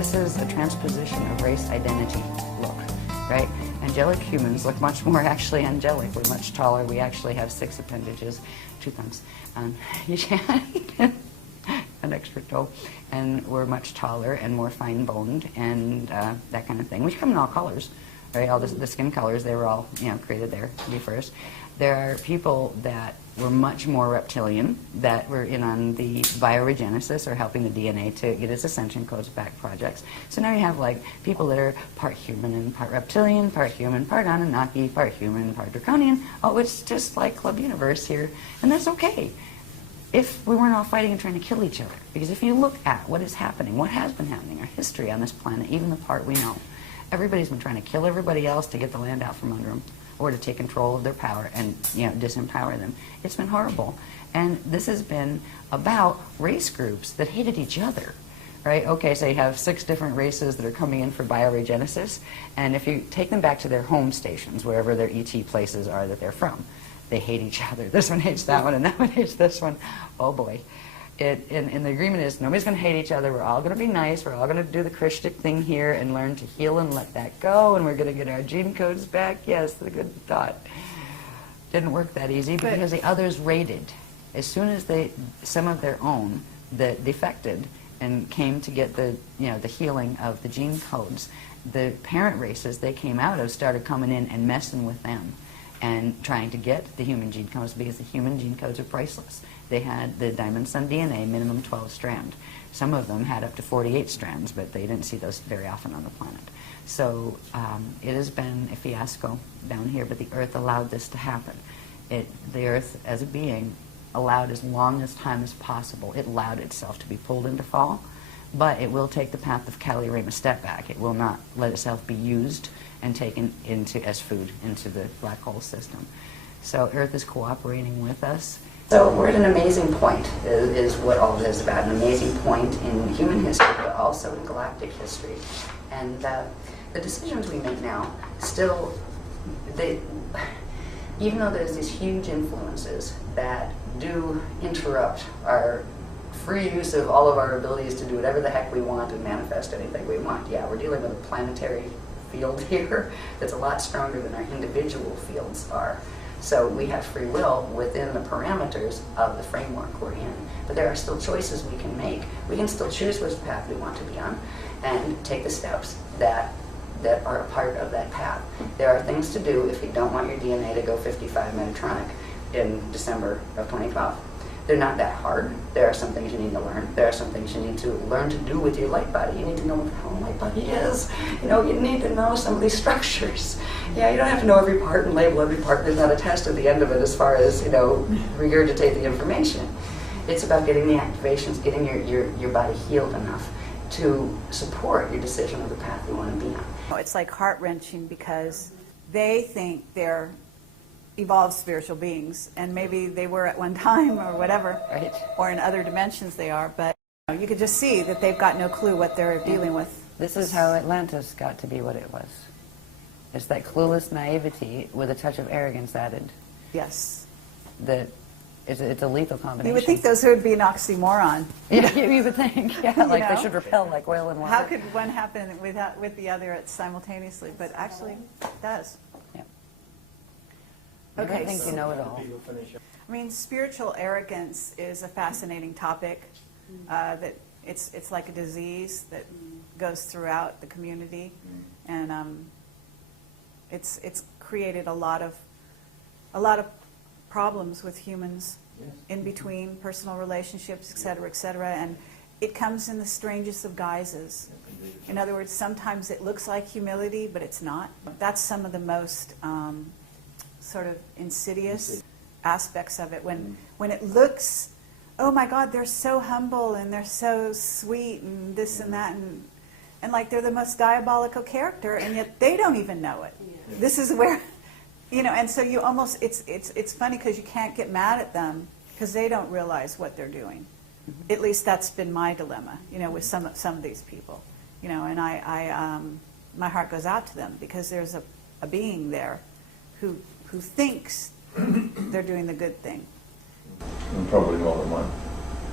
This is a transposition of race identity look, right? Angelic humans look much more actually angelic. We're much taller. We actually have 6 appendages, 2 thumbs, an extra toe, and we're much taller and more fine-boned and that kind of thing. We come in all colors, right? All the skin colors, they were all, created there to be first. There are people that were much more reptilian, that were in on the bioregenesis or helping the DNA to get its ascension codes back projects. So now you have like people that are part human and part reptilian, part human, part Anunnaki, part human, part draconian. Oh, it's just like Club Universe here, and that's okay if we weren't all fighting and trying to kill each other. Because if you look at what is happening, what has been happening, our history on this planet, even the part we know, everybody's been trying to kill everybody else to get the land out from under them, or to take control of their power and disempower them. It's been horrible. And this has been about race groups that hated each other, right? Okay, so you have 6 different races that are coming in for bioregenesis, and if you take them back to their home stations, wherever their ET places are that they're from, they hate each other. This one hates that one, and that one hates this one. Oh boy. And the agreement is nobody's going to hate each other. We're all going to be nice. We're all going to do the Krystic thing here and learn to heal and let that go. And we're going to get our gene codes back. Yes, the good thought. Didn't work that easy because the others raided. As soon as some of their own that defected and came to get the healing of the gene codes, the parent races they came out of started coming in and messing with them and trying to get the human gene codes because the human gene codes are priceless. They had the Diamond Sun DNA, minimum 12 strand. Some of them had up to 48 strands, but they didn't see those very often on the planet. So it has been a fiasco down here, but the Earth allowed this to happen. The Earth, as a being, allowed as long as time as possible. It allowed itself to be pulled into fall, but it will take the path of Kali Rama step back. It will not let itself be used and taken as food into the black hole system. So Earth is cooperating with us. So we're at an amazing point, is what all of this is about, an amazing point in human history, but also in galactic history. And the decisions we make now, still, even though there's these huge influences that do interrupt our free use of all of our abilities to do whatever the heck we want and manifest anything we want. Yeah, we're dealing with a planetary field here that's a lot stronger than our individual fields are. So we have free will within the parameters of the framework we're in. But there are still choices we can make. We can still choose which path we want to be on and take the steps that are a part of that path. There are things to do if you don't want your DNA to go 55 Metatronic in December of 2012. They're not that hard. There are some things you need to learn. There are some things you need to learn to do with your light body. You need to know what the hell a light body is. You need to know some of these structures. Yeah, you don't have to know every part and label every part. There's not a test at the end of it as far as, regurgitate the information. It's about getting the activations, getting your body healed enough to support your decision of the path you want to be on. It's like heart-wrenching because they think they're evolved spiritual beings, and maybe they were at one time or whatever, right, or in other dimensions they are, but you could just see that they've got no clue what they're dealing with. This is how Atlantis got to be what it was. It's that clueless naivety with a touch of arrogance added. Yes. That it's a lethal combination. You would think those would be an oxymoron. Yeah, you would think. Yeah, like they should repel like oil and water. How could one happen with the other simultaneously? But actually, it does. Yeah. Okay. I don't think you know it all. I mean, spiritual arrogance is a fascinating topic. That it's like a disease that goes throughout the community, and it's created a lot of problems with humans in between personal relationships, et cetera, and it comes in the strangest of guises. In other words, sometimes it looks like humility, but it's not. That's some of the most sort of insidious aspects of it. When it looks, oh my God, they're so humble and they're so sweet and this and that, and like they're the most diabolical character, and yet they don't even know it. This is where, and so you almost, it's funny because you can't get mad at them because they don't realize what they're doing. At least that's been my dilemma, with some of these people, and I my heart goes out to them because there's a being there who thinks they're doing the good thing. And probably more than one.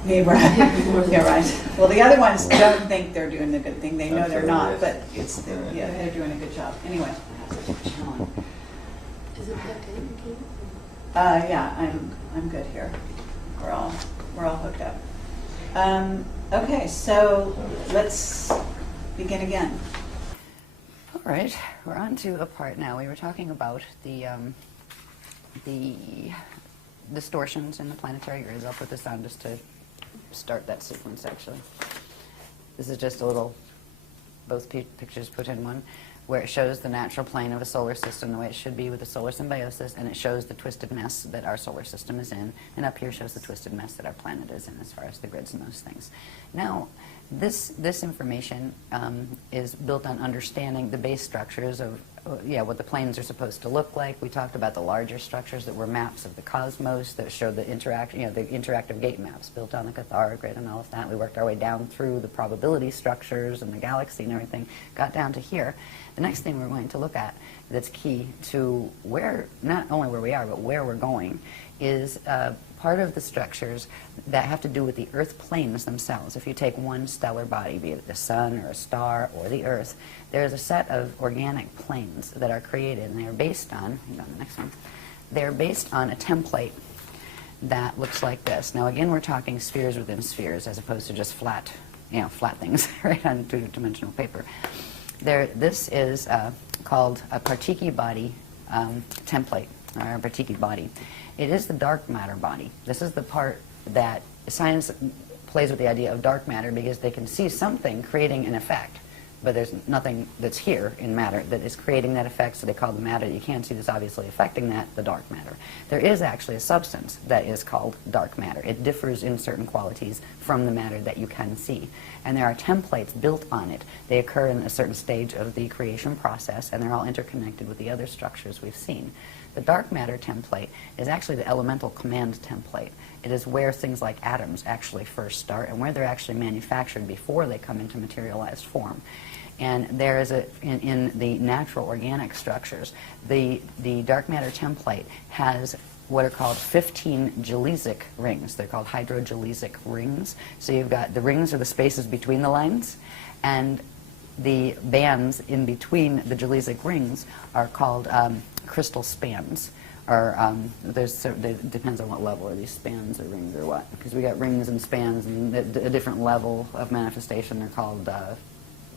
Yeah, right. Yeah, right. Well, the other ones don't think they're doing the good thing. They know they're not, but it's yeah, they're doing a good job. Anyway. Is it plugged in? Yeah, I'm good here. We're all hooked up. Okay, so let's begin again. All right, we're on to a part now. We were talking about the distortions in the planetary grids. I'll put this on just to start that sequence, actually. This is just a little, both pictures put in one, where it shows the natural plane of a solar system the way it should be with the solar symbiosis, and it shows the twisted mess that our solar system is in, and up here shows the twisted mess that our planet is in as far as the grids and those things. Now, this information is built on understanding the base structures of what the planes are supposed to look like. We talked about the larger structures that were maps of the cosmos that showed the interactive gate maps built on the Cathara grid and all of that. We worked our way down through the probability structures and the galaxy and everything, got down to here. The next thing we're going to look at that's key to where, not only where we are, but where we're going, is part of the structures that have to do with the Earth planes themselves. If you take one stellar body, be it the sun or a star or the Earth, there's a set of organic planes that are created, and they're based on, hang on the next one, they're based on a template that looks like this. Now again, we're talking spheres within spheres as opposed to just flat things right on two-dimensional paper. This is called a Partiki body template, or a Partiki body. It is the dark matter body. This is the part that science plays with the idea of dark matter because they can see something creating an effect, but there's nothing that's here in matter that is creating that effect, so they call the matter that you can't see that's obviously affecting that the dark matter. There is actually a substance that is called dark matter. It differs in certain qualities from the matter that you can see, and there are templates built on it. They occur in a certain stage of the creation process, and they're all interconnected with the other structures we've seen. The dark matter template is actually the elemental command template. It is where things like atoms actually first start and where they're actually manufactured before they come into materialized form. And there is in the natural organic structures, the dark matter template has what are called 15 gelesic rings. They're called hydrogelesic rings. So you've got the rings are the spaces between the lines, and the bands in between the gelesic rings are called crystal spans. Or it depends on what level. Are these spans or rings or what? Because we got rings and spans and a different level of manifestation. They're called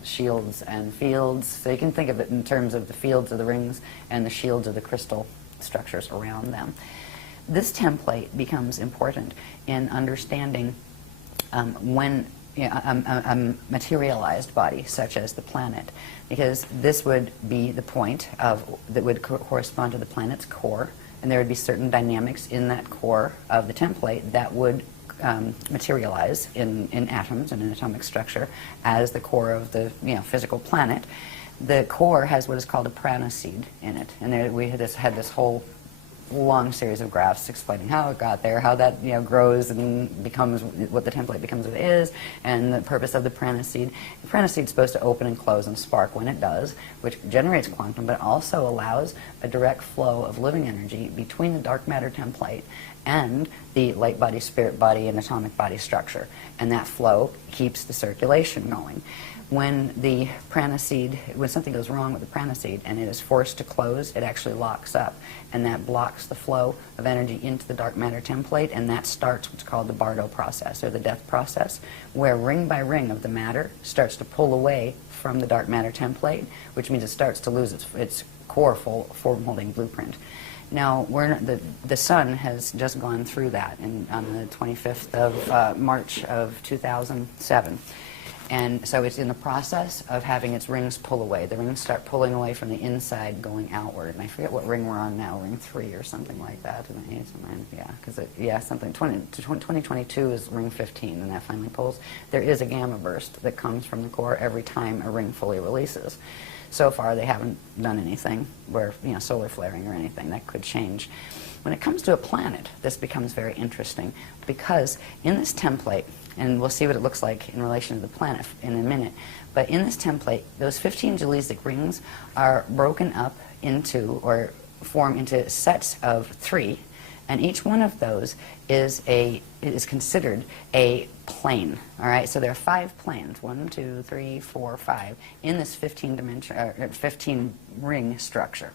shields and fields. So you can think of it in terms of the fields of the rings and the shields of the crystal structures around them. This template becomes important in understanding when a materialized body, such as the planet, because this would be the point that would correspond to the planet's core, and there would be certain dynamics in that core of the template that would materialize in atoms and in atomic structure as the core of the physical planet. The core has what is called a prana seed in it, and we had this whole long series of graphs explaining how it got there, how that grows and becomes what the template becomes what it is, and the purpose of the prana seed. The prana seed is supposed to open and close and spark when it does, which generates quantum, but also allows a direct flow of living energy between the dark matter template and the light body, spirit body, and atomic body structure, and that flow keeps the circulation going. When the prana seed, when something goes wrong with the prana seed and it is forced to close, it actually locks up, and that blocks the flow of energy into the dark matter template, and that starts what's called the Bardo process, or the death process, where ring by ring of the matter starts to pull away from the dark matter template, which means it starts to lose its core form-holding blueprint. Now, the sun has just gone through that on the 25th of March of 2007. And so it's in the process of having its rings pull away. The rings start pulling away from the inside, going outward. And I forget what ring we're on now, ring 3 or something like that. Something. 2022 is ring 15, and that finally pulls. There is a gamma burst that comes from the core every time a ring fully releases. So far, they haven't done anything where, solar flaring or anything. That could change. When it comes to a planet, this becomes very interesting because in this template, and we'll see what it looks like in relation to the planet in a minute, but in this template, those 15 gelesic rings are broken up into, or form into sets of 3, And each one of those is considered a plane. All right, so there are 5 planes, 1, 2, 3, 4, 5, in this 15 ring structure.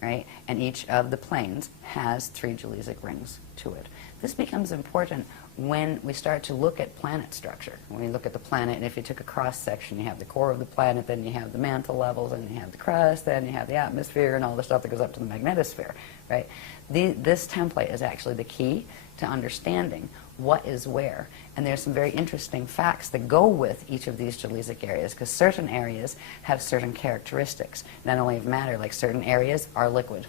Right? And each of the planes has 3 Jalesic rings to it. This becomes important when we start to look at planet structure. When we look at the planet, and if you took a cross-section, you have the core of the planet, then you have the mantle levels, and you have the crust, then you have the atmosphere, and all the stuff that goes up to the magnetosphere. Right? This template is actually the key to understanding what is where. And there's some very interesting facts that go with each of these Jalesic areas, because certain areas have certain characteristics, not only of matter, like certain areas are liquid.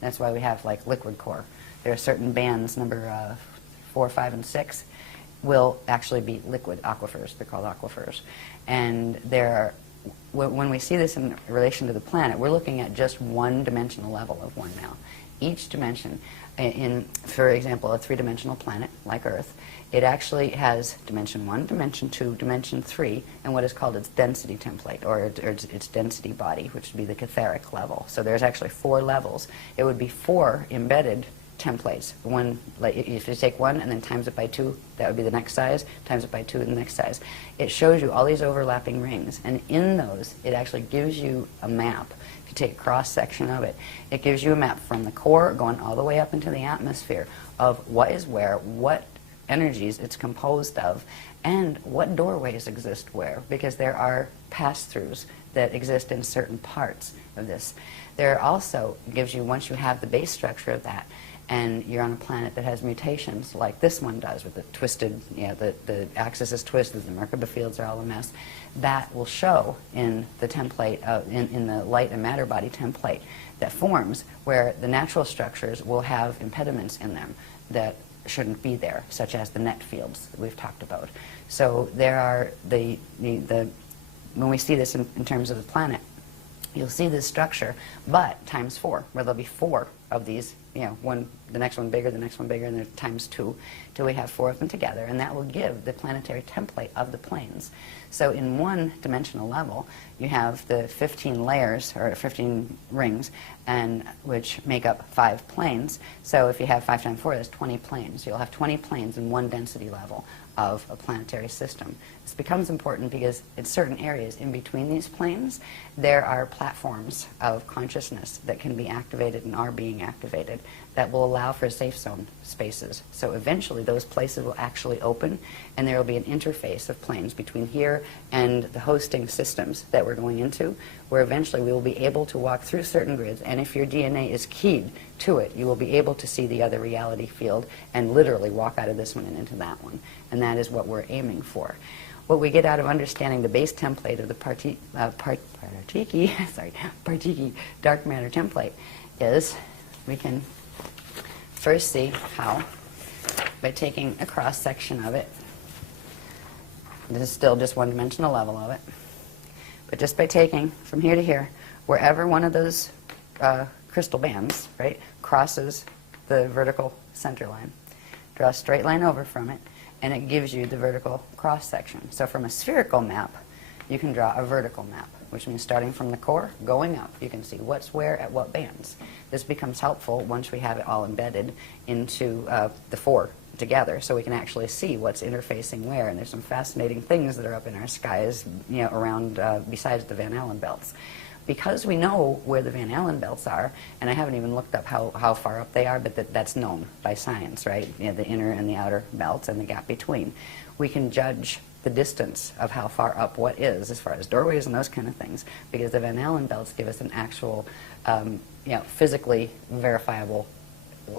That's why we have like liquid core. There are certain bands, number 4, 5, and 6, will actually be liquid aquifers. They're called aquifers. And when we see this in relation to the planet, we're looking at just one dimensional level of one now. Each dimension, for example, a 3-dimensional planet like Earth, it actually has dimension 1, dimension 2, dimension 3, and what is called its density template, or its density body, which would be the catheric level. So there's actually 4 levels. It would be 4 embedded templates. One, like if you take 1 and then times it by 2, that would be the next size, times it by 2, the next size. It shows you all these overlapping rings, and in those, it actually gives you a map. If you take a cross-section of it, it gives you a map from the core going all the way up into the atmosphere of what is where, what energies it's composed of, and what doorways exist where, because there are pass-throughs that exist in certain parts of this. There also gives you, once you have the base structure of that, and you're on a planet that has mutations like this one does, with the twisted, the axis is twisted, the Merkaba fields are all a mess, that will show in the template, in the light and matter body template that forms, where the natural structures will have impediments in them that shouldn't be there, such as the net fields that we've talked about. So there are when we see this in terms of the planet, you'll see this structure, but times 4, where there'll be 4 of these, the next one bigger, the next one bigger, and then times 2, till we have 4 of them together, and that will give the planetary template of the planes. So in one dimensional level, you have the 15 layers, or 15 rings, and which make up 5 planes. So if you have 5 times 4, that's 20 planes. You'll have 20 planes in one density level of a planetary system. This becomes important because in certain areas in between these planes, there are platforms of consciousness that can be activated and are being activated that will allow for safe zone spaces. So eventually those places will actually open, and there will be an interface of planes between here and the hosting systems that we're going into, where eventually we will be able to walk through certain grids, and if your DNA is keyed to it, you will be able to see the other reality field and literally walk out of this one and into that one. And that is what we're aiming for. What we get out of understanding the base template of the Partiki dark matter template is we can first see how, by taking a cross-section of it, this is still just one-dimensional level of it, but just by taking from here to here, wherever one of those crystal bands, right, crosses the vertical center line, draw a straight line over from it, and it gives you the vertical cross-section. So from a spherical map, you can draw a vertical map, which means starting from the core, going up, you can see what's where at what bands. This becomes helpful once we have it all embedded into the 4 together, so we can actually see what's interfacing where. And there's some fascinating things that are up in our skies, around, besides the Van Allen belts. Because we know where the Van Allen belts are, and I haven't even looked up how far up they are, but that's known by science, right? The inner and the outer belts and the gap between. We can judge the distance of how far up what is, as far as doorways and those kind of things, because the Van Allen belts give us an actual, physically verifiable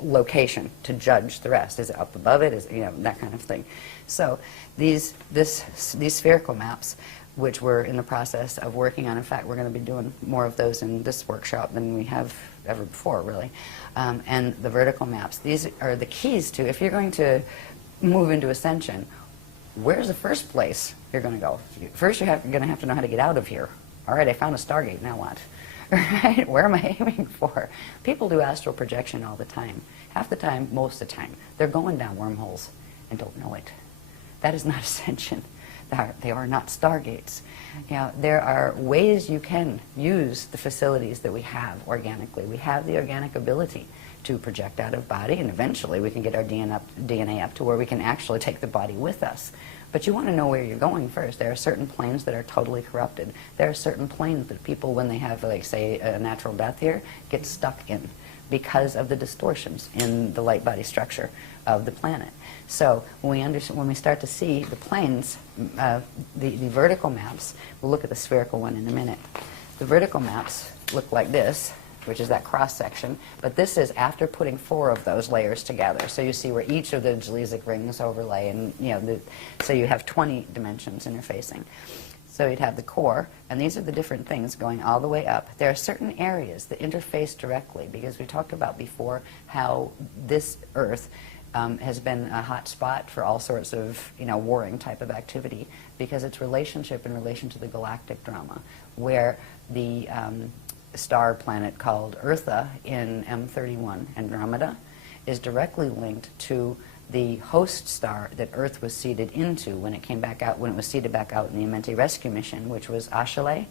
location to judge the rest. Is it up above it? Is that kind of thing. So these spherical maps, which we're in the process of working on. In fact, we're going to be doing more of those in this workshop than we have ever before, really. And the vertical maps, these are the keys to, if you're going to move into Ascension, where's the first place you're going to go? First, you're going to have to know how to get out of here. All right, I found a Stargate, now what? Right? Where am I aiming for? People do astral projection all the time. Half the time, most of the time, they're going down wormholes and don't know it. That is not Ascension. They are not Stargates. There are ways you can use the facilities that we have organically. We have the organic ability to project out of body, and eventually we can get our DNA up to where we can actually take the body with us. But you want to know where you're going first. There are certain planes that are totally corrupted. There are certain planes that people, when they have, like, say, a natural death here, get stuck in because of the distortions in the light body structure of the planet. So when we start to see the planes, the vertical maps, we'll look at the spherical one in a minute. The vertical maps look like this, which is that cross section, but this is after putting 4 of those layers together. So you see where each of the Jaleesic rings overlay, and so you have 20 dimensions interfacing. So you'd have the core, and these are the different things going all the way up. There are certain areas that interface directly, because we talked about before how this Earth has been a hot spot for all sorts of warring type of activity, because its relationship in relation to the galactic drama, where the star planet called Eartha in M31 Andromeda is directly linked to the host star that Earth was seeded into when it came back out, when it was seeded back out in the Amenti rescue mission, which was Ashayana.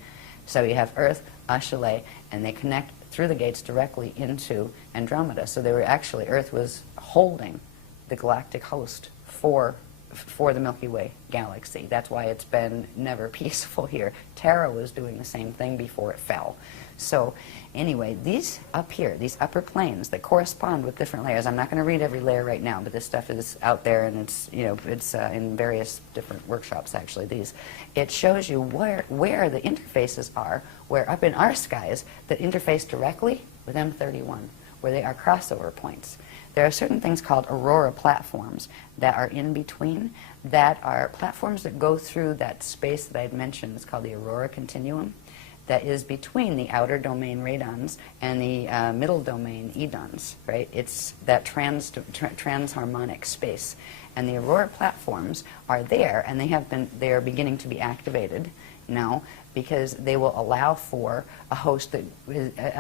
So you have Earth, Ashayana, and they connect through the gates directly into Andromeda. So they were actually, Earth was holding the galactic host for the Milky Way galaxy. That's why it's been never peaceful here. Terra was doing the same thing before it fell. So anyway, these up here, these upper planes that correspond with different layers, I'm not going to read every layer right now, but this stuff is out there, and it's it's in various different workshops actually. It shows you where the interfaces are, where up in our skies that interface directly with M31, where they are crossover points. There are certain things called aurora platforms that are in between, that are platforms that go through that space that I had mentioned. It's called the aurora continuum, that is between the outer domain radons and the middle domain edons, right? It's that transharmonic space. And the aurora platforms are there, and they are beginning to be activated now, because they will allow for a host that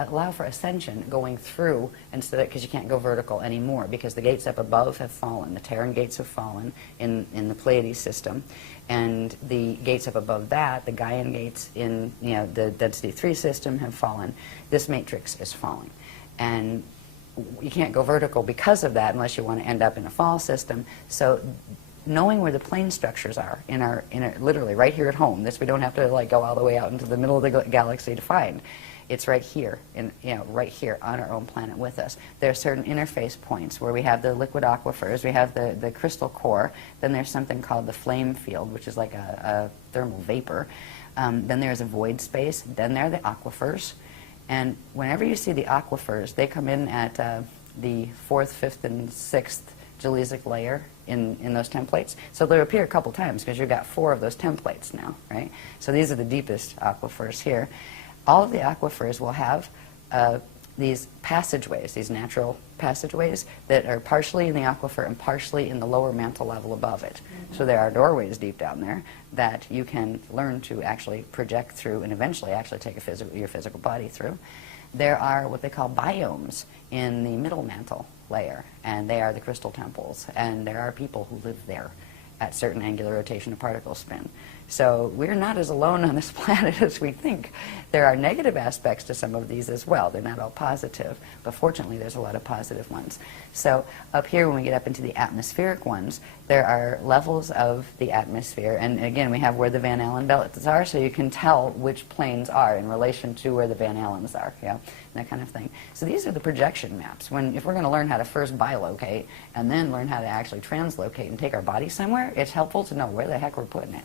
allow for ascension going through, instead of, because you can't go vertical anymore, because the gates up above have fallen. The Terran gates have fallen in the Pleiades system, and the gates up above that, the Gaian gates in the density 3 system, have fallen. This matrix is falling, and you can't go vertical because of that unless you want to end up in a fall system. So knowing where the plane structures are in our literally right here at home, this we don't have to go all the way out into the middle of the galaxy to find. It's right here, right here on our own planet with us. There are certain interface points where we have the liquid aquifers, we have the crystal core, then there's something called the flame field, which is like a thermal vapor. Then there's a void space, then there are the aquifers. And whenever you see the aquifers, they come in at the 4th, 5th, and 6th Jaleesic layer in those templates. So they'll appear a couple times because you've got 4 of those templates now, right? So these are the deepest aquifers here. All of the aquifers will have these passageways, these natural passageways that are partially in the aquifer and partially in the lower mantle level above it. So there are doorways deep down there that you can learn to actually project through and eventually actually take your physical body through. There are what they call biomes in the middle mantle layer, and they are the crystal temples, and there are people who live there at certain angular rotation of particle spin. So we're not as alone on this planet as we think. There are negative aspects to some of these as well. They're not all positive, but fortunately there's a lot of positive ones. So up here, when we get up into the atmospheric ones, there are levels of the atmosphere, and again we have where the Van Allen belts are, so you can tell which planes are in relation to where the Van Allens are, that kind of thing. So these are the projection maps. If we're going to learn how to first bilocate and then learn how to actually translocate and take our body somewhere, it's helpful to know where the heck we're putting it.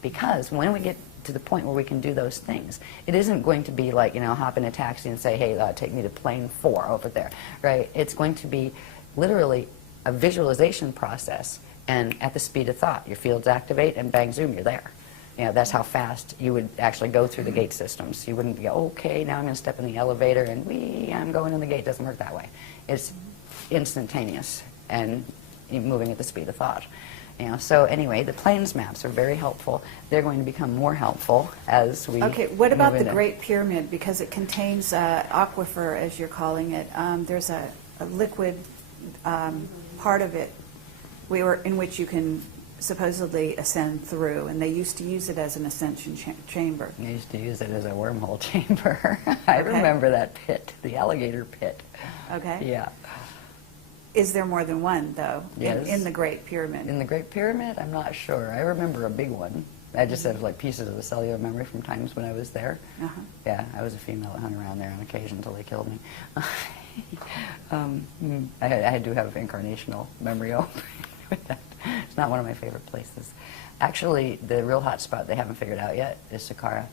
Because when we get to the point where we can do those things, it isn't going to be like, hop in a taxi and say, hey, take me to plane 4 over there, right? It's going to be literally a visualization process, and at the speed of thought. Your fields activate, and bang, zoom, you're there. That's how fast you would actually go through the gate systems. You wouldn't go, okay, now I'm going to step in the elevator, and I'm going in the gate. It doesn't work that way. It's instantaneous and moving at the speed of thought. So anyway, the planes maps are very helpful. They're going to become more helpful as we Okay, what about the move Great Pyramid? Because it contains aquifer, as you're calling it. There's a liquid part of it in which you can supposedly ascend through, and they used to use it as an ascension chamber. They used to use it as a wormhole chamber. I remember that pit, the alligator pit. Okay. Yeah. Is there more than one, though, Yes. in the Great Pyramid? In the Great Pyramid, I'm not sure. I remember a big one. I just have like pieces of the cellular memory from times when I was there. Uh-huh. Yeah, I was a female that hung around there on occasion until they killed me. I do have incarnational memory with that. It's not one of my favorite places. Actually, the real hot spot they haven't figured out yet is Saqqara.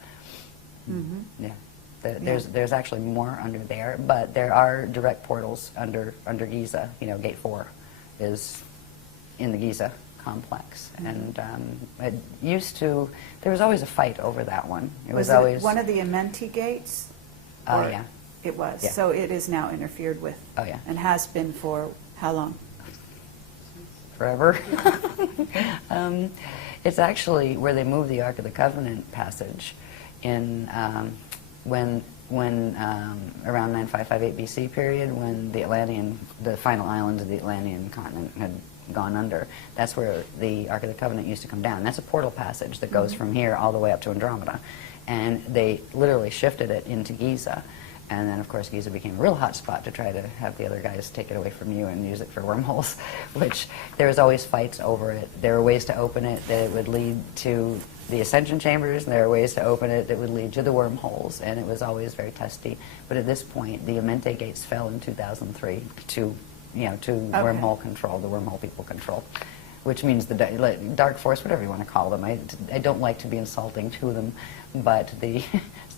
Mm-hmm. Yeah. There's actually more under there, but there are direct portals under Giza. You know, Gate 4 is in the Giza complex, and it used to. There was always a fight over that one. It was always one of the Amenti gates. Oh yeah, it was. Yeah. So it is now interfered with. Oh yeah, and has been for how long? Forever. It's actually where they moved the Ark of the Covenant passage in when around 9558 BC period, when the final islands of the Atlantean continent had gone under. That's where the Ark of the Covenant used to come down. That's a portal passage that goes from here all the way up to Andromeda. And they literally shifted it into Giza. And then, of course, Giza became a real hot spot to try to have the other guys take it away from you and use it for wormholes, which there was always fights over it. There were ways to open it that would lead to the Ascension chambers, and there were ways to open it that would lead to the wormholes, and it was always very testy. But at this point, the Amenti gates fell in 2003 to wormhole control, the wormhole people control, which means the dark force, whatever you want to call them. I don't like to be insulting to them, but the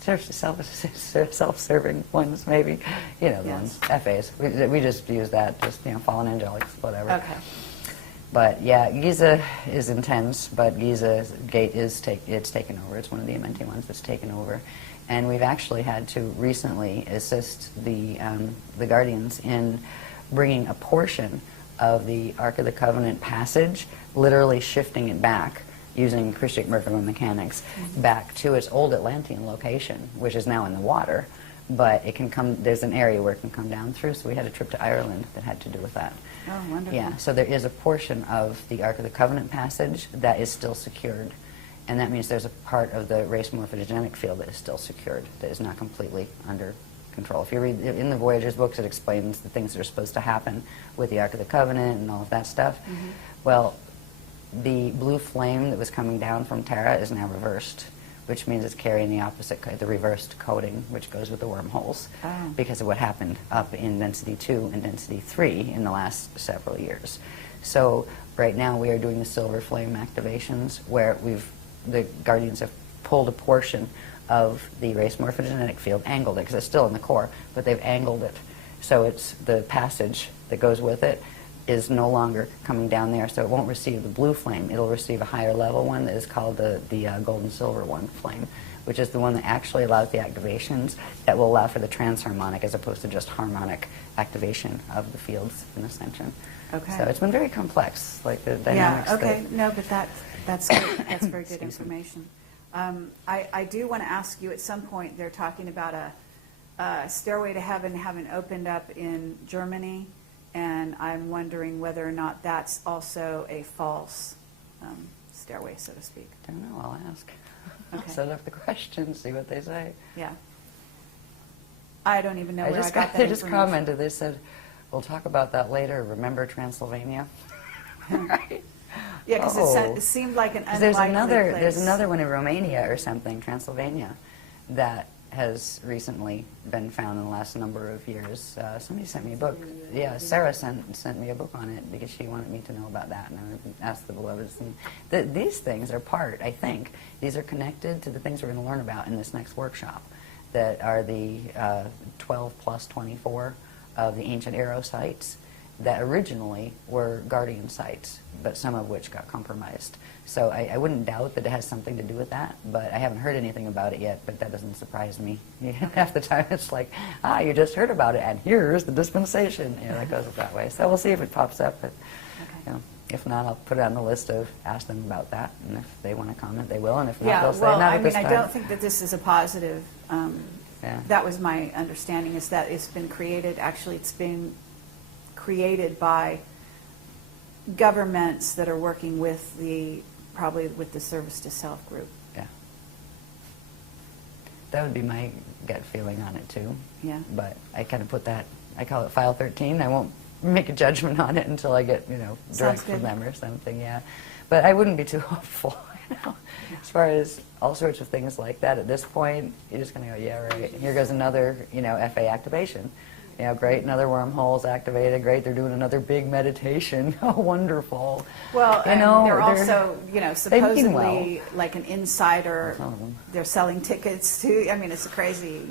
self-serving ones, maybe, the Yes. ones, FAs. We just use that, just, fallen angelics, whatever. Okay. But yeah, Giza is intense, but Giza's gate it's taken over. It's one of the Amenti ones that's taken over. And we've actually had to recently assist the Guardians in bringing a portion of the Ark of the Covenant passage, literally shifting it back using Krystic Merkaba mechanics back to its old Atlantean location, which is now in the water. But it can come, there's an area where it can come down through, so we had a trip to Ireland that had to do with that. Oh, wonderful. Yeah, so there is a portion of the Ark of the Covenant passage that is still secured. And that means there's a part of the race morphogenetic field that is still secured, that is not completely under control. If you read in the Voyager's books, it explains the things that are supposed to happen with the Ark of the Covenant and all of that stuff. Mm-hmm. Well, the blue flame that was coming down from Terra is now reversed, which means it's carrying the opposite, the reversed coding, which goes with the wormholes, because of what happened up in Density 2 and Density 3 in the last several years. So right now we are doing the silver flame activations, where the Guardians have pulled a portion of the race morphogenetic field, angled it, because it's still in the core, but they've angled it. So it's the passage that goes with it is no longer coming down there, so it won't receive the blue flame. It'll receive a higher level one that is called the gold and silver one flame, which is the one that actually allows the activations that will allow for the transharmonic as opposed to just harmonic activation of the fields in Ascension. Okay. So it's been very complex, like the dynamics. Yeah, okay. No, but that's good. That's very good information. I do want to ask you, at some point they're talking about a Stairway to Heaven having opened up in Germany, and I'm wondering whether or not that's also a false stairway, so to speak. I don't know, I'll ask. Okay. I'll set up the questions, see what they say. Yeah. I don't even know where I got that They just information. commented, they said, we'll talk about that later, remember Transylvania? Right? Yeah, because it seemed like an unlikely place. There's another one in Romania or something, Transylvania, that has recently been found in the last number of years. Somebody sent me a book. Yeah, Sarah sent me a book on it because she wanted me to know about that, and I asked the beloveds. And these things are I think, these are connected to the things we're going to learn about in this next workshop, that are the 12 plus 24 of the ancient arrow sites that originally were Guardian sites, but some of which got compromised. So I wouldn't doubt that it has something to do with that, but I haven't heard anything about it yet, but that doesn't surprise me. Half the time it's like, you just heard about it, and here's the dispensation. That goes that way. So we'll see if it pops up, but if not, I'll put it on the list of ask them about that, and if they want to comment, they will, and if not, they'll say not at this time. I don't think that this is a positive. That was my understanding, is that it's been created, actually it's been created by governments that are working with probably with the service to self group. Yeah. That would be my gut feeling on it too. Yeah. But I kind of put that, I call it file 13. I won't make a judgment on it until I get, direct from them or something, yeah. But I wouldn't be too hopeful, As far as all sorts of things like that, at this point, you're just going to go, yeah, right. Here goes another, FA activation. Great, another wormhole's activated. Great, they're doing another big meditation. Oh, wonderful. Well, and they're also, supposedly well. like an insider. They're selling tickets to. I mean, it's a crazy,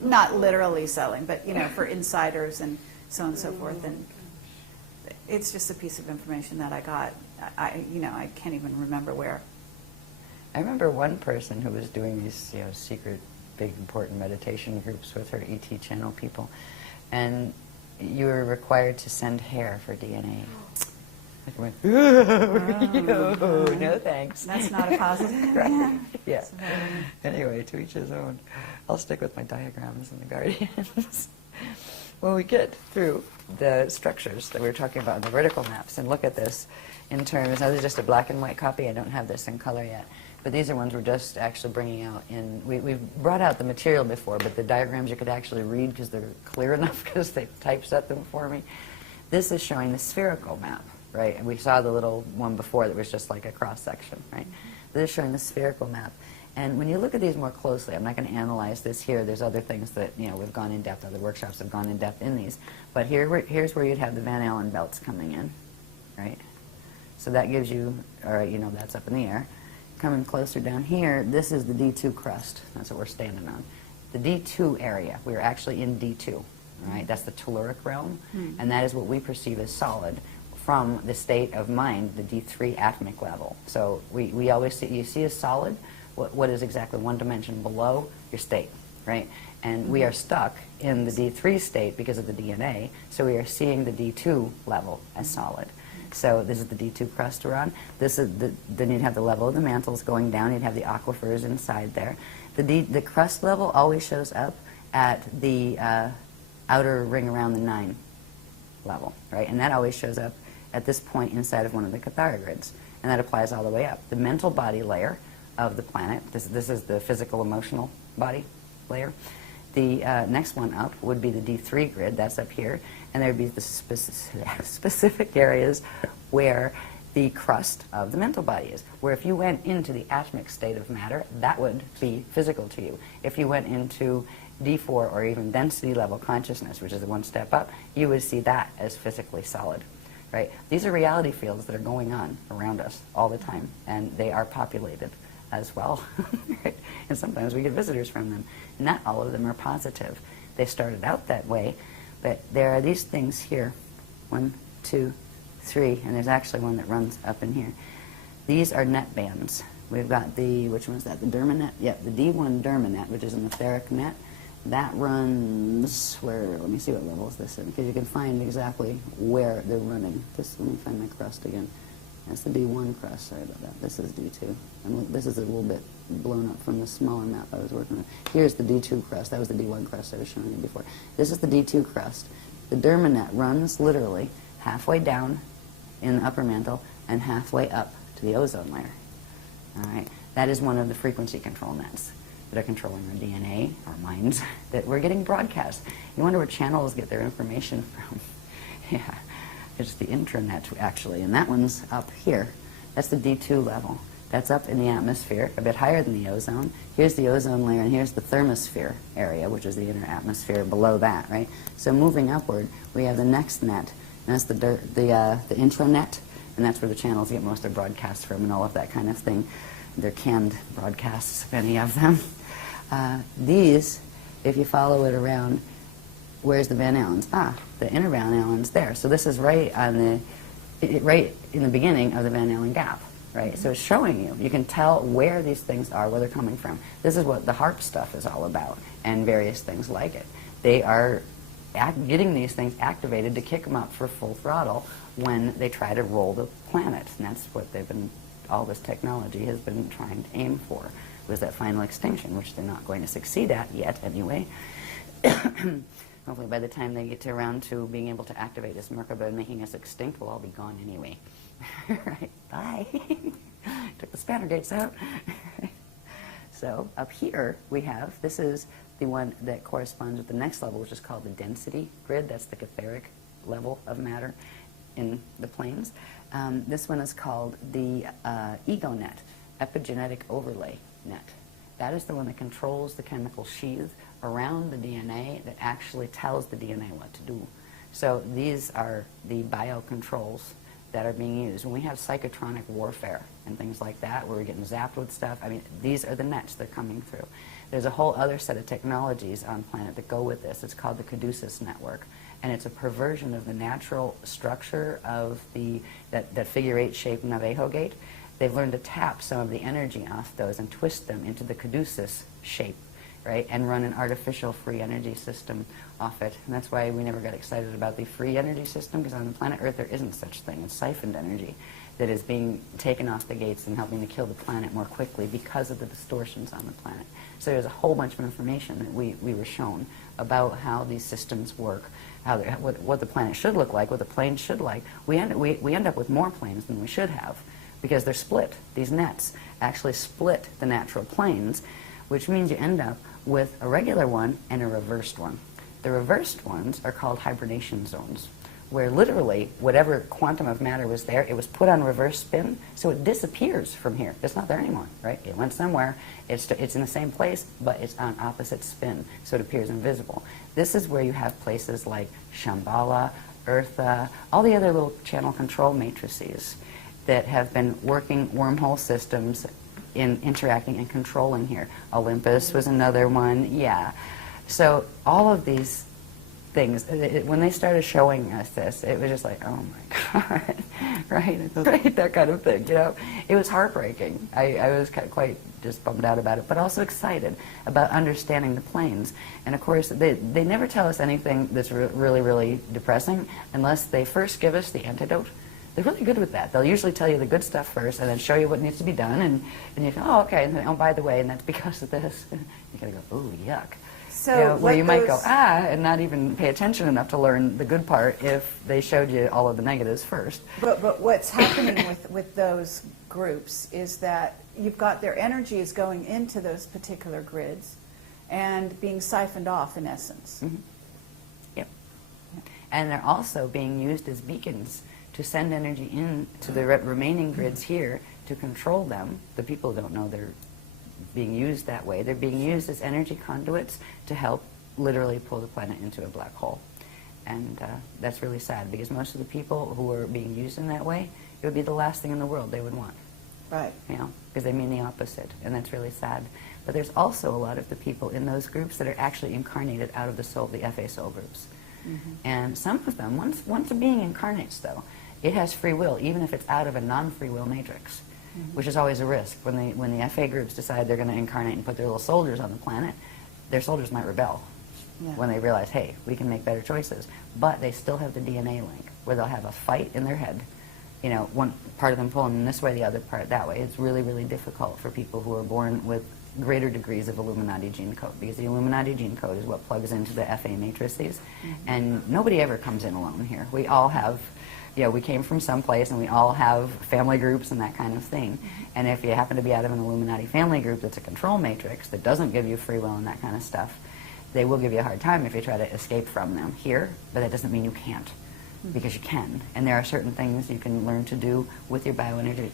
not literally selling, but for insiders and so on and so forth. And it's just a piece of information that I got. I can't even remember where. I remember one person who was doing these, secret, big, important meditation groups with her ET channel people, and you were required to send hair for DNA. I went, no thanks. That's not a positive. Right. Yeah. Anyway, to each his own. I'll stick with my diagrams and the guardians. When we get through the structures that we were talking about in the vertical maps and look at this in terms, now this is just a black and white copy, I don't have this in color yet, but these are ones we're just actually bringing out in, we've brought out the material before, but the diagrams you could actually read because they're clear enough because they typeset them for me. This is showing the spherical map, right? And we saw the little one before that was just like a cross-section, right? This is showing the spherical map. And when you look at these more closely, I'm not going to analyze this here. There's other things that, we've gone in depth, other workshops have gone in depth in these. But here's where you'd have the Van Allen belts coming in, right? So that gives you, all right, that's up in the air. Coming closer down here, this is the D2 crust. That's what we're standing on. The D2 area, we're actually in D2, right? That's the telluric realm, and that is what we perceive as solid from the state of mind, the D3 atomic level. So we always see, you see as solid, what is exactly one dimension below your state, right? And we are stuck in the D3 state because of the DNA, so we are seeing the D2 level as solid. So this is the D2 crust we're on. This is then you'd have the level of the mantles going down. You'd have the aquifers inside there. The crust level always shows up at the outer ring around the 9 level, right? And that always shows up at this point inside of one of the Cathara grids. And that applies all the way up. The mental body layer of the planet, this is the physical emotional body layer. The next one up would be the D3 grid, that's up here, and there would be the specific areas where the crust of the mental body is, where if you went into the atomic state of matter, that would be physical to you. If you went into D4 or even density level consciousness, which is the one step up, you would see that as physically solid, right? These are reality fields that are going on around us all the time, and they are populated as well, right? And sometimes we get visitors from them. Not all of them are positive. They started out that way, but there are these things here, 1, 2, 3, and there's actually one that runs up in here. These are net bands. We've got the, which one's that, the Dermanet? Yep, the D1 Dermanet, which is an etheric net. That runs, where, let me see what level is this in, because you can find exactly where they're running. Let me find my crust again. That's the D1 crust, sorry about that. This is D2. And look, this is a little bit blown up from the smaller map I was working with. Here's the D2 crust. That was the D1 crust I was showing you before. This is the D2 crust. The Dermanet runs literally halfway down in the upper mantle and halfway up to the ozone layer. All right? That is one of the frequency control nets that are controlling our DNA, our minds, that we're getting broadcast. You wonder where channels get their information from. Yeah. It's the intranet, actually, and that one's up here. That's the D2 level. That's up in the atmosphere, a bit higher than the ozone. Here's the ozone layer, and here's the thermosphere area, which is the inner atmosphere below that, right? So moving upward, we have the next net, and that's the intranet, and that's where the channels get most of their broadcasts from and all of that kind of thing. They're canned broadcasts, if any of them. These, if you follow it around, where's the Van Allens? The inner Van Allen's there. So this is right on right in the beginning of the Van Allen gap, right? So it's showing you. You can tell where these things are, where they're coming from. This is what the HARP stuff is all about, and various things like it. They are getting these things activated to kick them up for full throttle when they try to roll the planet, and that's what they've been. All this technology has been trying to aim for, was that final extinction, which they're not going to succeed at yet, anyway. Hopefully by the time they get to around to being able to activate this Merkaba and making us extinct, we'll all be gone anyway. Right, bye. Took the spanner gates out. So up here we have, this is the one that corresponds with the next level, which is called the density grid. That's the etheric level of matter in the planes. This one is called the ego net, epigenetic overlay net. That is the one that controls the chemical sheath around the DNA that actually tells the DNA what to do. So these are the biocontrols that are being used. When we have psychotronic warfare and things like that, where we're getting zapped with stuff, I mean, these are the nets they're coming through. There's a whole other set of technologies on planet that go with this. It's called the Caduceus network, and it's a perversion of the natural structure of that figure-8 shaped Navajo gate. They've learned to tap some of the energy off those and twist them into the Caduceus shape, right, and run an artificial free energy system off it. And that's why we never got excited about the free energy system, because on the planet Earth there isn't such thing. It's siphoned energy that is being taken off the gates and helping to kill the planet more quickly because of the distortions on the planet. So there's a whole bunch of information that we were shown about how these systems work, how what the planet should look like, what the planes should like. We end up with more planes than we should have, because they're split. These nets actually split the natural planes, which means you end up with a regular one and a reversed one. The reversed ones are called hibernation zones, where literally whatever quantum of matter was there, it was put on reverse spin, so it disappears from here. It's not there anymore, right? It went somewhere. It's in the same place, but it's on opposite spin, so it appears invisible. This is where you have places like Shambhala, Eartha, all the other little channel control matrices that have been working wormhole systems in interacting and controlling here. Olympus was another one, yeah. So all of these things, when they started showing us this, it was just like, oh my God, right, that kind of thing, you know. It was heartbreaking. I was quite just bummed out about it, but also excited about understanding the planes. And of course, they never tell us anything that's really, really depressing unless they first give us the antidote. They're really good with that. They'll usually tell you the good stuff first and then show you what needs to be done, and you go, oh, okay, and then, oh, by the way, and that's because of this. You gotta go, ooh, yuck. So you know, where you might go, and not even pay attention enough to learn the good part if they showed you all of the negatives first. But what's happening with those groups is that you've got their energy is going into those particular grids and being siphoned off, in essence. Mm-hmm. Yep. And they're also being used as beacons to send energy in to the remaining grids here to control them. The people don't know they're being used that way. They're being used as energy conduits to help literally pull the planet into a black hole. And that's really sad, because most of the people who are being used in that way, it would be the last thing in the world they would want. Right. You know, because they mean the opposite, and that's really sad. But there's also a lot of the people in those groups that are actually incarnated out of the soul, the FA soul groups. Mm-hmm. And some of them, once a being incarnates, though, it has free will, even if it's out of a non-free will matrix, mm-hmm. which is always a risk. When the FA groups decide they're going to incarnate and put their little soldiers on the planet, their soldiers might rebel when they realize, hey, we can make better choices. But they still have the DNA link, where they'll have a fight in their head. You know, one part of them pulling in this way, the other part that way. It's really, really difficult for people who are born with greater degrees of Illuminati gene code, because the Illuminati gene code is what plugs into the FA matrices. Mm-hmm. And nobody ever comes in alone here. We all have, we came from someplace, and we all have family groups and that kind of thing. Mm-hmm. And if you happen to be out of an Illuminati family group that's a control matrix that doesn't give you free will and that kind of stuff, they will give you a hard time if you try to escape from them here, but that doesn't mean you can't, because you can. And there are certain things you can learn to do with your bioenergetic,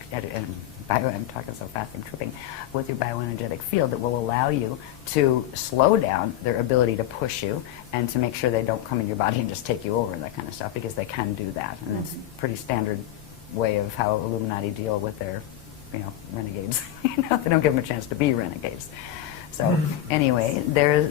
I'm talking so fast, I'm tripping, with your bioenergetic field that will allow you to slow down their ability to push you and to make sure they don't come in your body and just take you over and that kind of stuff, because they can do that. And it's a pretty standard way of how Illuminati deal with their, renegades. They don't give them a chance to be renegades. So anyway,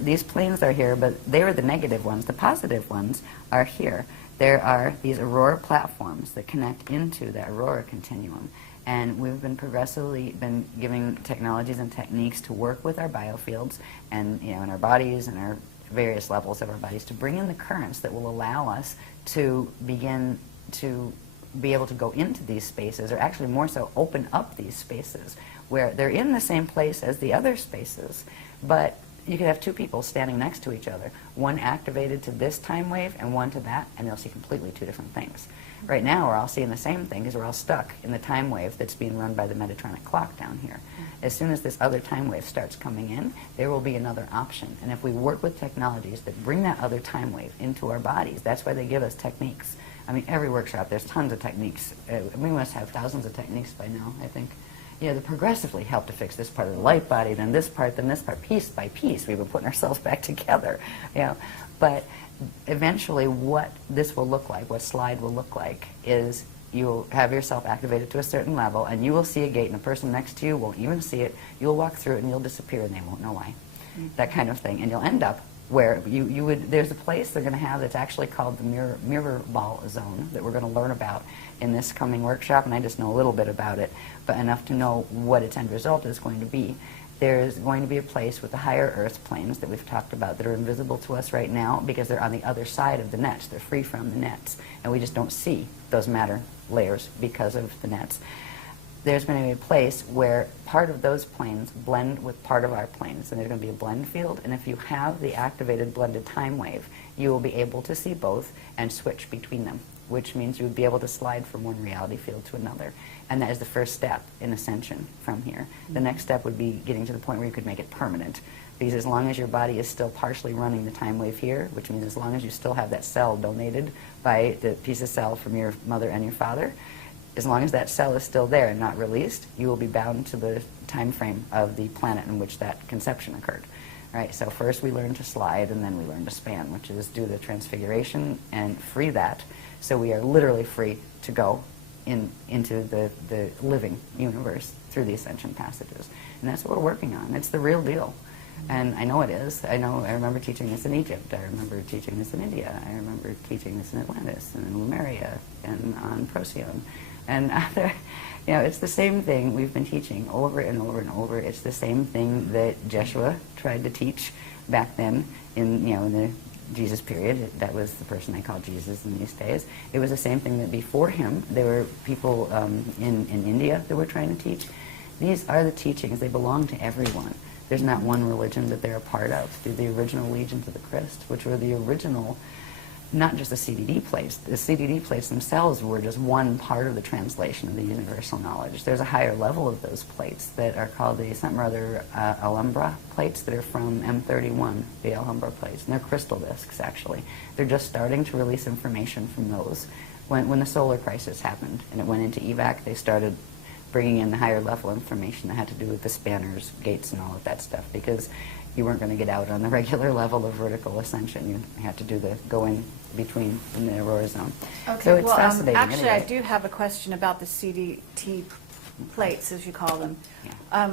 these planes are here, but they're the negative ones. The positive ones are here. There are these aurora platforms that connect into the aurora continuum. And we've been progressively giving technologies and techniques to work with our biofields and in our bodies and our various levels of our bodies to bring in the currents that will allow us to begin to be able to go into these spaces, or actually more so open up these spaces where they're in the same place as the other spaces, but you could have two people standing next to each other, one activated to this time wave and one to that, and they'll see completely two different things. Right now, we're all seeing the same thing because we're all stuck in the time wave that's being run by the Metatronic clock down here. As soon as this other time wave starts coming in, there will be another option. And if we work with technologies that bring that other time wave into our bodies, that's why they give us techniques. I mean, every workshop, there's tons of techniques. We must have thousands of techniques by now, I think. Yeah, they progressively help to fix this part of the light body, then this part, piece by piece. We've been putting ourselves back together, you know. But eventually what this will look like, what slide will look like, is you'll have yourself activated to a certain level, and you will see a gate, and the person next to you won't even see it. You'll walk through it, and you'll disappear, and they won't know why. That kind of thing. And you'll end up where you would, there's a place they're going to have that's actually called the mirror ball zone that we're going to learn about in this coming workshop, and I just know a little bit about it, but enough to know what its end result is going to be. There's going to be a place with the higher earth planes that we've talked about that are invisible to us right now because they're on the other side of the nets. They're free from the nets, and we just don't see those matter layers because of the nets. There's going to be a place where part of those planes blend with part of our planes, and there's going to be a blend field, and if you have the activated blended time wave, you will be able to see both and switch between them, which means you would be able to slide from one reality field to another. And that is the first step in ascension from here. The next step would be getting to the point where you could make it permanent. Because as long as your body is still partially running the time wave here, which means as long as you still have that cell donated by the piece of cell from your mother and your father, as long as that cell is still there and not released, you will be bound to the time frame of the planet in which that conception occurred. Right, so first we learn to slide, and then we learn to span, which is do the transfiguration and free that, so we are literally free to go into the living universe through the ascension passages. And that's what we're working on. It's the real deal. And I know it is. I remember teaching this in Egypt. I remember teaching this in India. I remember teaching this in Atlantis and in Lemuria and on Procyon. And other, you know, it's the same thing we've been teaching over and over and over. It's the same thing that Jeshua tried to teach back then in the Jesus period. That was the person they called Jesus in these days. It was the same thing that before him, there were people in India that were trying to teach. These are the teachings. They belong to everyone. There's not one religion that they're a part of. They're the original legions of the Christ, which were the original, not just the CDD plates. The CDD plates themselves were just one part of the translation of the universal knowledge. There's a higher level of those plates that are called the something or other Alhambra plates that are from M31, the Alhambra plates. And they're crystal discs, actually. They're just starting to release information from those. When the solar crisis happened and it went into evac, they started bringing in the higher level information that had to do with the spanners, gates, and all of that stuff, because you weren't going to get out on the regular level of vertical ascension. You had to do the go in between in the aurora zone. Okay, so it's fascinating. Actually, anyway. I do have a question about the CDT plates, as you call them. Yeah.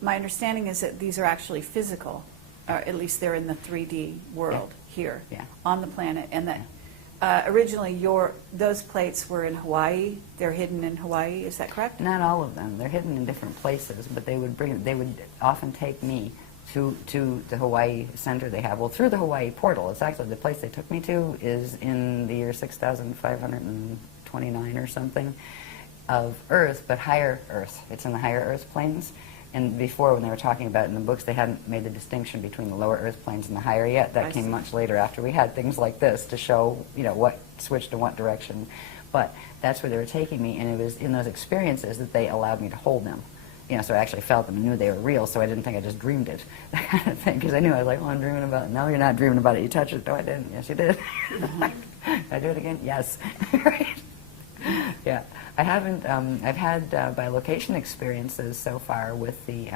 My understanding is that these are actually physical, or at least they're in the 3D world here on the planet, and that originally those plates were in Hawaii. They're hidden in Hawaii. Is that correct? Not all of them. They're hidden in different places, but they would often take me to the Hawaii center they have. Well, through the Hawaii portal. It's actually the place they took me to is in the year 6,529 or something of Earth, but higher Earth. It's in the higher Earth planes. And before, when they were talking about it in the books, they hadn't made the distinction between the lower Earth planes and the higher yet. That came much later, after we had things like this to show, what switched in what direction. But that's where they were taking me, and it was in those experiences that they allowed me to hold them. So I actually felt them and knew they were real, so I didn't think I just dreamed it, that kind of thing, because I knew, I was like, I'm dreaming about it. No, you're not dreaming about it. You touched it. No, I didn't. Yes, you did. Did I do it again? Yes. Right. Yeah. I haven't, I've had bilocation experiences so far with the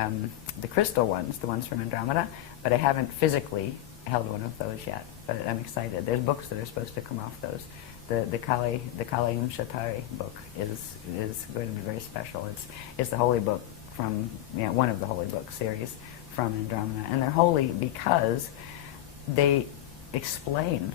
crystal ones, the ones from Andromeda, but I haven't physically held one of those yet, but I'm excited. There's books that are supposed to come off those. The Kali Shatari book is going to be very special. It's the holy book from, one of the holy book series from Andromeda, and they're holy because they explain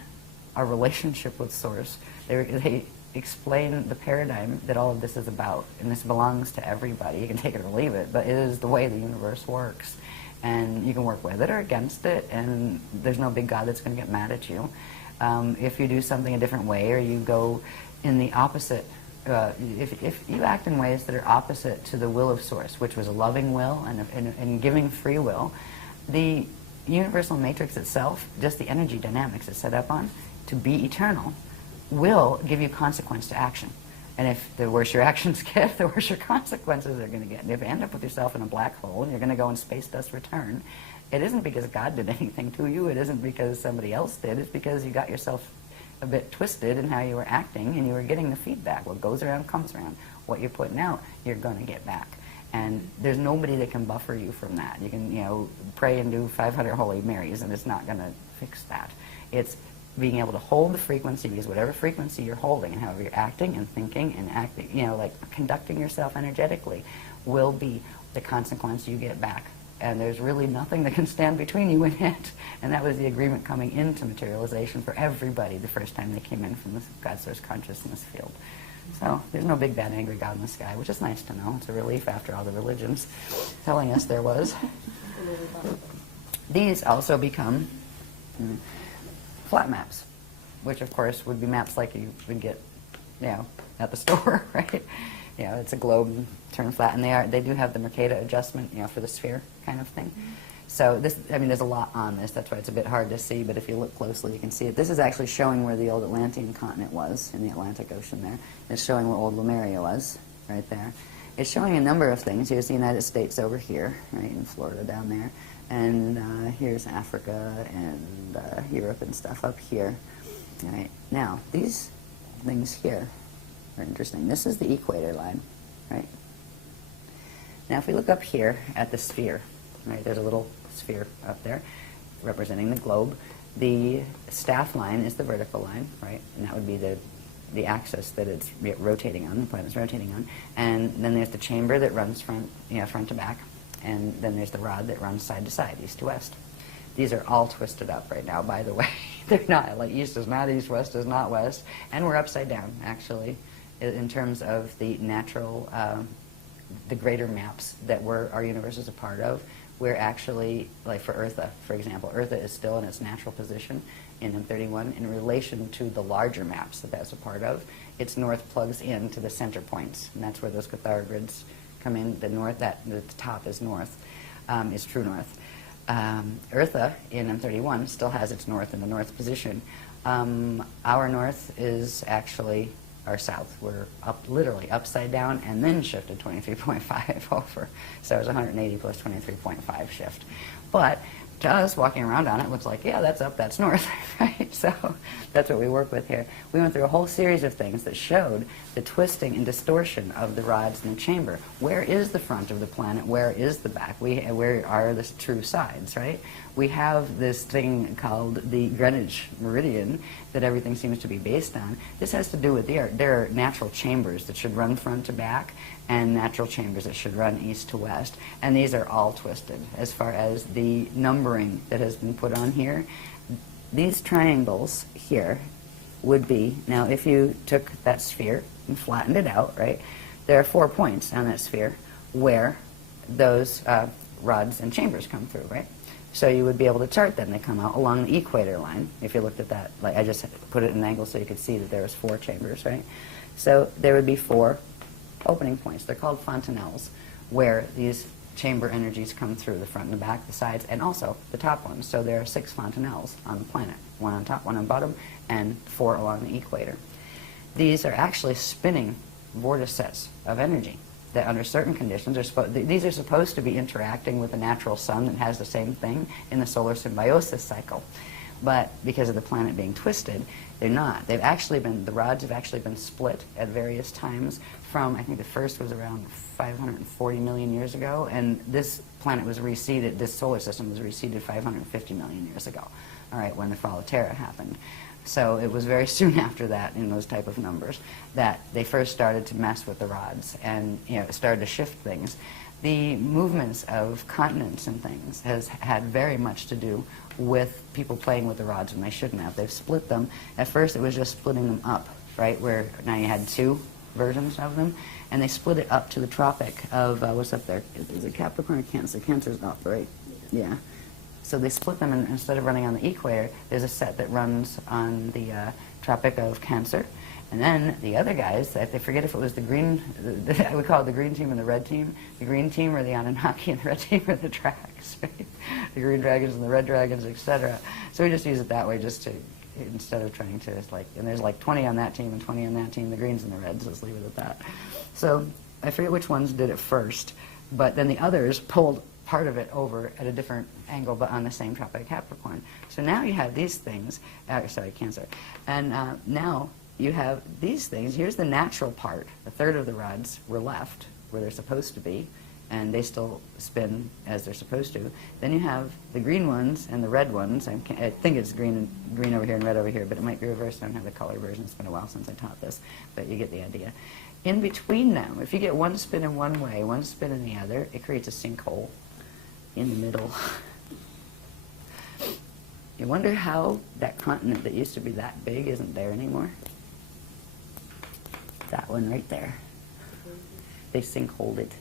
our relationship with Source. They explain the paradigm that all of this is about, and this belongs to everybody. You can take it or leave it, but it is the way the universe works, and you can work with it or against it, and there's no big God that's going to get mad at you if you do something a different way, or you go in the opposite. If you act in ways that are opposite to the will of Source, which was a loving will and giving free will, the universal matrix itself, just the energy dynamics it's set up on, to be eternal, will give you consequence to action. And if the worse your actions get, the worse your consequences are going to get. And if you end up with yourself in a black hole and you're going to go in space dust return, it isn't because God did anything to you. It isn't because somebody else did. It's because you got yourself a bit twisted in how you were acting, and you were getting the feedback. What goes around comes around. What you're putting out, you're going to get back. And there's nobody that can buffer you from that. You can, pray and do 500 Holy Marys, and it's not going to fix that. It's being able to hold the frequency, because whatever frequency you're holding and however you're acting and thinking and acting, like conducting yourself energetically, will be the consequence you get back. And there's really nothing that can stand between you and it. And that was the agreement coming into materialization for everybody the first time they came in from the God Source consciousness field. So there's no big, bad, angry God in the sky, which is nice to know. It's a relief after all the religions telling us there was. These also become flat maps, which of course would be maps like you would get, at the store, right? It's a globe turned flat, and they do have the Mercator adjustment, for the sphere kind of thing. So this, there's a lot on this. That's why it's a bit hard to see, but if you look closely, you can see it. This is actually showing where the old Atlantean continent was in the Atlantic Ocean there. It's showing where old Lemuria was, right there. It's showing a number of things. Here's the United States over here, right, in Florida down there. And here's Africa and Europe and stuff up here. All right. Now, these things here are interesting. This is the equator line, right? Now, if we look up here at the sphere, right, there's a little sphere up there representing the globe. The staff line is the vertical line, right? And that would be the axis that it's rotating on, the planet's rotating on. And then there's the chamber that runs front to back. And then there's the rod that runs side to side, east to west. These are all twisted up right now, by the way. They're not, like east is not east, west is not west. And we're upside down, actually, in terms of the natural, the greater maps that our universe is a part of. We're actually, like for Eartha, for example, Eartha is still in its natural position in M31 in relation to the larger maps that's a part of. Its north plugs into the center points, and that's where those Cathara grids come in. The north, the top is north, is true north. Eartha in M31 still has its north in the north position. Our north is actually our south. We're literally upside down and then shifted 23.5 over. So it was 180 plus 23.5 shift. But to us, walking around on it looks like, yeah, that's up, that's north, right? So that's what we work with here. We went through a whole series of things that showed the twisting and distortion of the rods in the chamber. Where is the front of the planet? Where is the back? Where are the true sides, right? We have this thing called the Greenwich Meridian that everything seems to be based on. This has to do with there are natural chambers that should run front to back and natural chambers that should run east to west. And these are all twisted as far as the numbering that has been put on here. These triangles here would be, now if you took that sphere and flattened it out, right, there are 4 points on that sphere where those rods and chambers come through, right? So you would be able to chart them. They come out along the equator line. If you looked at that, like I just put it in an angle so you could see that there was 4 chambers, right? So there would be 4 opening points. They're called fontanelles, where these chamber energies come through, the front and the back, the sides, and also the top ones. So there are 6 fontanelles on the planet, 1 on top, 1 on bottom, and 4 along the equator. These are actually spinning vortices of energy that under certain conditions these are supposed to be interacting with the natural sun that has the same thing in the solar symbiosis cycle. But because of the planet being twisted, they're not. The rods have actually been split at various times from, I think the first was around 540 million years ago, and this planet was reseeded, this solar system was reseeded 550 million years ago, all right, when the fall of Terra happened. So it was very soon after that, in those type of numbers, that they first started to mess with the rods and started to shift things. The movements of continents and things has had very much to do with people playing with the rods when they shouldn't have. They've split them. At first it was just splitting them up, right, where now you had 2 versions of them, and they split it up to the tropic of, what's up there? Is it Capricorn or Cancer? Cancer's up, right? Yeah. So they split them, and instead of running on the equator, there's a set that runs on the Tropic of Cancer, And then the other guys, I forget if it was the green, I would call it the green team and the red team. The green team are the Anunnaki and the red team are the Tracks, right? The green dragons and the red dragons, etc. So we just use it that way just to, instead of trying to, like, and there's like 20 on that team and 20 on that team, the greens and the reds, let's leave it at that. So I forget which ones did it first, but then the others pulled part of it over at a different angle, but on the same tropic Capricorn. So now you have these things, sorry, Cancer, and now you have these things. Here's the natural part. A third of the rods were left where they're supposed to be, and they still spin as they're supposed to. Then you have the green ones and the red ones. I think it's green over here and red over here, but it might be reversed. I don't have the color version. It's been a while since I taught this, but you get the idea. In between them, if you get one spin in one way, one spin in the other, it creates a sinkhole in the middle. You wonder how that continent that used to be that big isn't there anymore? That one right there. They sinkholed it,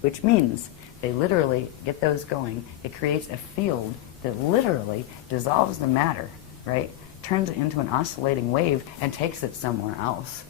which means they literally get those going. It creates a field that literally dissolves the matter, right? Turns it into an oscillating wave and takes it somewhere else.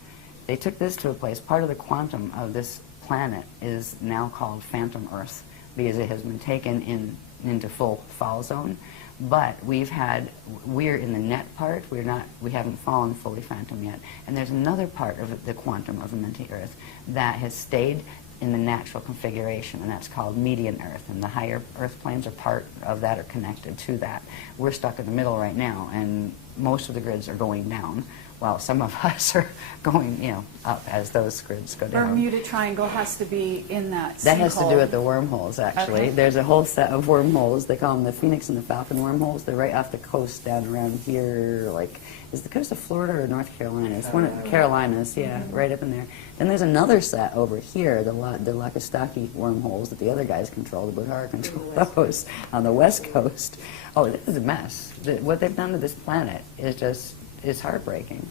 They took this to a place. Part of the quantum of this planet is now called Phantom Earth because it has been taken into full fall zone. But we're in the net part. We haven't fallen fully phantom yet. And there's another part of the quantum of Amenti Earth that has stayed in the natural configuration, and that's called median Earth. And the higher Earth planes are part of that, are connected to that. We're stuck in the middle right now, and most of the grids are going down, while some of us are going, up as those grids go down. Bermuda Triangle has to be in that sinkhole. That has to do with the wormholes, actually. Okay. There's a whole set of wormholes. They call them the Phoenix and the Falcon wormholes. They're right off the coast down around here, like, is the coast of Florida or North Carolina? It's one of the Carolinas, yeah, right up in there. Then there's another set over here, the Lakastaki wormholes that the other guys control, the Buhara control those on the west coast. Oh, this is a mess. What they've done to this planet is heartbreaking.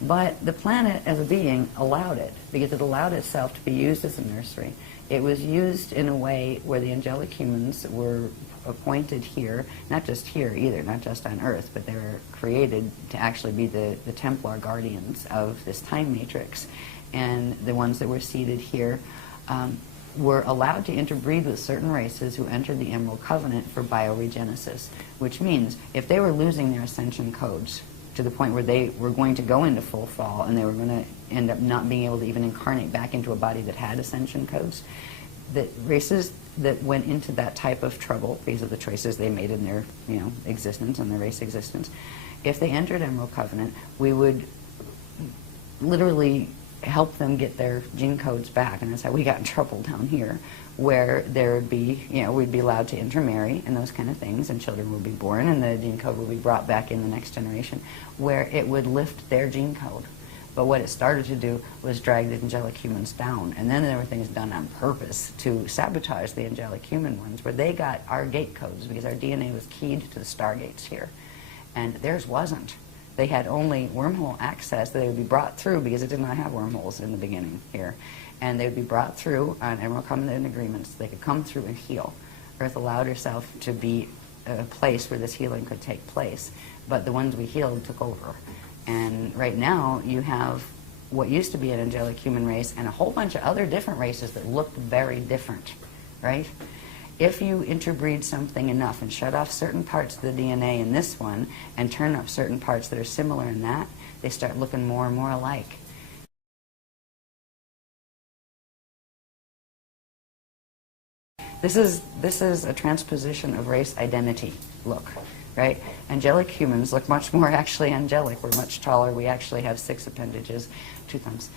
But the planet as a being allowed it, because it allowed itself to be used as a nursery. It was used in a way where the angelic humans were appointed here, not just here either, not just on Earth, but they were created to actually be the Templar guardians of this time matrix. And the ones that were seated here were allowed to interbreed with certain races who entered the Emerald Covenant for bioregenesis, which means if they were losing their ascension codes to the point where they were going to go into full fall and they were going to end up not being able to even incarnate back into a body that had ascension codes, that races that went into that type of trouble because of the choices they made in their existence and their race existence, if they entered Emerald Covenant, we would literally help them get their gene codes back, and that's how we got in trouble down here, where there would be, we'd be allowed to intermarry and those kind of things, and children would be born, and the gene code would be brought back in the next generation, where it would lift their gene code. But what it started to do was drag the angelic humans down, and then everything's done on purpose to sabotage the angelic human ones, where they got our gate codes because our DNA was keyed to the stargates here, and theirs wasn't. They had only wormhole access that they would be brought through because it did not have wormholes in the beginning here. And they would be brought through on Emerald Covenant agreements. They could come through and heal. Earth allowed herself to be a place where this healing could take place. But the ones we healed took over. And right now you have what used to be an angelic human race and a whole bunch of other different races that looked very different, right? If you interbreed something enough and shut off certain parts of the DNA in this one and turn up certain parts that are similar in that, they start looking more and more alike. This is a transposition of race identity look, right? Angelic humans look much more actually angelic. We're much taller. We actually have 6 appendages, 2 thumbs.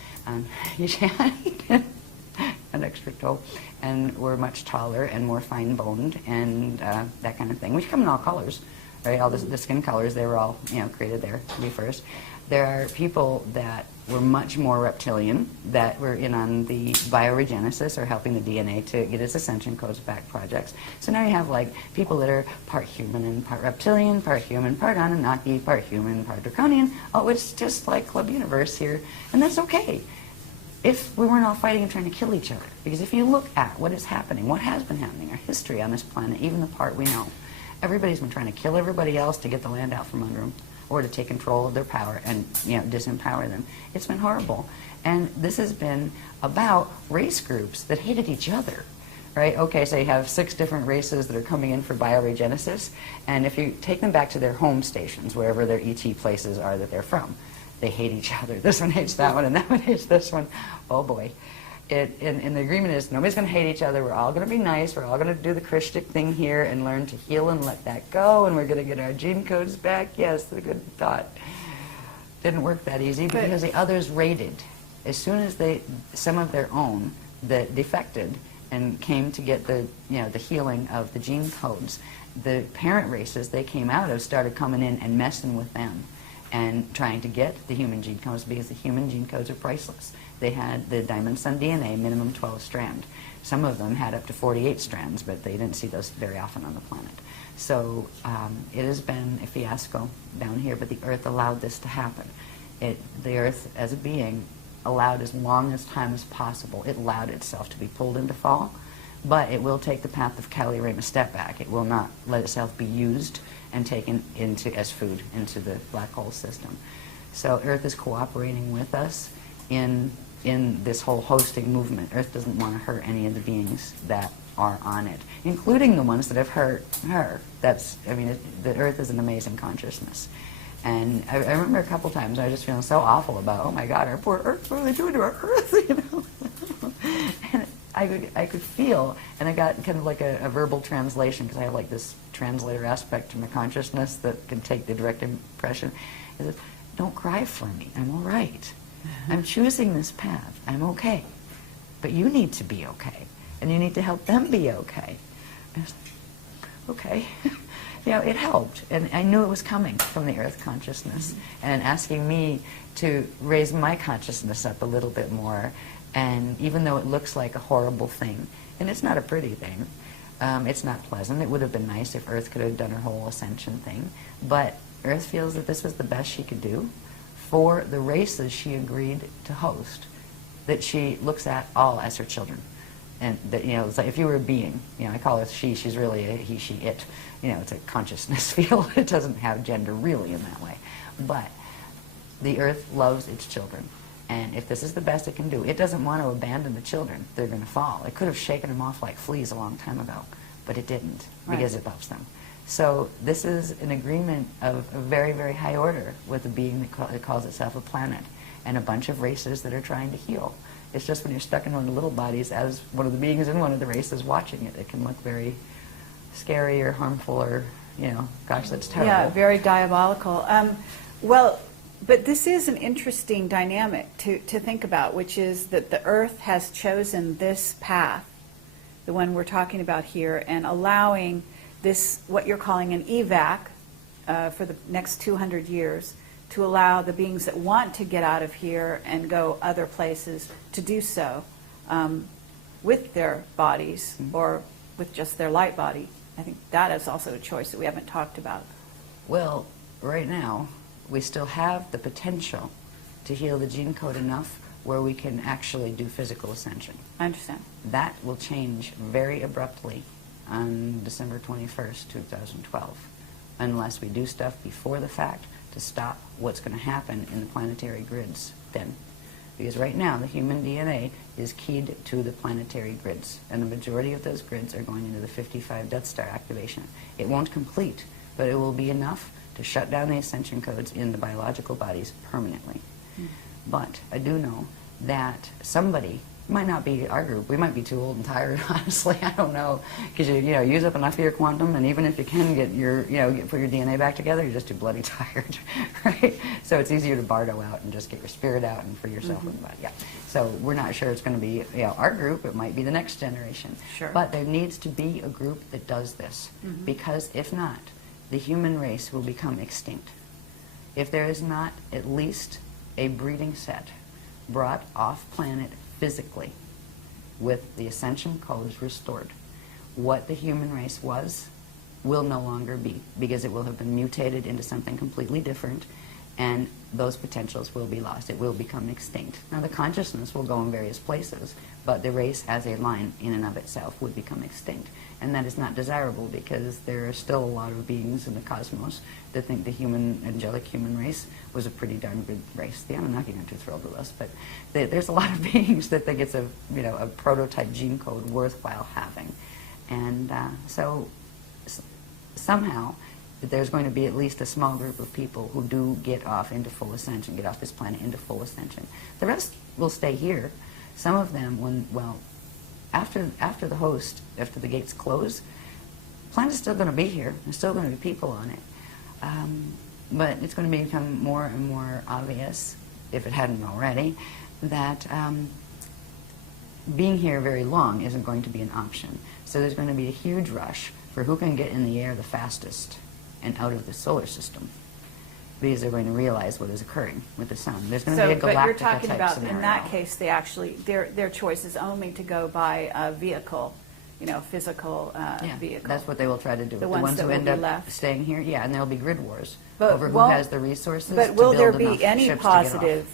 An extra toe, and we're much taller and more fine-boned and that kind of thing. We come in all colors, right? All the skin colors, they were all created there to be first. There are people that were much more reptilian that were in on the bioregenesis or helping the DNA to get its ascension codes back projects. So now you have like people that are part human and part reptilian, part human, part Anunnaki, part human, part draconian. Oh, it's just like Club Universe here, and that's okay. If we weren't all fighting and trying to kill each other. Because if you look at what is happening, what has been happening, our history on this planet, even the part we know, everybody's been trying to kill everybody else to get the land out from under them. or to take control of their power and, disempower them. It's been horrible. And this has been about race groups that hated each other. Right? Okay, so you have 6 different races that are coming in for bioregenesis, and if you take them back to their home stations, wherever their ET places are that they're from, they hate each other. This one hates that one, and that one hates this one. Oh boy. And the agreement is nobody's going to hate each other. We're all going to be nice. We're all going to do the Krystic thing here and learn to heal and let that go, and we're going to get our gene codes back. Yes, the good thought. Didn't work that easy because the others raided. As soon as some of their own that defected and came to get the healing of the gene codes, the parent races they came out of started coming in and messing with them and trying to get the human gene codes, because the human gene codes are priceless. They had the Diamond Sun DNA, minimum 12 strand. Some of them had up to 48 strands, but they didn't see those very often on the planet. So it has been a fiasco down here, but the Earth allowed this to happen. The Earth, as a being, allowed as long as time as possible. It allowed itself to be pulled into fall, but it will take the path of Kali Rama step back. It will not let itself be used and taken as food into the black hole system. So Earth is cooperating with us in this whole hosting movement. Earth doesn't want to hurt any of the beings that are on it, including the ones that have hurt her. The Earth is an amazing consciousness. And I remember a couple times I was just feeling so awful about, oh my God, our poor Earth, what are they doing to our Earth, And I could feel, and I got kind of like a verbal translation, because I have like this translator aspect to my consciousness that can take the direct impression. It says, don't cry for me, I'm all right. I'm choosing this path, I'm okay. But you need to be okay, and you need to help them be okay. And I was like, okay. It helped, and I knew it was coming from the Earth consciousness, and asking me to raise my consciousness up a little bit more. And even though it looks like a horrible thing, and it's not a pretty thing, it's not pleasant. It would have been nice if Earth could have done her whole ascension thing, but Earth feels that this was the best she could do for the races she agreed to host, that she looks at all as her children. And that, it's like if you were a being, I call her she, she's really a he, she, it. It's a consciousness field. It doesn't have gender really in that way. But the Earth loves its children. And if this is the best it can do, it doesn't want to abandon the children. They're going to fall. It could have shaken them off like fleas a long time ago, but it didn't, because it loves them. So this is an agreement of a very, very high order with a being that calls itself a planet, and a bunch of races that are trying to heal. It's just when you're stuck in one of the little bodies as one of the beings in one of the races watching it, it can look very scary or harmful or, gosh, that's terrible. Yeah, very diabolical. But this is an interesting dynamic to think about, which is that the Earth has chosen this path, the one we're talking about here, and allowing this, what you're calling an evac for the next 200 years, to allow the beings that want to get out of here and go other places to do so with their bodies or with just their light body. I think that is also a choice that we haven't talked about. Well, right now, we still have the potential to heal the gene code enough where we can actually do physical ascension. I understand. That will change very abruptly on December 21st, 2012, unless we do stuff before the fact to stop what's going to happen in the planetary grids then. Because right now, the human DNA is keyed to the planetary grids, and the majority of those grids are going into the 55 Death Star activation. It won't complete, but it will be enough to shut down the ascension codes in the biological bodies permanently. But I do know that somebody, might not be our group, we might be too old and tired, honestly, I don't know, because you use up enough of your quantum, and even if you can get your, put your DNA back together, you're just too bloody tired, right? So it's easier to bardo out and just get your spirit out and free yourself from the body, yeah. So we're not sure it's going to be, our group, it might be the next generation. Sure. But there needs to be a group that does this, because if not, the human race will become extinct. If there is not at least a breeding set brought off planet physically with the ascension codes restored, what the human race was will no longer be, because it will have been mutated into something completely different, and those potentials will be lost. It will become extinct. Now, the consciousness will go in various places, but the race as a line in and of itself would become extinct. And that is not desirable, because there are still a lot of beings in the cosmos that think the angelic human race was a pretty darn good race. The Anunnaki aren't too thrilled with us, but there's a lot of beings that think it's a prototype gene code worthwhile having. And so somehow there's going to be at least a small group of people who do get off into full ascension, get off this planet into full ascension. The rest will stay here. Some of them, after the host, after the gates close, the planet's still going to be here. There's still going to be people on it. But it's going to become more and more obvious, if it hadn't already, that being here very long isn't going to be an option. So there's going to be a huge rush for who can get in the air the fastest and out of the solar system, because they're going to realize what is occurring with the sun. There's going to be a But you're galactica talking type about, scenario. in that case, they actually, their choice is only to go by a vehicle, physical vehicle. That's what they will try to do. The ones that who will end be up left. staying here, and there'll be grid wars But over who won't- has the resources But to will there build enough be any ships to get off. positive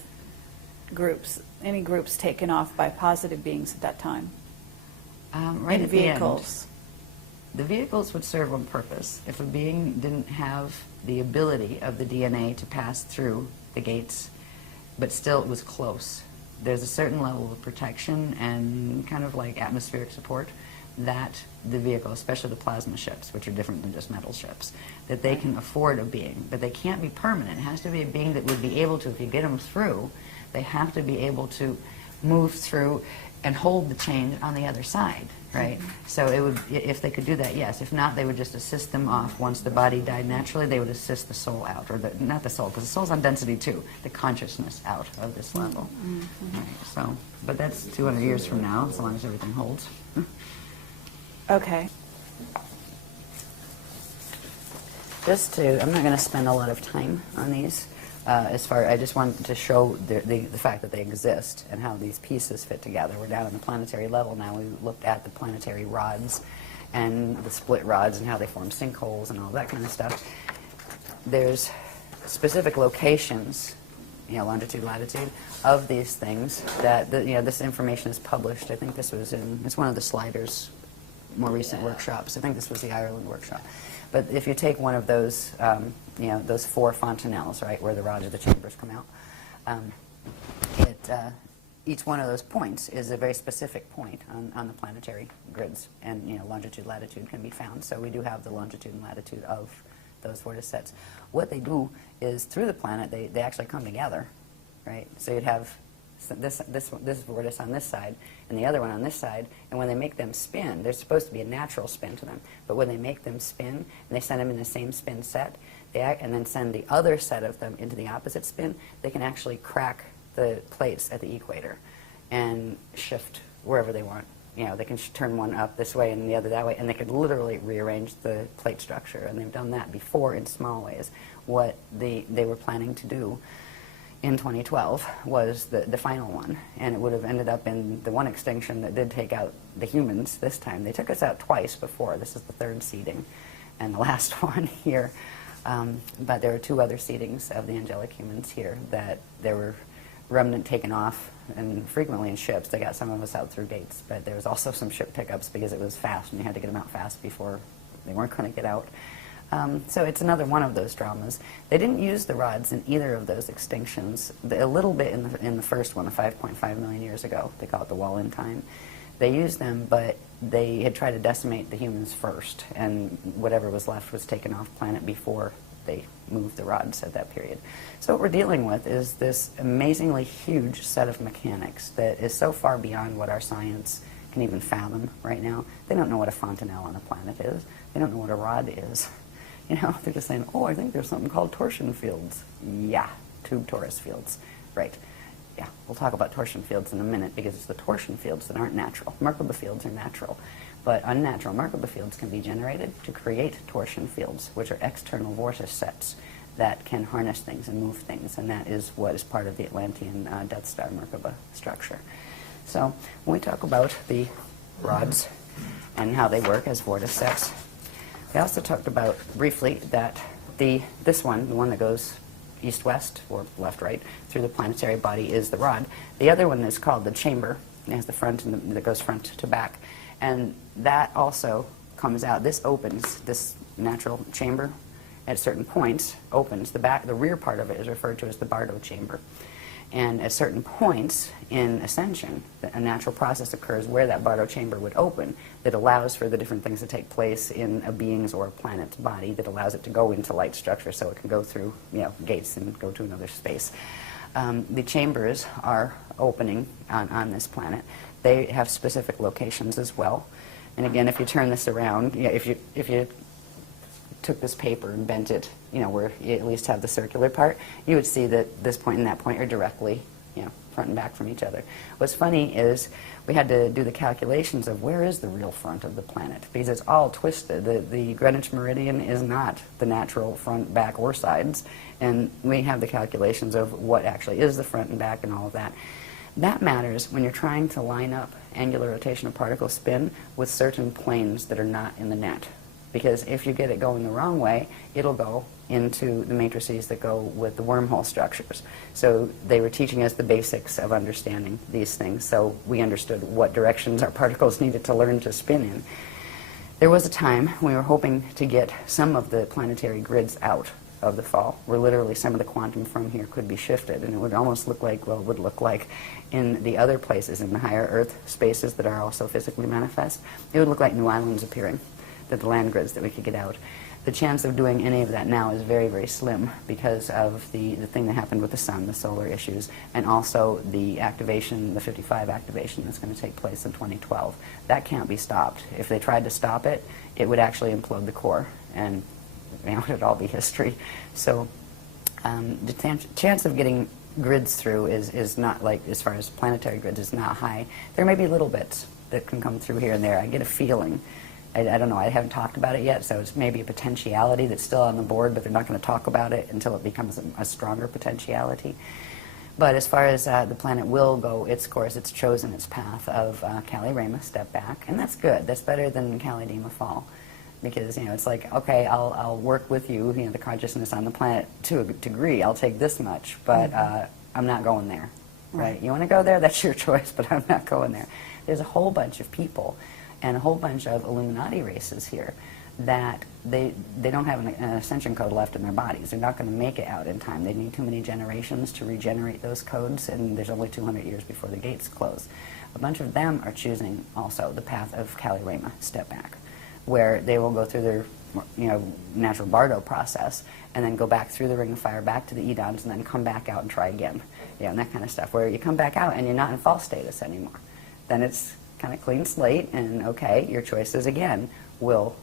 groups, any groups taken off by positive beings at that time? Right in at the end, vehicles? the vehicles would serve one purpose. If a being didn't have the ability of the DNA to pass through the gates, but still it was close, there's a certain level of protection and kind of like atmospheric support that the vehicle, especially the plasma ships, which are different than just metal ships, that they can afford a being. But they can't be permanent. It has to be a being that would be able to, if you get them through, they have to be able to move through and hold the change on the other side, right? So it would, if they could do that, yes. If not, they would just assist them off. Once the body died naturally, they would assist the soul out, or not the soul, because the soul's on density too, the consciousness out of this level. Right, so, but that's 200 years from now, as long as everything holds. Okay. I'm not going to spend a lot of time on these. I just wanted to show the fact that they exist and how these pieces fit together. We're down on the planetary level now. We looked at the planetary rods and the split rods and how they form sinkholes and all that kind of stuff. There's specific locations, longitude, latitude, of these things that, this information is published. I think it's one of the Sliders' more recent workshops. I think this was the Ireland workshop. But if you take one of those, those 4 fontanelles, right, where the rods of the chambers come out, each one of those points is a very specific point on the planetary grids, and longitude, latitude can be found. So we do have the longitude and latitude of those vortices. What they do is, through the planet, they actually come together, right? So you'd have this vortice on this side and the other one on this side, and when they make them spin, there's supposed to be a natural spin to them, but when they make them spin and they send them in the same spin set, and then send the other set of them into the opposite spin, they can actually crack the plates at the equator and shift wherever they want. They can turn one up this way and the other that way, and they could literally rearrange the plate structure, and they've done that before in small ways. What they were planning to do in 2012 was the final one, and it would have ended up in the one extinction that did take out the humans this time. They took us out twice before. This is the 3rd seeding and the last one here. But there were 2 other seedings of the angelic humans here that there were remnant taken off, and frequently in ships. They got some of us out through gates, but there was also some ship pickups because it was fast, and you had to get them out fast before they weren't going to get out. So it's another one of those dramas. They didn't use the rods in either of those extinctions. A little bit in the first one, 5.5 million years ago. They call it the wall in time. They used them, but they had tried to decimate the humans first, and whatever was left was taken off planet before they moved the rods at that period. So what we're dealing with is this amazingly huge set of mechanics that is so far beyond what our science can even fathom right now. They don't know what a fontanelle on a planet is. They don't know what a rod is. They're just saying, I think there's something called torsion fields. Yeah, tube torus fields. Right. Yeah, we'll talk about torsion fields in a minute, because it's the torsion fields that aren't natural. Merkaba fields are natural, but unnatural Merkaba fields can be generated to create torsion fields, which are external vortice sets that can harness things and move things, and that is what is part of the Atlantean Death Star Merkaba structure. So when we talk about the rods and how they work as vortice sets, we also talked about briefly that this one, the one that goes east-west or left-right through the planetary body is the rod. The other one is called the chamber. It has the front and that goes front to back. And that also comes out. This opens, this natural chamber at certain points opens. The rear part of it is referred to as the Bardo chamber. And at certain points in Ascension, a natural process occurs where that Bardo chamber would open that allows for the different things to take place in a being's or a planet's body, that allows it to go into light structure so it can go through, gates and go to another space. The chambers are opening on this planet. They have specific locations as well. And again, if you turn this around, if you took this paper and bent it, where you at least have the circular part, you would see that this point and that point are directly, front and back from each other. What's funny is we had to do the calculations of where is the real front of the planet, because it's all twisted. The Greenwich meridian is not the natural front, back, or sides, and we have the calculations of what actually is the front and back and all of that. That matters when you're trying to line up angular rotational particle spin with certain planes that are not in the net. Because if you get it going the wrong way, it'll go into the matrices that go with the wormhole structures. So they were teaching us the basics of understanding these things, so we understood what directions our particles needed to learn to spin in. There was a time we were hoping to get some of the planetary grids out of the fall, where literally some of the quantum from here could be shifted, and it would almost look like, well, it would look like in the other places, in the higher Earth spaces that are also physically manifest, it would look like new islands appearing, that the land grids that we could get out. The chance of doing any of that now is very, very slim because of the thing that happened with the sun, the solar issues, and also the activation, the 55 activation that's going to take place in 2012. That can't be stopped. If they tried to stop it, it would actually implode the core, and it would all be history. So the chance of getting grids through is not, like, as far as planetary grids, is not high. There may be little bits that can come through here and there. I get a feeling. I don't know, I haven't talked about it yet, so it's maybe a potentiality that's still on the board, but they're not going to talk about it until it becomes a stronger potentiality. But as far as the planet will go its course, it's chosen its path of Kali-Rama, step back, and that's good. That's better than Kali-Dima fall, because it's like, okay, I'll work with you, the consciousness on the planet to a degree. I'll take this much, but I'm not going there. Right? You want to go there? That's your choice, but I'm not going there. There's a whole bunch of people and a whole bunch of Illuminati races here that they don't have an ascension code left in their bodies. They're not going to make it out in time. They need too many generations to regenerate those codes, and there's only 200 years before the gates close. A bunch of them are choosing also the path of Kali-Rama, step back, where they will go through their natural Bardo process and then go back through the Ring of Fire, back to the Edons, and then come back out and try again. And that kind of stuff, where you come back out and you're not in false status anymore. Then it's kind of clean slate, and okay, your choices again will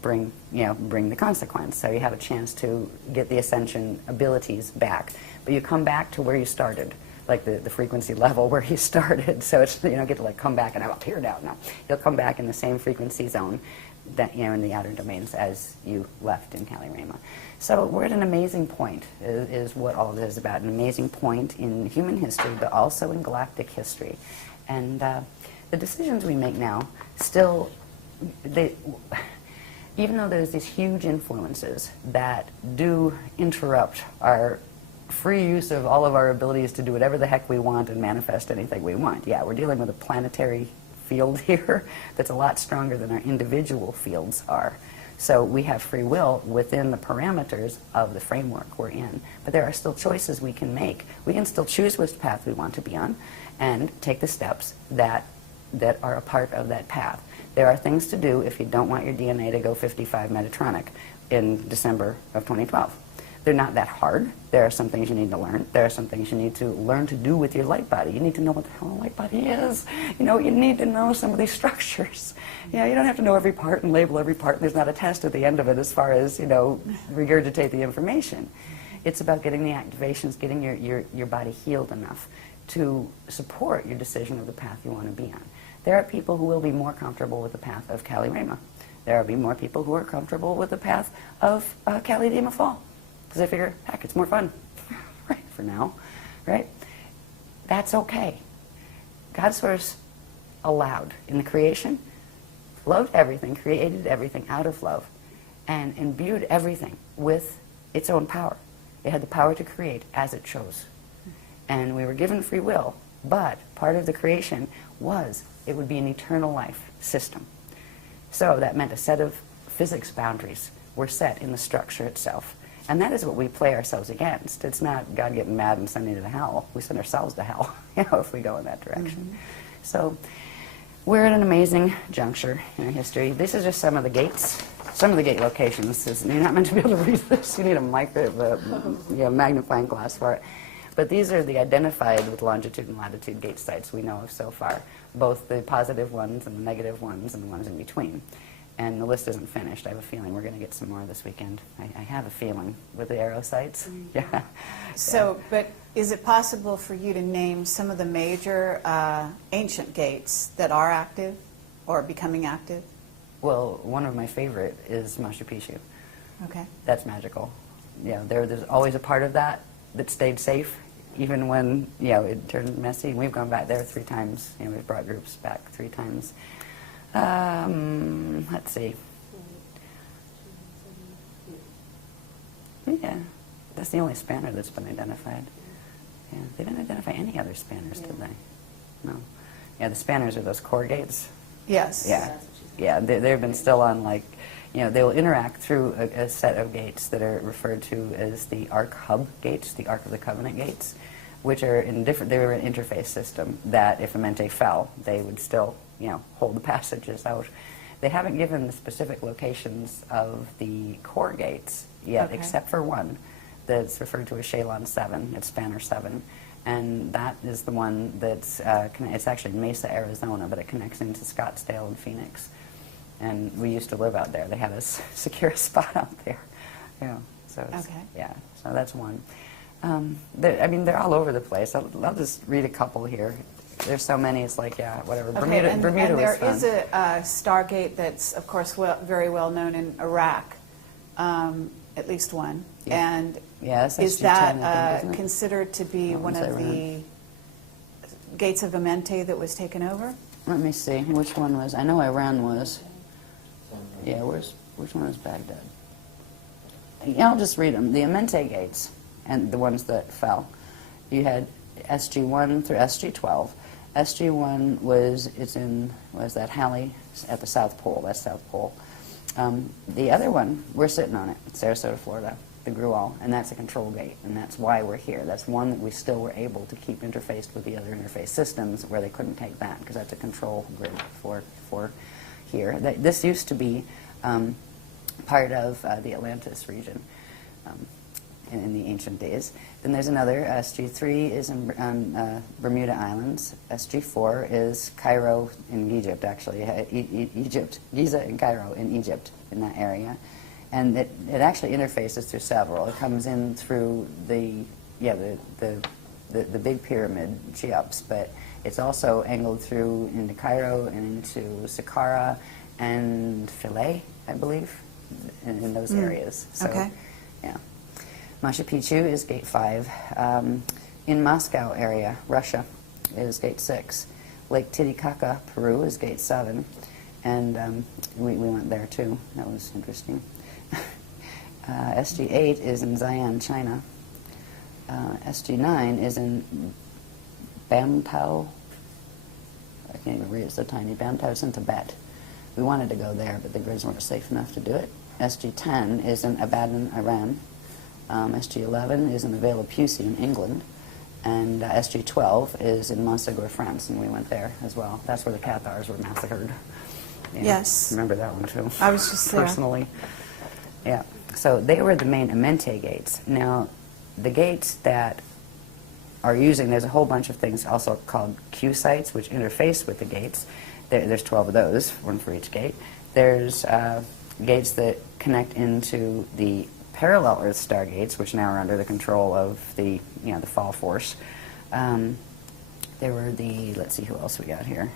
bring the consequence. So you have a chance to get the ascension abilities back, but you come back to where you started, like the frequency level where you started. So it's you don't get to like come back and I'm up here now. No, you'll come back in the same frequency zone that in the outer domains as you left in Kali-Rama. So we're at an amazing point, is what all this is about. An amazing point in human history, but also in galactic history, and. The decisions we make now, still, even though there's these huge influences that do interrupt our free use of all of our abilities to do whatever the heck we want and manifest anything we want. Yeah, we're dealing with a planetary field here that's a lot stronger than our individual fields are. So we have free will within the parameters of the framework we're in. But there are still choices we can make. We can still choose which path we want to be on and take the steps that are a part of that path. There are things to do if you don't want your DNA to go 55 Metatronic in December of 2012. They're not that hard. There are some things you need to learn. There are some things you need to learn to do with your light body. You need to know what the hell a light body is. You need to know some of these structures. You don't have to know every part and label every part. There's not a test at the end of it as far as, regurgitate the information. It's about getting the activations, getting your body healed enough to support your decision of the path you want to be on. There are people who will be more comfortable with the path of Kali-Rama. There will be more people who are comfortable with the path of Kali-Dima fall. Because they figure, heck, it's more fun, right, for now, right? That's okay. God source allowed in the creation, loved everything, created everything out of love, and imbued everything with its own power. It had the power to create as it chose. And we were given free will, but part of the creation was it would be an eternal life system. So that meant a set of physics boundaries were set in the structure itself. And that is what we play ourselves against. It's not God getting mad and sending you to hell. We send ourselves to hell, if we go in that direction. So we're at an amazing juncture in our history. This is just some of the gates, some of the gate locations. You're not meant to be able to read this. You need a magnifying glass for it. But these are the identified with longitude and latitude gate sites we know of so far, both the positive ones and the negative ones and the ones in between. And the list isn't finished. I have a feeling we're going to get some more this weekend. I have a feeling with the arrow sites. Yeah. So, but is it possible for you to name some of the major ancient gates that are active or becoming active? Well, one of my favorite is Machu Picchu. Okay. That's magical. Yeah, there's always a part of that stayed safe, even when it turned messy. And we've gone back there 3 times. We've brought groups back 3 times. Let's see. Yeah, that's the only spanner that's been identified. Yeah, they didn't identify any other spanners, did they? No. Yeah, the spanners are those core gates. Yes. Yeah, yeah. They've been still on they will interact through a set of gates that are referred to as the Ark Hub gates, the Ark of the Covenant gates, which are they were an interface system that if a mente fell, they would still hold the passages out. They haven't given the specific locations of the core gates yet, except for one that's referred to as Shalon 7. It's Spanner 7. And that is the one that's, it's actually Mesa, Arizona, but it connects into Scottsdale and Phoenix. And we used to live out there. They had us secure a spot out there. So so that's one. They're all over the place. I'll just read a couple here. There's so many, it's whatever. Okay, Bermuda and there was fun. is a Stargate that's, of course, very well known in Iraq, at least one. Yeah. And that's is SG-10, that I think, isn't it? considered to be That one one's of the gates of Amente that was taken over? Let me see. Which one was? I know Iran was. Yeah, which one was Baghdad? I'll just read them. The Amente gates, and the ones that fell. You had SG-1 through SG-12. SG-1 was that Halley at the South Pole. That's South Pole. The other one, we're sitting on it. It's Sarasota, Florida, the Gruol, and that's a control gate, and that's why we're here. That's one that we still were able to keep interfaced with the other interface systems where they couldn't take that because that's a control grid for here. This used to be part of the Atlantis region in the ancient days. Then there's another. SG-3 is on Bermuda Islands. SG-4 is Cairo in Egypt, actually. Egypt, Giza and Cairo in Egypt, in that area. And it actually interfaces through several. It comes in through the big pyramid, Cheops, but it's also angled through into Cairo and into Saqqara and Philae, I believe, in those areas. So, okay. Yeah. Machu Picchu is Gate 5. In Moscow area, Russia, is Gate 6. Lake Titicaca, Peru, is Gate 7. And we went there too. That was interesting. SG-8 is in Xi'an, China. SG-9 is in Bamtao. I can't even read, it's so tiny. Bamtao is in Tibet. We wanted to go there, but the grids weren't safe enough to do it. SG-10 is in Abadan, Iran. SG-11 is in the Vale of Pusey in England. And SG-12 is in Montségur, France, and we went there as well. That's where the Cathars were massacred. Yeah. Yes. Remember that one, too. I was just there. Personally. Yeah. So they were the main Amente gates. Now, the gates that are using, there's a whole bunch of things also called Q sites, which interface with the gates. There's 12 of those, one for each gate. There's gates that connect into the parallel Earth stargates, which now are under the control of the fall force. There were let's see who else we got here.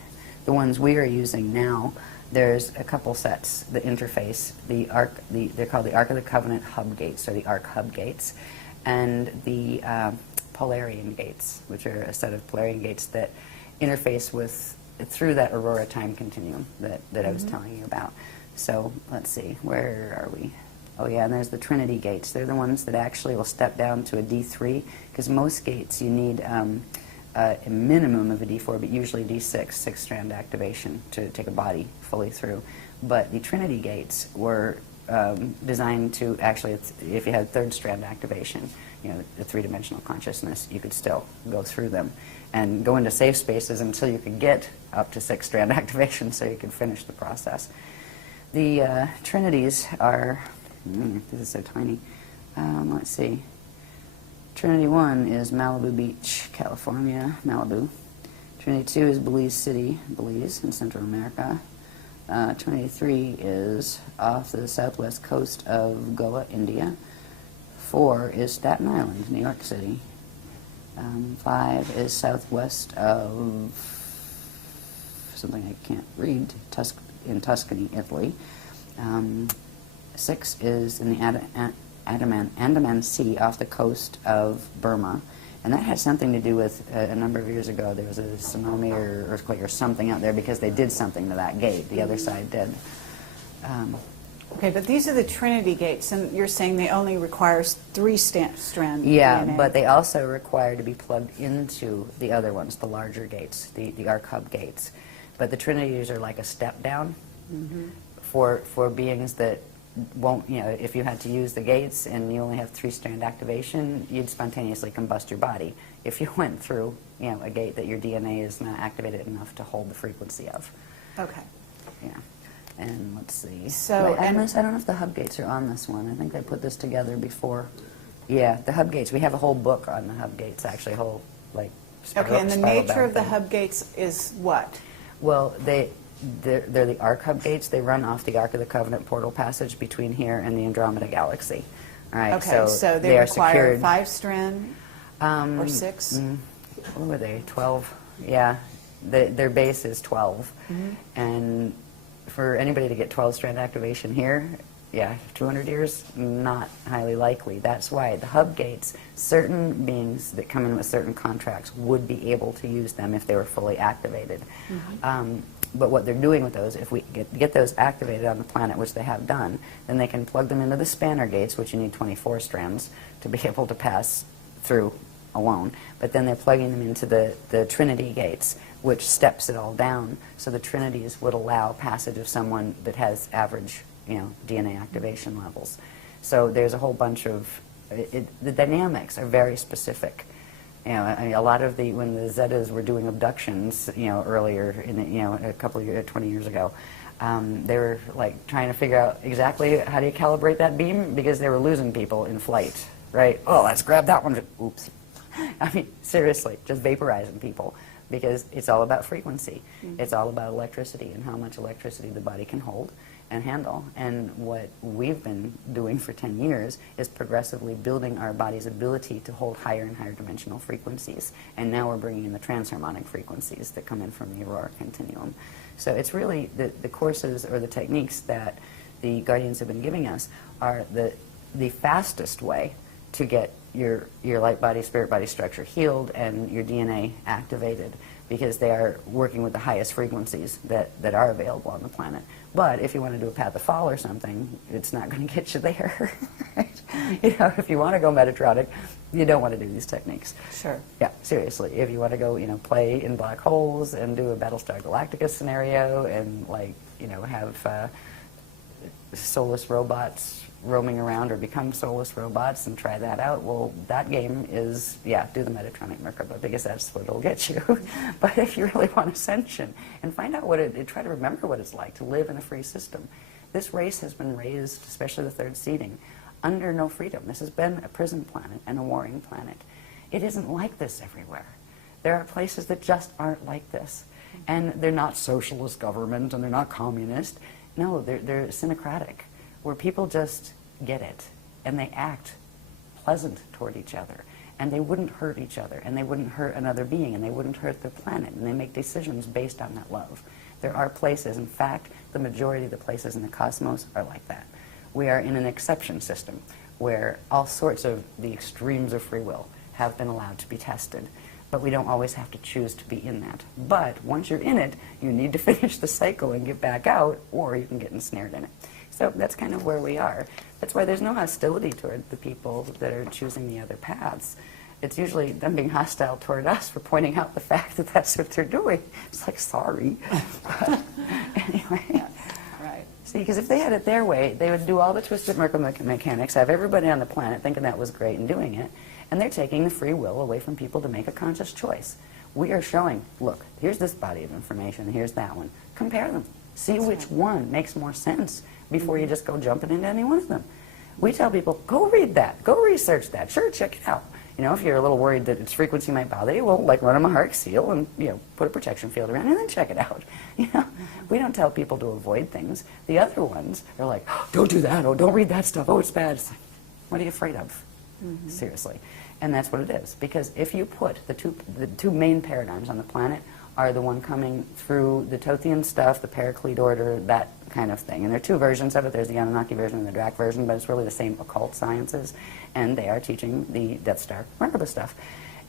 The ones we are using now, there's a couple sets that interface. They're called the Ark of the Covenant hub gates, or the Ark hub gates, and the Polarian gates, which are a set of Polarian gates that interface through that Aurora time continuum that I was telling you about. So let's see, where are we? Oh yeah, and there's the Trinity gates. They're the ones that actually will step down to a D3, because most gates you need a minimum of a D4, but usually D6, six-strand activation to take a body fully through. But the Trinity gates were designed to actually, if you had third-strand activation, the three-dimensional consciousness, you could still go through them and go into safe spaces until you could get up to six-strand activation so you could finish the process. The Trinities are, this is so tiny, let's see. Trinity 1 is Malibu Beach, California, Malibu. Trinity 2 is Belize City, Belize, in Central America. Trinity 3 is off the southwest coast of Goa, India. 4 is Staten Island, New York City. 5 is southwest of something I can't read, in Tuscany, Italy. 6 is in the Andaman Sea off the coast of Burma. And that had something to do with a number of years ago there was a tsunami or earthquake or something out there because they did something to that gate. The other side did. Okay, but these are the Trinity gates, and you're saying they only require three-strand Yeah, DNA. but they also require to be plugged into the other ones, the larger gates, the arc hub gates. But the Trinities are like a step down for beings that won't, if you had to use the gates and you only have three-strand activation, you'd spontaneously combust your body if you went through, a gate that your DNA is not activated enough to hold the frequency of. Okay. Yeah. And let's see. So, I don't know if the hub gates are on this one. I think they put this together before. Yeah, the hub gates. We have a whole book on the hub gates, actually, a whole, Okay, and the nature of the hub gates is what? Well, they're the arc hub gates. They run off the Ark of the Covenant portal passage between here and the Andromeda Galaxy. All right, Okay, so they are require secured. 5-strand or 6? What were they? 12? Yeah, their base is 12, and for anybody to get 12-strand activation here, 200 years, not highly likely. That's why the hub gates, certain beings that come in with certain contracts would be able to use them if they were fully activated. But what they're doing with those, if we get those activated on the planet, which they have done, then they can plug them into the spanner gates, which you need 24 strands to be able to pass through alone. But then they're plugging them into the Trinity gates, which steps it all down. So the Trinities would allow passage of someone that has average, DNA activation levels. So there's a whole bunch of, the dynamics are very specific. A lot of when the Zetas were doing abductions, earlier in a couple of years, 20 years ago, they were trying to figure out exactly how do you calibrate that beam because they were losing people in flight, right? Oh, let's grab that one. Oops. I mean, seriously, just vaporizing people because it's all about frequency. It's all about electricity and how much electricity the body can hold and handle. And what we've been doing for 10 years is progressively building our body's ability to hold higher and higher dimensional frequencies. And now we're bringing in the transharmonic frequencies that come in from the Aurora continuum. So it's really the courses or the techniques that the Guardians have been giving us are the fastest way to get your light body, spirit body structure healed and your DNA activated, because they are working with the highest frequencies that are available on the planet. But if you want to do a path of fall or something, it's not going to get you there. Right? If you want to go Metatronic, you don't want to do these techniques. Sure. Yeah, seriously. If you want to go, play in black holes and do a Battlestar Galactica scenario and have soulless robots roaming around or become soulless robots and try that out, well, that game is, do the Metatronic Merkaba because that's what it'll get you. But if you really want Ascension and find out try to remember what it's like to live in a free system. This race has been raised, especially the third seeding, under no freedom. This has been a prison planet and a warring planet. It isn't like this everywhere. There are places that just aren't like this. And they're not socialist government and they're not communist. No, they're synocratic, where people just get it and they act pleasant toward each other and they wouldn't hurt each other and they wouldn't hurt another being and they wouldn't hurt their planet, and they make decisions based on that love. There are places, in fact, the majority of the places in the cosmos are like that. We are in an exception system where all sorts of the extremes of free will have been allowed to be tested. But we don't always have to choose to be in that. But once you're in it, you need to finish the cycle and get back out, or you can get ensnared in it. So that's kind of where we are. That's why there's no hostility toward the people that are choosing the other paths. It's usually them being hostile toward us for pointing out the fact that that's what they're doing. It's like, sorry. But anyway. Yes, right. See, because if they had it their way, they would do all the twisted mechanics, have everybody on the planet thinking that was great and doing it, and they're taking the free will away from people to make a conscious choice. We are showing, look, here's this body of information, here's that one. Compare them. See which one makes more sense before you just go jumping into any one of them. We tell people, go read that, go research that, sure, check it out. You know, if you're a little worried that its frequency might bother you, well, like run them a HARC seal and, you know, put a protection field around it and then check it out. You know, we don't tell people to avoid things. The other ones are like, oh, don't do that, oh, don't read that stuff, oh, it's bad. It's like, what are you afraid of? Seriously. And that's what it is. Because if you put the two main paradigms on the planet are the one coming through the Tothian stuff, the Paraclete order, that kind of thing. And there are two versions of it. There's the Anunnaki version and the Drac version, but it's really the same occult sciences. And they are teaching the Death Star Merkaba stuff.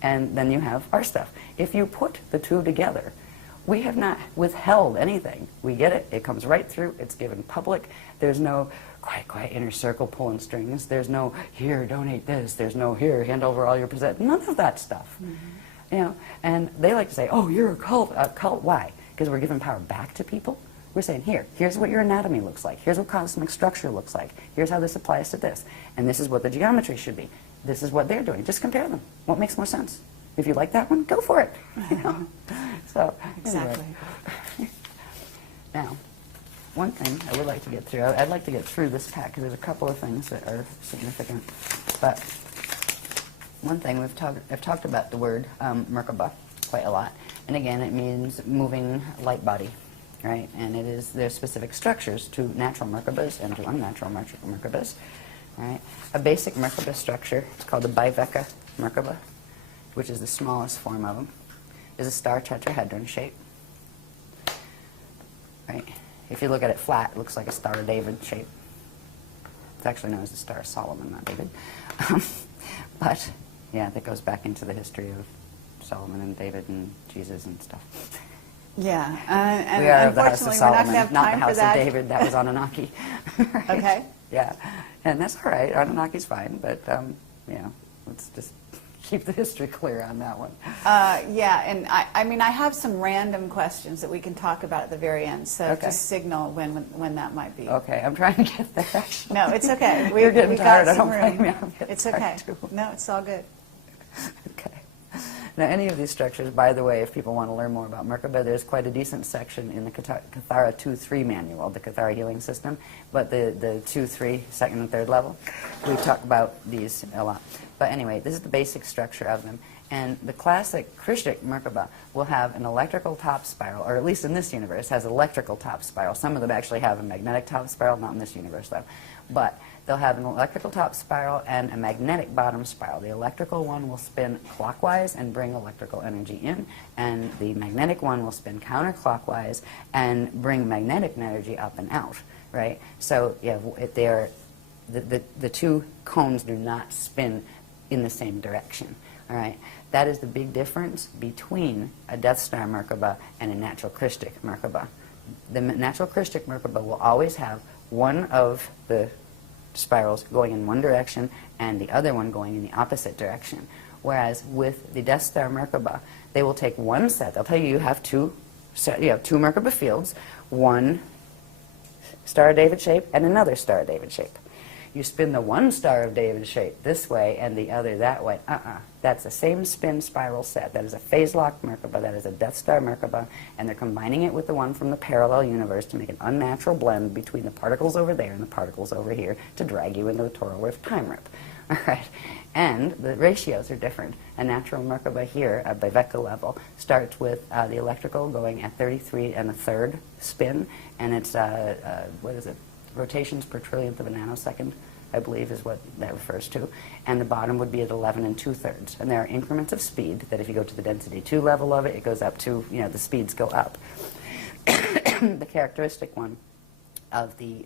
And then you have our stuff. If you put the two together, we have not withheld anything. We get it. It comes right through. It's given public. There's no quiet inner circle pulling strings. There's no, here, donate this. There's no, here, hand over all your possessions. None of that stuff. You know, and they like to say, oh, you're a cult. A cult, why? Because we're giving power back to people. We're saying, here's what your anatomy looks like. Here's what cosmic structure looks like. Here's how this applies to this. And this is what the geometry should be. This is what they're doing. Just compare them. What makes more sense? If you like that one, go for it. You know? So, Exactly. Anyway. Now, one thing I would like to get through, I'd like to get through this pack because there's a couple of things that are significant. But one thing, I've talked about the word Merkaba quite a lot. And again, it means moving light body, right? And there's specific structures to natural Merkabas and to unnatural Merkabas, right? A basic Merkaba structure, it's called the Biveka Merkaba, which is the smallest form of them, is a star tetrahedron shape, right? If you look at it flat, it looks like a Star of David shape. It's actually known as the Star of Solomon, not David. But, yeah, that goes back into the history of Solomon and David and Jesus and stuff. Yeah, and We are of the House of unfortunately, we're not going Solomon, to have not the time for House that. of David. That was Anunnaki. Right? Okay. Yeah, and that's all right. Anunnaki's fine, but, you know, let's just keep the history clear on that one. Yeah, and I mean, I have some random questions that we can talk about at the very end, so Okay. just signal when that might be. Okay, I'm trying to get there, actually. No, it's okay. You're getting we tired. got I some don't blame room. you. I'm getting It's tired, okay. too. No, it's all good. Okay. Now, any of these structures, by the way, if people want to learn more about Merkaba, there's quite a decent section in the Cathara 2-3 manual, the Cathara healing system, but the 2-3, second and third level, we talk about these a lot. But anyway, this is the basic structure of them. And the classic Krystic Merkaba will have an electrical top spiral, or at least in this universe, has electrical top spiral. Some of them actually have a magnetic top spiral, not in this universe, though. But they'll have an electrical top spiral and a magnetic bottom spiral. The electrical one will spin clockwise and bring electrical energy in, and the magnetic one will spin counterclockwise and bring magnetic energy up and out, right? So yeah, the two cones do not spin in the same direction, all right? That is the big difference between a Death Star Merkaba and a natural Krystic Merkaba. The natural Krystic Merkaba will always have one of the spirals going in one direction and the other one going in the opposite direction. Whereas with the Death Star Merkaba, they will take one set. They'll tell you have two Merkaba fields, one Star of David shape and another Star of David shape. You spin the one Star of David shape this way and the other that way. That's the same spin spiral set. That is a phase-locked Merkaba. That is a Death Star Merkaba. And they're combining it with the one from the parallel universe to make an unnatural blend between the particles over there and the particles over here to drag you into the Toro Rift time rip. All right. And the ratios are different. A natural Merkaba here at Biveka level starts with the electrical going at 33 1/3 spin. And it's, what is it? Rotations per trillionth of a nanosecond, I believe is what that refers to. And the bottom would be at 11 2/3. And there are increments of speed that if you go to the density 2 level of it, it goes up to, you know, the speeds go up. The characteristic one of the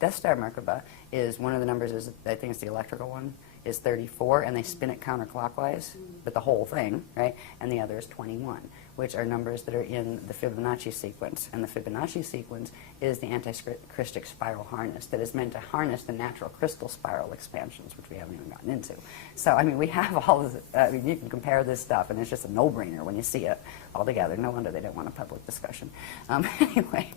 Death Star Merkaba is one of the numbers is, I think it's the electrical one, is 34, and they spin it counterclockwise with the whole thing, right? And the other is 21. which are numbers that are in the Fibonacci sequence. And the Fibonacci sequence is the anti-Krystic spiral harness that is meant to harness the natural crystal spiral expansions, which we haven't even gotten into. So, I mean, we have all of I mean, you can compare this stuff, and it's just a no-brainer when you see it all together. No wonder they don't want a public discussion. Anyway.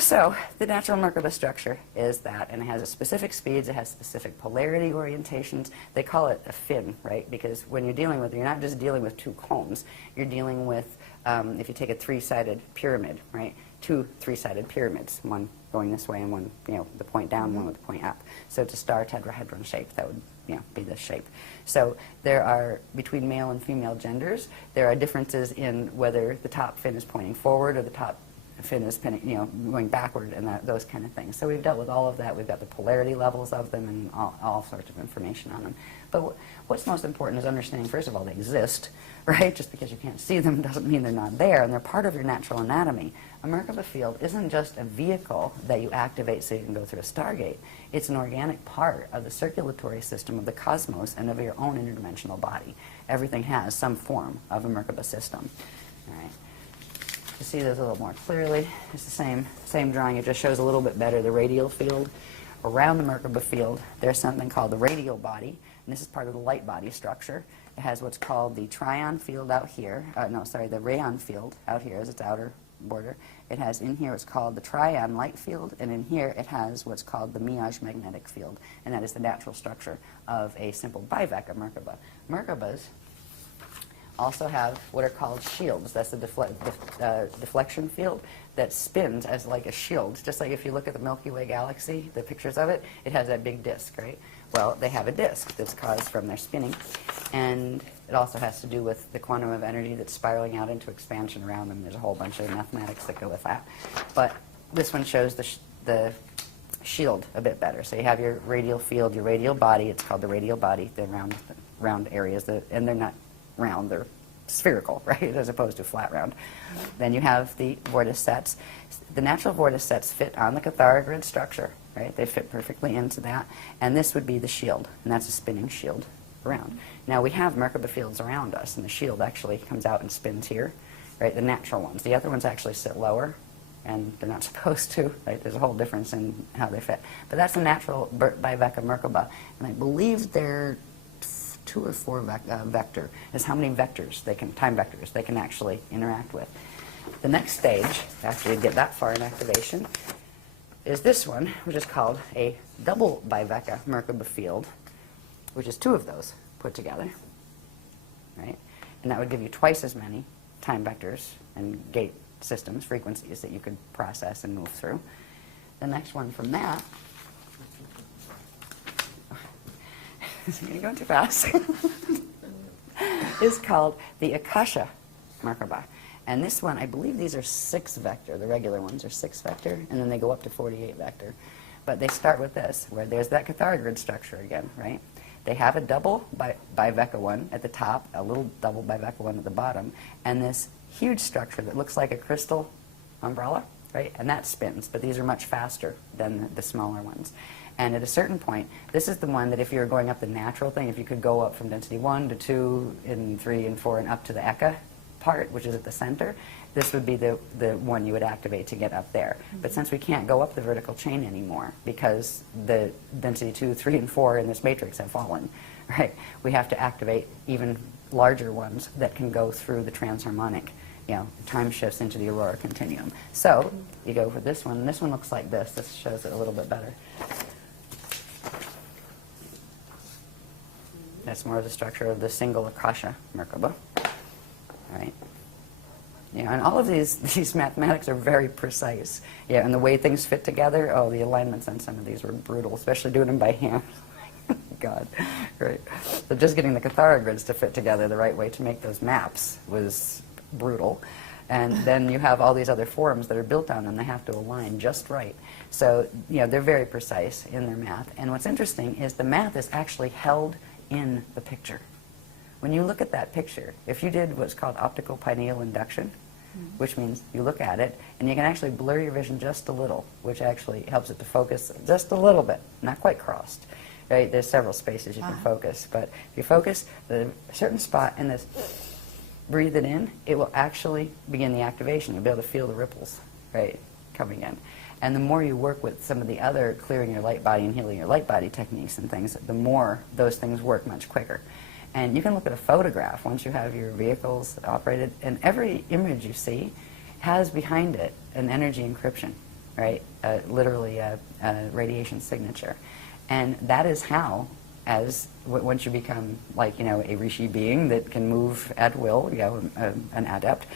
So the natural Merkaba structure is that, and it has specific speeds, it has specific polarity orientations. They call it a fin, right? Because when you're dealing with it, you're not just dealing with two combs. You're dealing with, if you take a three-sided pyramid, right? Two three-sided pyramids, one going this way and one, you know, the point down, one with the point up. So it's a star tetrahedron shape. That would, you know, be this shape. So there are, between male and female genders, there are differences in whether the top fin is pointing forward or the top fin is going backward, and those kind of things. So we've dealt with all of that. We've got the polarity levels of them and all sorts of information on them. But what's most important is understanding, first of all, they exist, right? Just because you can't see them doesn't mean they're not there, and they're part of your natural anatomy. A Merkaba field isn't just a vehicle that you activate so you can go through a Stargate. It's an organic part of the circulatory system of the cosmos and of your own interdimensional body. Everything has some form of a Merkaba system. All right. To see this a little more clearly, it's the same drawing. It just shows a little bit better the radial field. Around the Merkaba field, there's something called the radial body, and this is part of the light body structure. It has what's called the trion field out here. The rayon field out here is its outer border. It has in here what's called the trion light field, and in here it has what's called the Miage magnetic field, and that is the natural structure of a simple biveka Merkaba. Merkabas also have what are called shields. That's the deflection field that spins as like a shield. Just like if you look at the Milky Way galaxy, the pictures of it, it has that big disk, right? Well, they have a disk that's caused from their spinning, and it also has to do with the quantum of energy that's spiraling out into expansion around them. There's a whole bunch of mathematics that go with that. But this one shows the shield a bit better. So you have your radial field, your radial body. It's called the radial body, the round areas, and they're not round, they're spherical, right, as opposed to flat round. Then you have the vorticets. The natural vorticets fit on the Cathara grid structure, right? They fit perfectly into that. And this would be the shield, and that's a spinning shield around. Now we have Merkaba fields around us, and the shield actually comes out and spins here, right, the natural ones. The other ones actually sit lower, and they're not supposed to, right? There's a whole difference in how they fit. But that's a natural biveka Merkaba, and I believe they're 2 or 4 vector is how many vectors time vectors they can actually interact with. The next stage, after you get that far in activation, is this one, which is called a double biveka Merkaba field, which is 2 of those put together, right? And that would give you twice as many time vectors and gate systems, frequencies that you could process and move through. The next one from that, you're going too fast, is called the Akasha Merkaba. And this one, I believe these are 6 vector. The regular ones are 6 vector, and then they go up to 48 vector. But they start with this, where there's that Cathara grid structure again, right? They have a double biveka one at the top, a little double biveka one at the bottom, and this huge structure that looks like a crystal umbrella, right? And that spins, but these are much faster than the smaller ones. And at a certain point, this is the one that if you were going up the natural thing, if you could go up from density 1 to 2 and 3 and 4 and up to the Eka part, which is at the center, this would be the one you would activate to get up there. But since we can't go up the vertical chain anymore because the density 2, 3, and 4 in this matrix have fallen, right? We have to activate even larger ones that can go through the transharmonic, time shifts into the Aurora continuum. So you go for this one, and this one looks like this. This shows it a little bit better. That's more of the structure of the single Akasha Merkaba, right? And all of these mathematics are very precise. And the way things fit together, the alignments on some of these were brutal, especially doing them by hand. God, right? So just getting the Cathara grids to fit together the right way to make those maps was brutal. And then you have all these other forms that are built on them. They have to align just right. So, they're very precise in their math. And what's interesting is the math is actually held in the picture. When you look at that picture, if you did what's called optical pineal induction, which means you look at it and you can actually blur your vision just a little, which actually helps it to focus just a little bit, not quite crossed. Right? There's several spaces you can focus, but if you focus a certain spot in this breathe it in, it will actually begin the activation. You'll be able to feel the ripples, right, coming in. And the more you work with some of the other clearing your light body and healing your light body techniques and things, the more those things work much quicker. And you can look at a photograph once you have your vehicles operated, and every image you see has behind it an energy encryption, right? Literally a radiation signature. And that is how, once you become like, a rishi being that can move at will, an adept,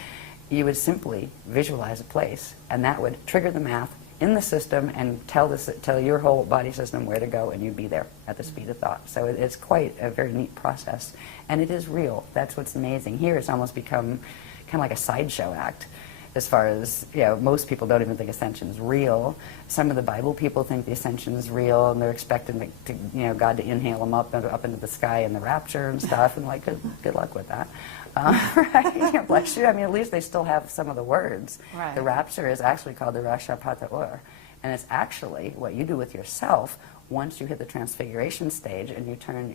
you would simply visualize a place, and that would trigger the math in the system and tell your whole body system where to go, and you'd be there at the speed of thought. So it's quite a very neat process, and it is real. That's what's amazing. Here it's almost become kind of like a sideshow act, as far as, most people don't even think Ascension is real. Some of the Bible people think the Ascension is real, and they're expecting God to inhale them up into the sky in the rapture and stuff, and like, good luck with that. Right? Bless you. I mean, at least they still have some of the words. Right. The rapture is actually called the Rasha Pata-Ur, and it's actually what you do with yourself once you hit the transfiguration stage and you turn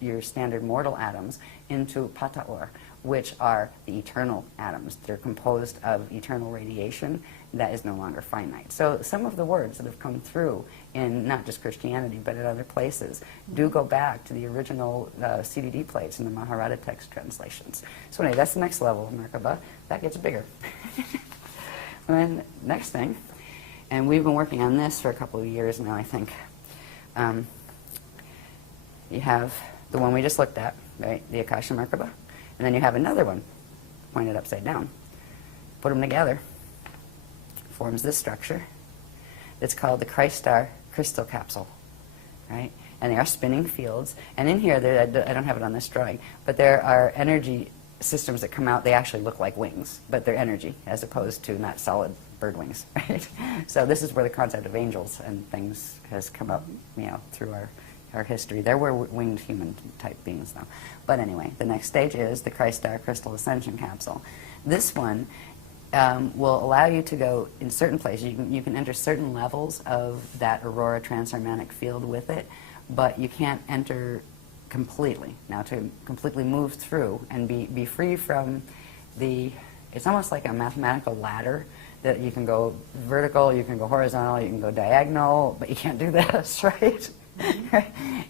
your standard mortal atoms into Pata-Ur, which are the eternal atoms. They're composed of eternal radiation that is no longer finite. So some of the words that have come through in not just Christianity but in other places do go back to the original CDD plates in the Mahabharata text translations. So anyway, that's the next level of Merkaba. That gets bigger. And next thing, and we've been working on this for a couple of years now, I think. You have the one we just looked at, right? The Akasha Merkaba. And then you have another one pointed upside down. Put them together. Forms this structure. It's called the Krystic crystal capsule, right? And they are spinning fields. And in here, I don't have it on this drawing, but there are energy systems that come out. They actually look like wings, but they're energy as opposed to not solid bird wings, right? So this is where the concept of angels and things has come up, through our history. There were winged human type beings though. But anyway, the next stage is the Krystic crystal ascension capsule. This one will allow you to go in certain places. You can enter certain levels of that aurora transharmonic field with it, but you can't enter completely. Now to completely move through and be free from it's almost like a mathematical ladder that you can go vertical, you can go horizontal, you can go diagonal, but you can't do this, right?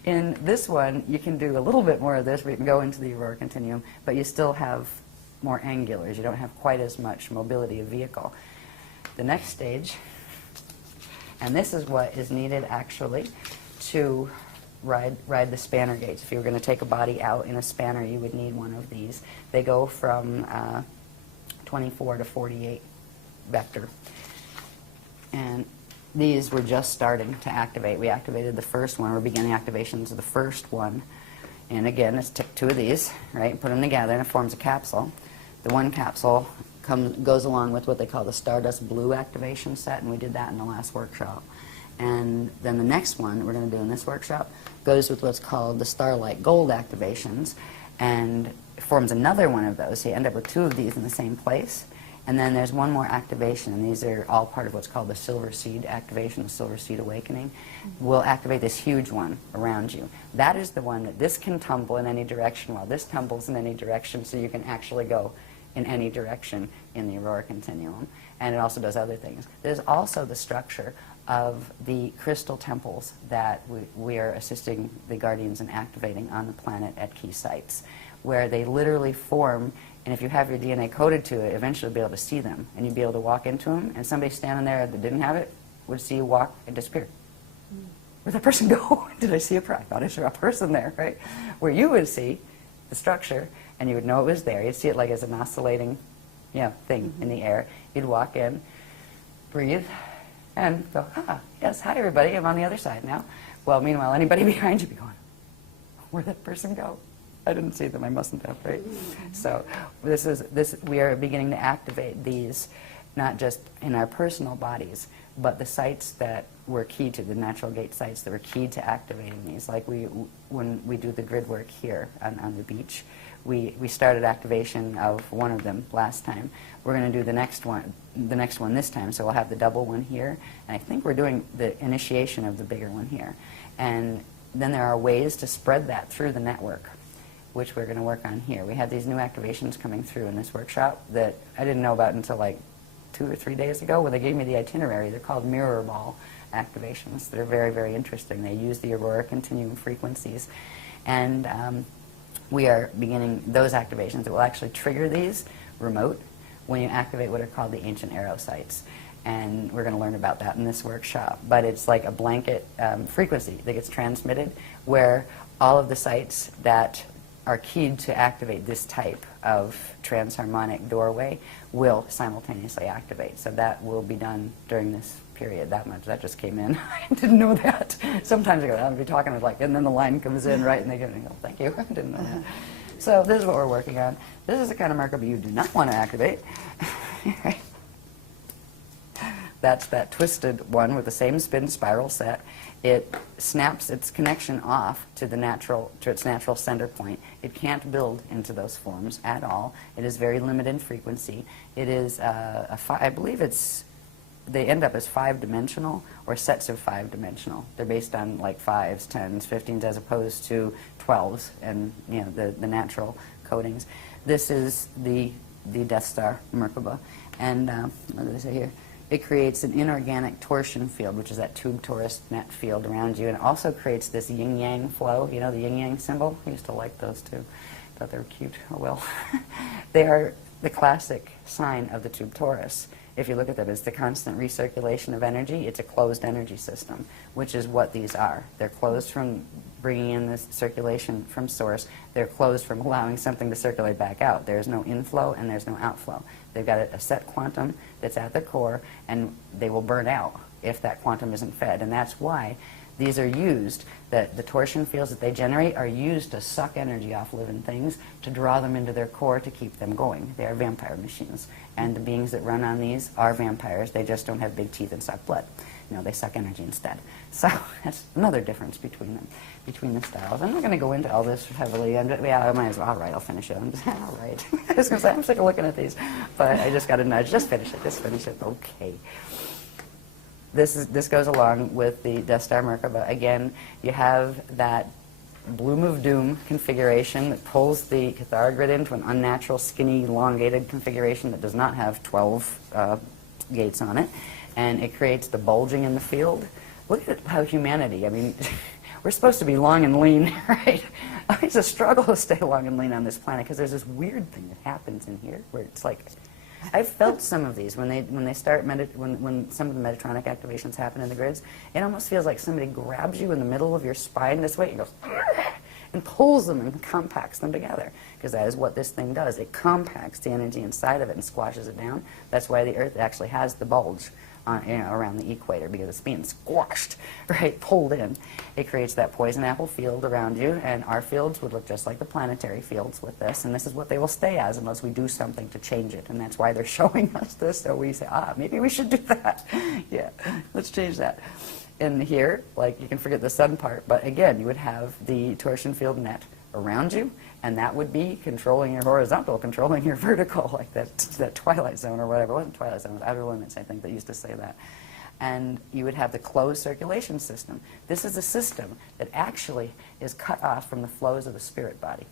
In this one, you can do a little bit more of this, where you can go into the aurora continuum, but you still have more angulars. You don't have quite as much mobility of vehicle. The next stage, and this is what is needed actually to ride the spanner gates. If you were going to take a body out in a spanner, you would need one of these. They go from 24 to 48 vector. And these were just starting to activate. We activated the first one. We're beginning activations of the first one. And again, let's take two of these, right, put them together, and it forms a capsule. The one capsule goes along with what they call the Stardust Blue activation set, and we did that in the last workshop. And then the next one we're going to do in this workshop goes with what's called the Starlight Gold activations, and forms another one of those. So you end up with two of these in the same place. And then there's one more activation, and these are all part of what's called the Silver Seed activation, the Silver Seed Awakening. We'll activate this huge one around you. That is the one that this can tumble in any direction, while this tumbles in any direction, so you can actually go in any direction in the aurora continuum. And it also does other things. There's also the structure of the crystal temples that we are assisting the guardians in activating on the planet at key sites, where they literally form. And if you have your DNA coded to it, eventually you'll be able to see them. And you'd be able to walk into them, and somebody standing there that didn't have it would see you walk and disappear. Where'd that person go? Did I see a person? I thought I saw a person there, right? Where you would see the structure, and you would know it was there. You'd see it like as an oscillating thing in the air. You'd walk in, breathe, and go, yes, hi everybody, I'm on the other side now. Well, meanwhile, anybody behind you be going, where'd that person go? I didn't see them, I mustn't have, right? So we are beginning to activate these, not just in our personal bodies, but the sites that were key to, the natural gate sites that were key to activating these. Like when we do the grid work here on the beach, we started activation of one of them last time. We're going to do the next one this time, so we'll have the double one here. And I think we're doing the initiation of the bigger one here. And then there are ways to spread that through the network. which we're going to work on here. We had these new activations coming through in this workshop that I didn't know about until like 2 or 3 days ago when they gave me the itinerary. They're called mirror ball activations. They're very, very interesting. They use the aurora continuum frequencies. And we are beginning those activations that will actually trigger these remote when you activate what are called the ancient arrow sites. And we're going to learn about that in this workshop. But it's like a blanket frequency that gets transmitted where all of the sites that are keyed to activate this type of transharmonic doorway will simultaneously activate. So that will be done during this period. That much. That just came in. I didn't know that. Sometimes I go, I'll be talking with like, and then the line comes in, right, and they go, thank you. I didn't know that. So this is what we're working on. This is the kind of Merkaba you do not want to activate. That's that twisted one with the same spin spiral set. It snaps its connection off to its natural center point. It can't build into those forms at all. It is very limited in frequency. It is I believe they end up as 5-dimensional or sets of 5-dimensional. They're based on like 5s, 10s, 15s as opposed to 12s and the natural codings. This is the Death Star Merkaba, and what did I say here? It creates an inorganic torsion field, which is that tube torus net field around you, and it also creates this yin-yang flow. You know the yin-yang symbol? I used to like those too. Thought they were cute. Oh well. They are the classic sign of the tube torus. If you look at them, it's the constant recirculation of energy. It's a closed energy system, which is what these are. They're closed from bringing in this circulation from source. They're closed from allowing something to circulate back out. There's no inflow and there's no outflow. They've got a set quantum that's at the core, and they will burn out if that quantum isn't fed. And that's why these are used, the torsion fields that they generate are used to suck energy off living things, to draw them into their core to keep them going. They are vampire machines. And the beings that run on these are vampires. They just don't have big teeth and suck blood. No, they suck energy instead. So that's another difference between them, between the styles. I'm not going to go into all this heavily. I might as well. All right, I'll finish it. I'm just, all right. I was going to say, I'm sick of looking at these. But I just got a nudge. Just finish it. Just finish it. Okay. This goes along with the Death Star Merkaba. Again, you have that Bloom of Doom configuration that pulls the Cathara grid into an unnatural, skinny, elongated configuration that does not have 12 gates on it. And it creates the bulging in the field. Look at how humanity, I mean, we're supposed to be long and lean, right? It's a struggle to stay long and lean on this planet because there's this weird thing that happens in here where it's like, I've felt some of these when they start when some of the Metatronic activations happen in the grids. It almost feels like somebody grabs you in the middle of your spine this way and goes and pulls them and compacts them together, because that is what this thing does. It compacts the energy inside of it and squashes it down. That's why the Earth actually has the bulge around the equator, because it's being squashed, right, pulled in. It creates that poison apple field around you, and our fields would look just like the planetary fields with this, and this is what they will stay as unless we do something to change it, and that's why they're showing us this, so we say, maybe we should do that. Yeah, let's change that. In here, like, you can forget the sun part, but again, you would have the torsion field net around you, and that would be controlling your horizontal, controlling your vertical, like that Twilight Zone or whatever. It wasn't Twilight Zone, it was Outer Limits, I think, that used to say that. And you would have the closed circulation system. This is a system that actually is cut off from the flows of the spirit body.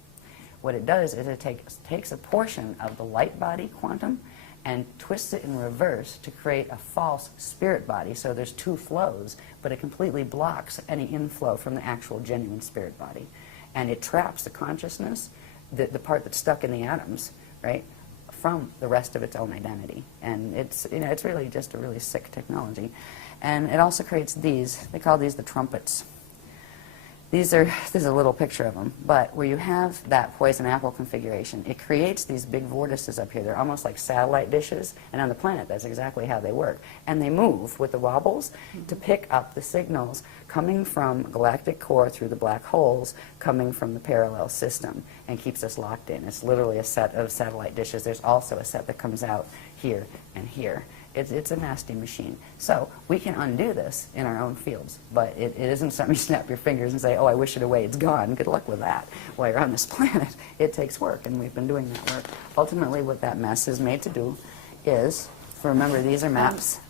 What it does is it takes a portion of the light body quantum and twists it in reverse to create a false spirit body. So there's two flows, but it completely blocks any inflow from the actual genuine spirit body. And it traps the consciousness, the part that's stuck in the atoms, right, from the rest of its own identity. And it's really just a really sick technology. And it also creates these. They call these the trumpets. This is a little picture of them, but where you have that poison apple configuration, it creates these big vortices up here. They're almost like satellite dishes, and on the planet, that's exactly how they work. And they move with the wobbles to pick up the signals coming from galactic core through the black holes, coming from the parallel system, and keeps us locked in. It's literally a set of satellite dishes. There's also a set that comes out here and here. It's a nasty machine. So we can undo this in our own fields, but it isn't something you snap your fingers and say, oh, I wish it away, it's gone. Good luck with that. While you're on this planet, it takes work, and we've been doing that work. Ultimately, what that mess is made to do is remember, these are maps.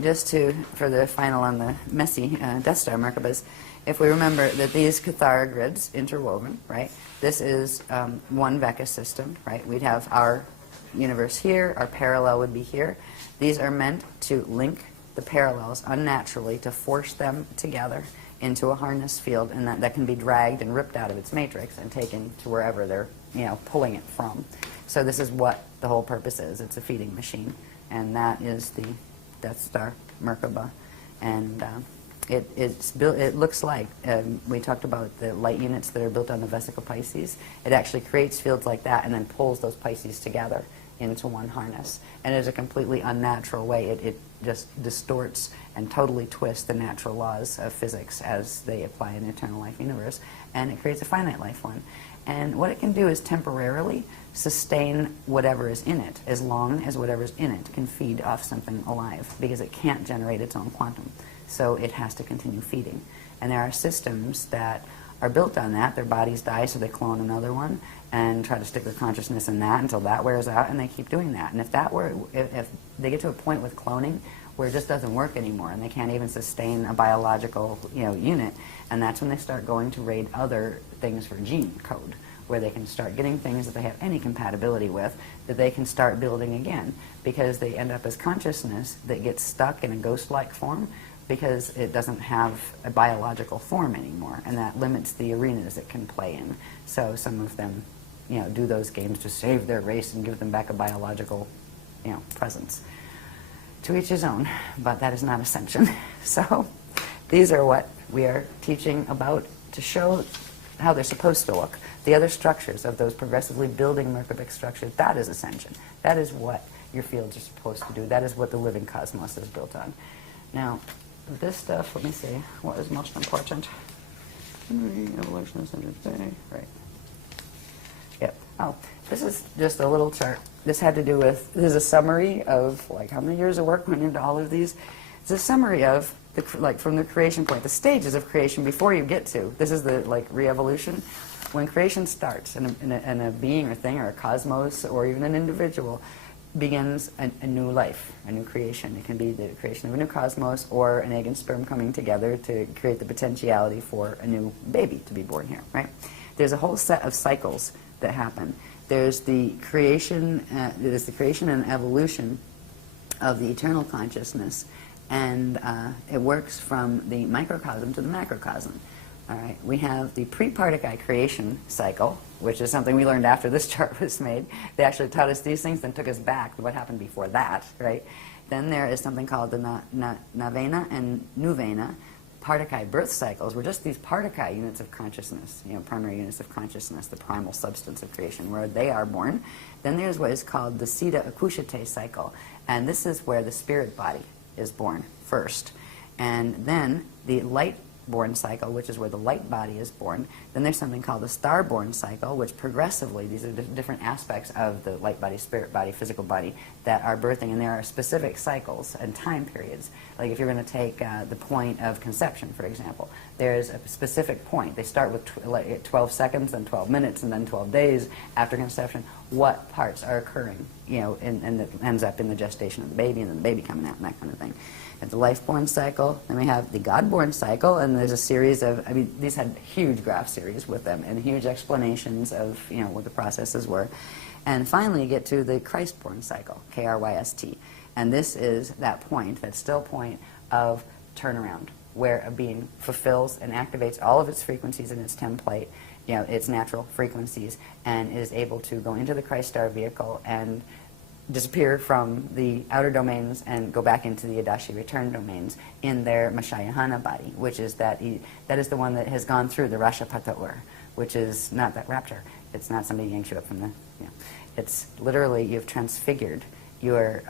Just for the final on the messy Death Star Merkabahs, if we remember that these Cathara grids interwoven, right? This is one Vecca system, right? We'd have our universe here, our parallel would be here. These are meant to link the parallels unnaturally, to force them together into a harness field, and that can be dragged and ripped out of its matrix and taken to wherever they're pulling it from. So this is what the whole purpose is. It's a feeding machine, and that is the Death Star Merkabah. And it's built. It looks like we talked about the light units that are built on the vesicle Pisces. It actually creates fields like that and then pulls those Pisces together into one harness. And it is a completely unnatural way. It just distorts and totally twists the natural laws of physics as they apply in the eternal life universe, and it creates a finite life one. And what it can do is temporarily sustain whatever is in it, as long as whatever's in it can feed off something alive, because it can't generate its own quantum. So it has to continue feeding. And there are systems that are built on that. Their bodies die, so they clone another one and try to stick their consciousness in that until that wears out, and they keep doing that. And if they get to a point with cloning where it just doesn't work anymore, and they can't even sustain a biological unit, and that's when they start going to raid other things for gene code, where they can start getting things that they have any compatibility with that they can start building again, because they end up as consciousness that gets stuck in a ghost-like form because it doesn't have a biological form anymore, and that limits the arenas it can play in. So some of them do those games to save their race and give them back a biological presence. To each his own, but that is not Ascension. So these are what we are teaching about to show how they're supposed to look. The other structures of those progressively building Merkabah structures, that is Ascension. That is what your fields are supposed to do. That is what the living cosmos is built on. Now, this stuff, let me see, what is most important? Evolution, Ascension, right. Yep. Oh, this is just a little chart. This had to do with, this is a summary of like how many years of work went into all of these. It's a summary of from the creation point, the stages of creation before you get to. This is the re-evolution. When creation starts, and a being or thing or a cosmos or even an individual begins a new life, a new creation. It can be the creation of a new cosmos or an egg and sperm coming together to create the potentiality for a new baby to be born here, right? There's a whole set of cycles that happen. There's the creation, and evolution of the eternal consciousness, and it works from the microcosm to the macrocosm. All right, we have the pre-Particle creation cycle, which is something we learned after this chart was made. They actually taught us these things, then took us back to what happened before that, right? Then there is something called the Novena and Nuvena Particle birth cycles, were just these Particle units of consciousness, primary units of consciousness, the primal substance of creation, where they are born. Then there's what is called the Siddha Akushate cycle, and this is where the spirit body is born first. And then the light-born cycle, which is where the light body is born. Then there's something called the star-born cycle, which progressively, these are different aspects of the light body, spirit body, physical body that are birthing, and there are specific cycles and time periods. Like if you're going to take the point of conception, for example, there's a specific point. They start with 12 seconds, then 12 minutes, and then 12 days after conception. What parts are occurring, and that ends up in the gestation of the baby, and then the baby coming out, and that kind of thing. At the life-born cycle, then we have the God-born cycle, and there's a series of, these had huge graph series with them, and huge explanations of, what the processes were. And finally, you get to the Christ-born cycle, K-R-Y-S-T. And this is that point, that still point of turnaround, where a being fulfills and activates all of its frequencies in its template, its natural frequencies, and is able to go into the Christ star vehicle and disappear from the outer domains and go back into the Adashi return domains in their Ashayana body, which is that is the one that has gone through the Rashapata Ur, which is not that rapture. It's not somebody yanks you up from the, it's literally you've transfigured your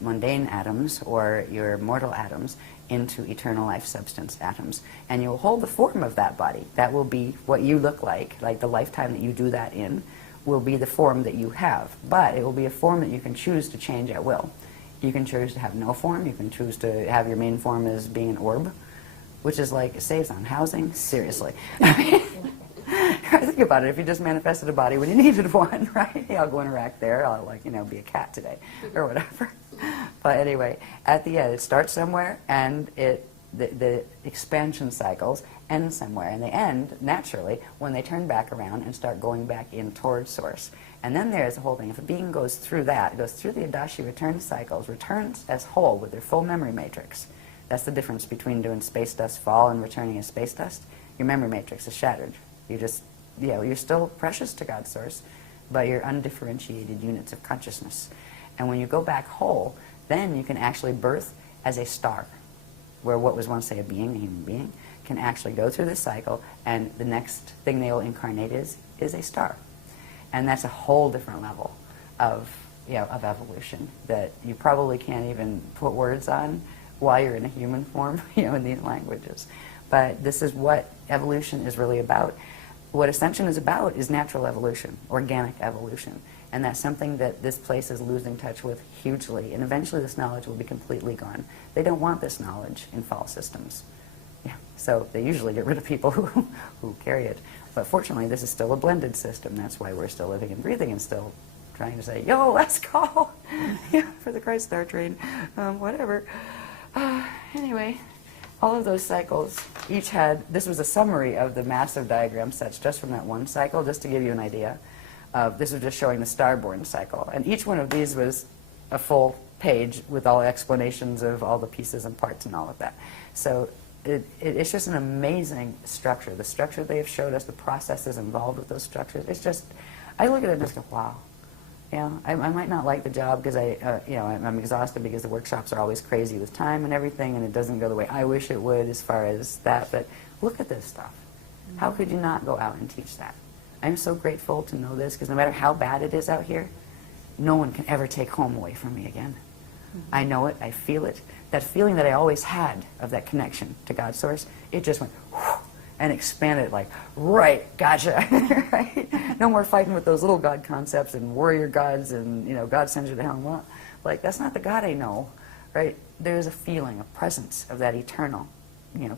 mundane atoms or your mortal atoms into eternal life substance atoms. And you will hold the form of that body. That will be what you look like the lifetime that you do that in will be the form that you have. But it will be a form that you can choose to change at will. You can choose to have no form. You can choose to have your main form as being an orb, which is like, it saves on housing. Seriously. Think about it. If you just manifested a body when you needed one, right? I'll go interact there. I'll be a cat today or whatever. But anyway, at the end, it starts somewhere, and the expansion cycles end somewhere, and they end naturally when they turn back around and start going back in towards Source. And then there's the whole thing. If a being goes through that, goes through the Adashi return cycles, returns as whole with their full memory matrix. That's the difference between doing space dust fall and returning as space dust. Your memory matrix is shattered. You just, you're still precious to God's Source, but you're undifferentiated units of consciousness. And when you go back whole, then you can actually birth as a star, where what was once, say, a human being, can actually go through this cycle, and the next thing they will incarnate is a star. And that's a whole different level of evolution that you probably can't even put words on while you're in a human form, in these languages. But this is what evolution is really about. What Ascension is about is natural evolution, organic evolution. And that's something that this place is losing touch with hugely. And eventually this knowledge will be completely gone. They don't want this knowledge in fall systems. So they usually get rid of people who carry it. But fortunately, this is still a blended system. That's why we're still living and breathing and still trying to say, yo, let's go for the Christ Star train, whatever. Anyway, all of those cycles each had, this was a summary of the massive diagram sets just from that one cycle, just to give you an idea. This was just showing the Starborn cycle. And each one of these was a full page with all explanations of all the pieces and parts and all of that. So it's just an amazing structure. The structure they have showed us, the processes involved with those structures, it's just, I look at it and just go, wow. I might not like the job because I'm exhausted because the workshops are always crazy with time and everything, and it doesn't go the way I wish it would as far as that, but look at this stuff. How could you not go out and teach that? I'm so grateful to know this, because no matter how bad it is out here, no one can ever take home away from me again. I know it, I feel it. That feeling that I always had of that connection to God's Source, it just went whoosh, and expanded like, right, gotcha, right? No more fighting with those little God concepts and warrior gods and, God sends you to hell. Well, like, that's not the God I know, right? There's a feeling, a presence of that eternal,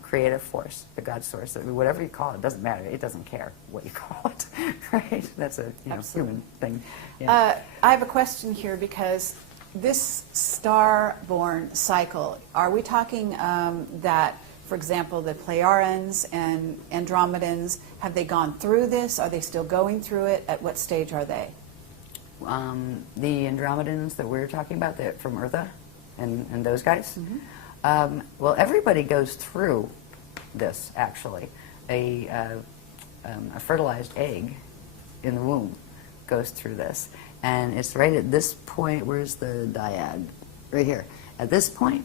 creative force, the God Source, whatever you call it, doesn't matter. It doesn't care what you call it, right? That's a human thing. Yeah. I have a question here, because this star-born cycle, are we talking that, for example, the Pleiadians and Andromedans, have they gone through this? Are they still going through it? At what stage are they? The Andromedans that we're talking about, from Eartha and those guys? Mm-hmm. Well, everybody goes through this, actually. A fertilized egg in the womb goes through this. And it's right at this point, where's the dyad? Right here. At this point,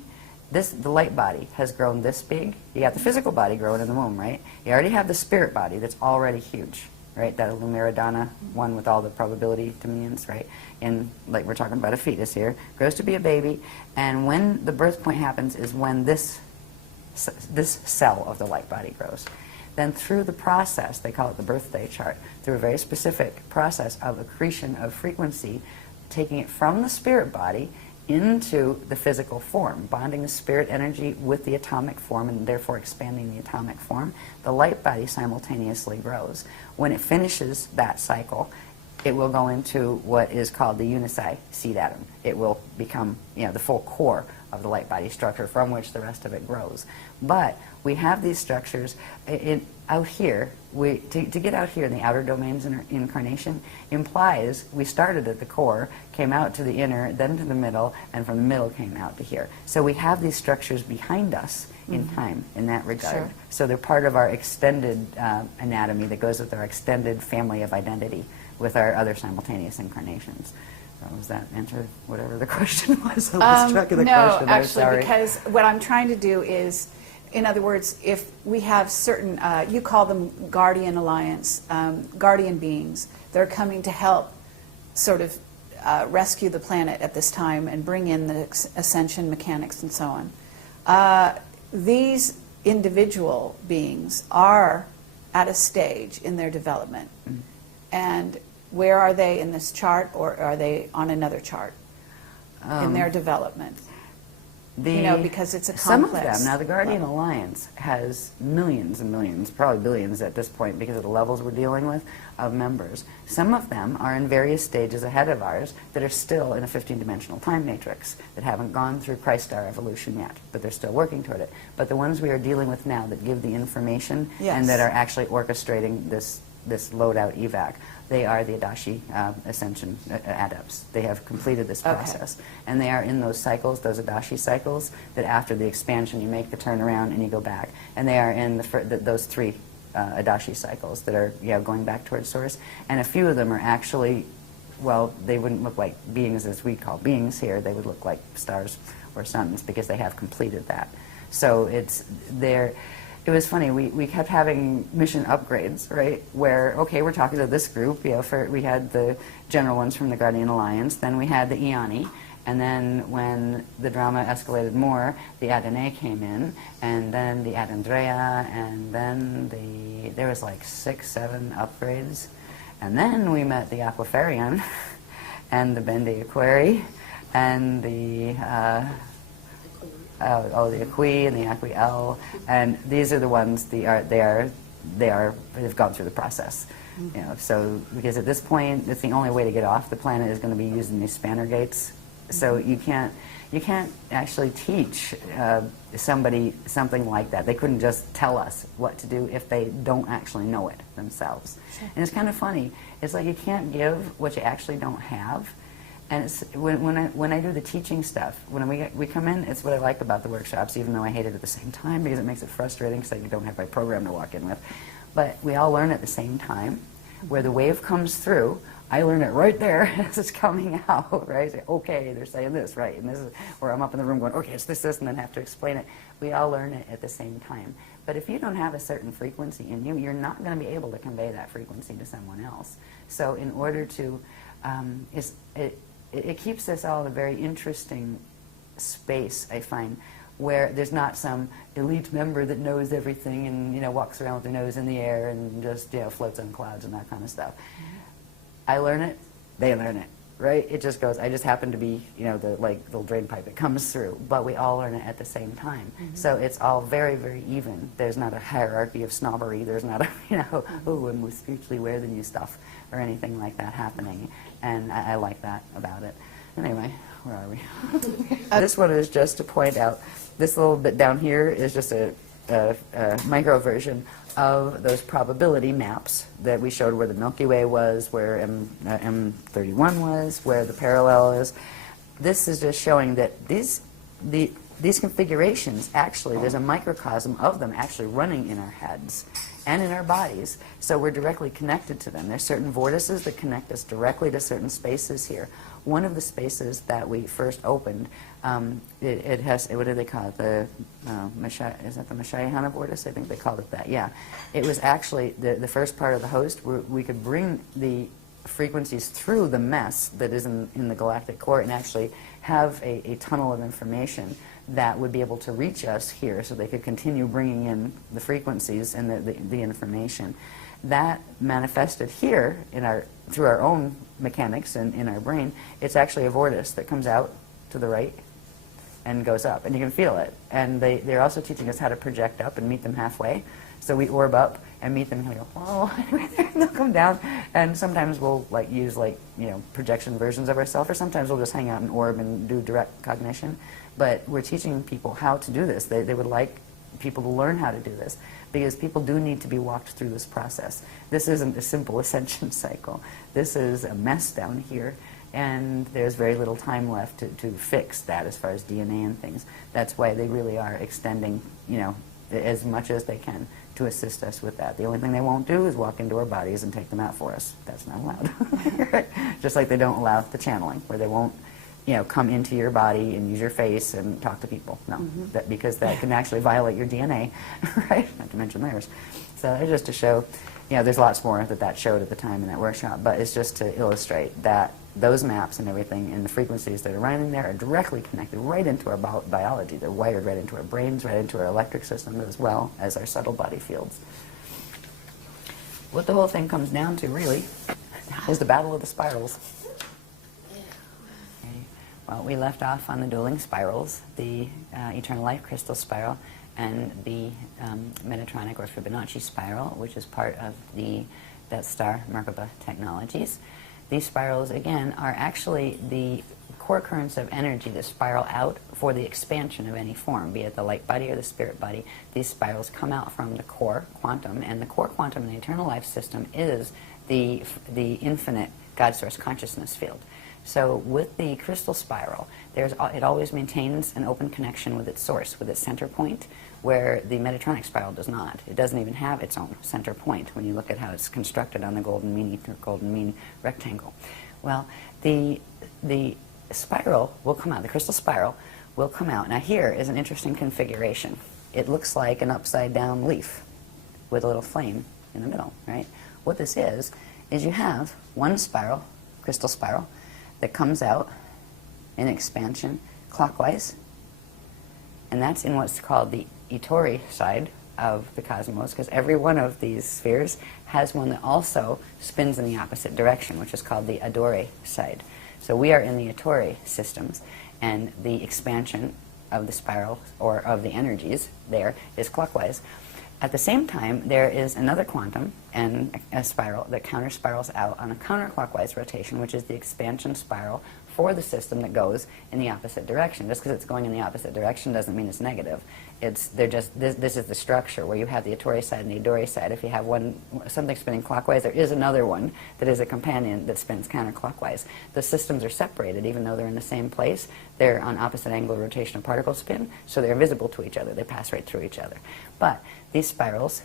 the light body has grown this big. You got the physical body growing in the womb, right? You already have the spirit body that's already huge, right? That Lumiridana one with all the probability dominions, right? And like we're talking about a fetus here, grows to be a baby. And when the birth point happens is when this cell of the light body grows. Then through the process, they call it the birthday chart, through a very specific process of accretion of frequency, taking it from the spirit body into the physical form, bonding the spirit energy with the atomic form and therefore expanding the atomic form, the light body simultaneously grows. When it finishes that cycle, it will go into what is called the Unisci seed atom. It will become, the full core of the light body structure from which the rest of it grows. But we have these structures out here. To get out here in the outer domains in incarnation implies we started at the core, came out to the inner, then to the middle, and from the middle came out to here. So we have these structures behind us in time in that regard. Sure. So they're part of our extended anatomy that goes with our extended family of identity with our other simultaneous incarnations. Does that answer whatever the question was? I lost track of the question. No, actually, because what I'm trying to do is, in other words, if we have certain, you call them guardian alliance, guardian beings, they're coming to help sort of rescue the planet at this time and bring in the ascension mechanics and so on. These individual beings are at a stage in their development. Mm-hmm. And where are they in this chart, or are they on another chart in their development? because it's a complex. Some of them, now the Guardian Alliance has millions and millions, probably billions at this point because of the levels we're dealing with, of members. Some of them are in various stages ahead of ours that are still in a 15-dimensional time matrix, that haven't gone through Christ star evolution yet, but they're still working toward it. But the ones we are dealing with now that give the information and that are actually orchestrating this loadout evac, they are the Adashi Ascension adepts. They have completed this process. And they are in those cycles, those Adashi cycles, that after the expansion you make the turnaround and you go back. And they are in those 3 Adashi cycles that are going back towards Source. And a few of them are actually, well, they wouldn't look like beings as we call beings here. They would look like stars or suns because they have completed that. So it's there. It was funny, we kept having mission upgrades, right, where, okay, we're talking to this group, we had the general ones from the Guardian Alliance, then we had the Iani, and then when the drama escalated more, the Adene came in, and then the Adandrea, and then there was like 6, 7 upgrades, and then we met the Aquafarian, and the Bende Aquari, and the the Aqui and the Aqui L, and these are the ones they've gone through the process. So because at this point, it's the only way to get off the planet is going to be using these spanner gates. So you can't actually teach somebody something like that. They couldn't just tell us what to do if they don't actually know it themselves. Sure. And it's kind of funny. It's like you can't give what you actually don't have. And it's, when I do the teaching stuff, when we come in, it's what I like about the workshops, even though I hate it at the same time because it makes it frustrating because I don't have my program to walk in with. But we all learn at the same time. Where the wave comes through, I learn it right there as it's coming out, right? Say, okay, they're saying this, right? And this is where I'm up in the room going, okay, it's this, and then have to explain it. We all learn it at the same time. But if you don't have a certain frequency in you, you're not going to be able to convey that frequency to someone else. So in order to, it keeps us all in a very interesting space, I find, where there's not some elite member that knows everything and walks around with their nose in the air and just floats on clouds and that kind of stuff. I learn it, they learn it, right? It just goes. I just happen to be the little drain pipe that comes through, but we all learn it at the same time. So it's all very, very even. There's not a hierarchy of snobbery. There's not a oh, I'm more spiritually aware than you stuff or anything like that happening. And I like that about it. Anyway, where are we? This one is just to point out, this little bit down here is just a micro version of those probability maps that we showed where the Milky Way was, where M31 was, where the parallel is. This is just showing that these configurations, actually, there's a microcosm of them actually running in our heads and in our bodies, so we're directly connected to them. There's certain vortices that connect us directly to certain spaces here. One of the spaces that we first opened, it has, what do they call it? Is that the Ashayana vortice? I think they called it that, yeah. It was actually the first part of the host where we could bring the frequencies through the mess that is in the galactic core and actually have a tunnel of information that would be able to reach us here so they could continue bringing in the frequencies and the information. That manifested here through our own mechanics and in our brain. It's actually a vortice that comes out to the right and goes up, and you can feel it. And they're also teaching us how to project up and meet them halfway. So we orb up and meet them and we go, oh, and they'll come down. And sometimes we'll use projection versions of ourselves, or sometimes we'll just hang out and orb and do direct cognition. But we're teaching people how to do this. They would like people to learn how to do this, because people do need to be walked through this process. This isn't a simple ascension cycle. This is a mess down here, and there's very little time left to fix that as far as DNA and things. That's why they really are extending, as much as they can to assist us with that. The only thing they won't do is walk into our bodies and take them out for us. That's not allowed. Right? Just like they don't allow the channeling, where they won't come into your body and use your face and talk to people. No, because that can actually violate your DNA, right? Not to mention theirs. So it's just to show, there's lots more that showed at the time in that workshop, but it's just to illustrate that those maps and everything and the frequencies that are running there are directly connected right into our biology. They're wired right into our brains, right into our electric system, as well as our subtle body fields. What the whole thing comes down to, really, is the battle of the spirals. Well, we left off on the dueling spirals, the Eternal Life Crystal Spiral, and the Metatronic or Fibonacci Spiral, which is part of the Death Star Merkaba technologies. These spirals, again, are actually the core currents of energy that spiral out for the expansion of any form, be it the light body or the spirit body. These spirals come out from the core quantum, and the core quantum in the eternal life system is the infinite God source consciousness field. So with the crystal spiral, it always maintains an open connection with its source, with its center point, where the Metatronic spiral does not. It doesn't even have its own center point when you look at how it's constructed on the golden mean rectangle. Well, the spiral will come out, the crystal spiral will come out. Now here is an interesting configuration. It looks like an upside down leaf with a little flame in the middle, right? What this is you have one spiral, crystal spiral, that comes out in expansion clockwise, and that's in what's called the Itori side of the cosmos, because every one of these spheres has one that also spins in the opposite direction, which is called the Adore side. So we are in the Itori systems, and the expansion of the spiral, or of the energies there, is clockwise. At the same time, there is another quantum and a spiral that counter-spirals out on a counterclockwise rotation, which is the expansion spiral for the system that goes in the opposite direction. Just because it's going in the opposite direction doesn't mean it's negative. This is the structure where you have the Itori side and the Adore side. If you have something spinning clockwise, there is another one that is a companion that spins counterclockwise. The systems are separated, even though they're in the same place. They're on opposite angle rotation of particle spin, so they're visible to each other. They pass right through each other. But these spirals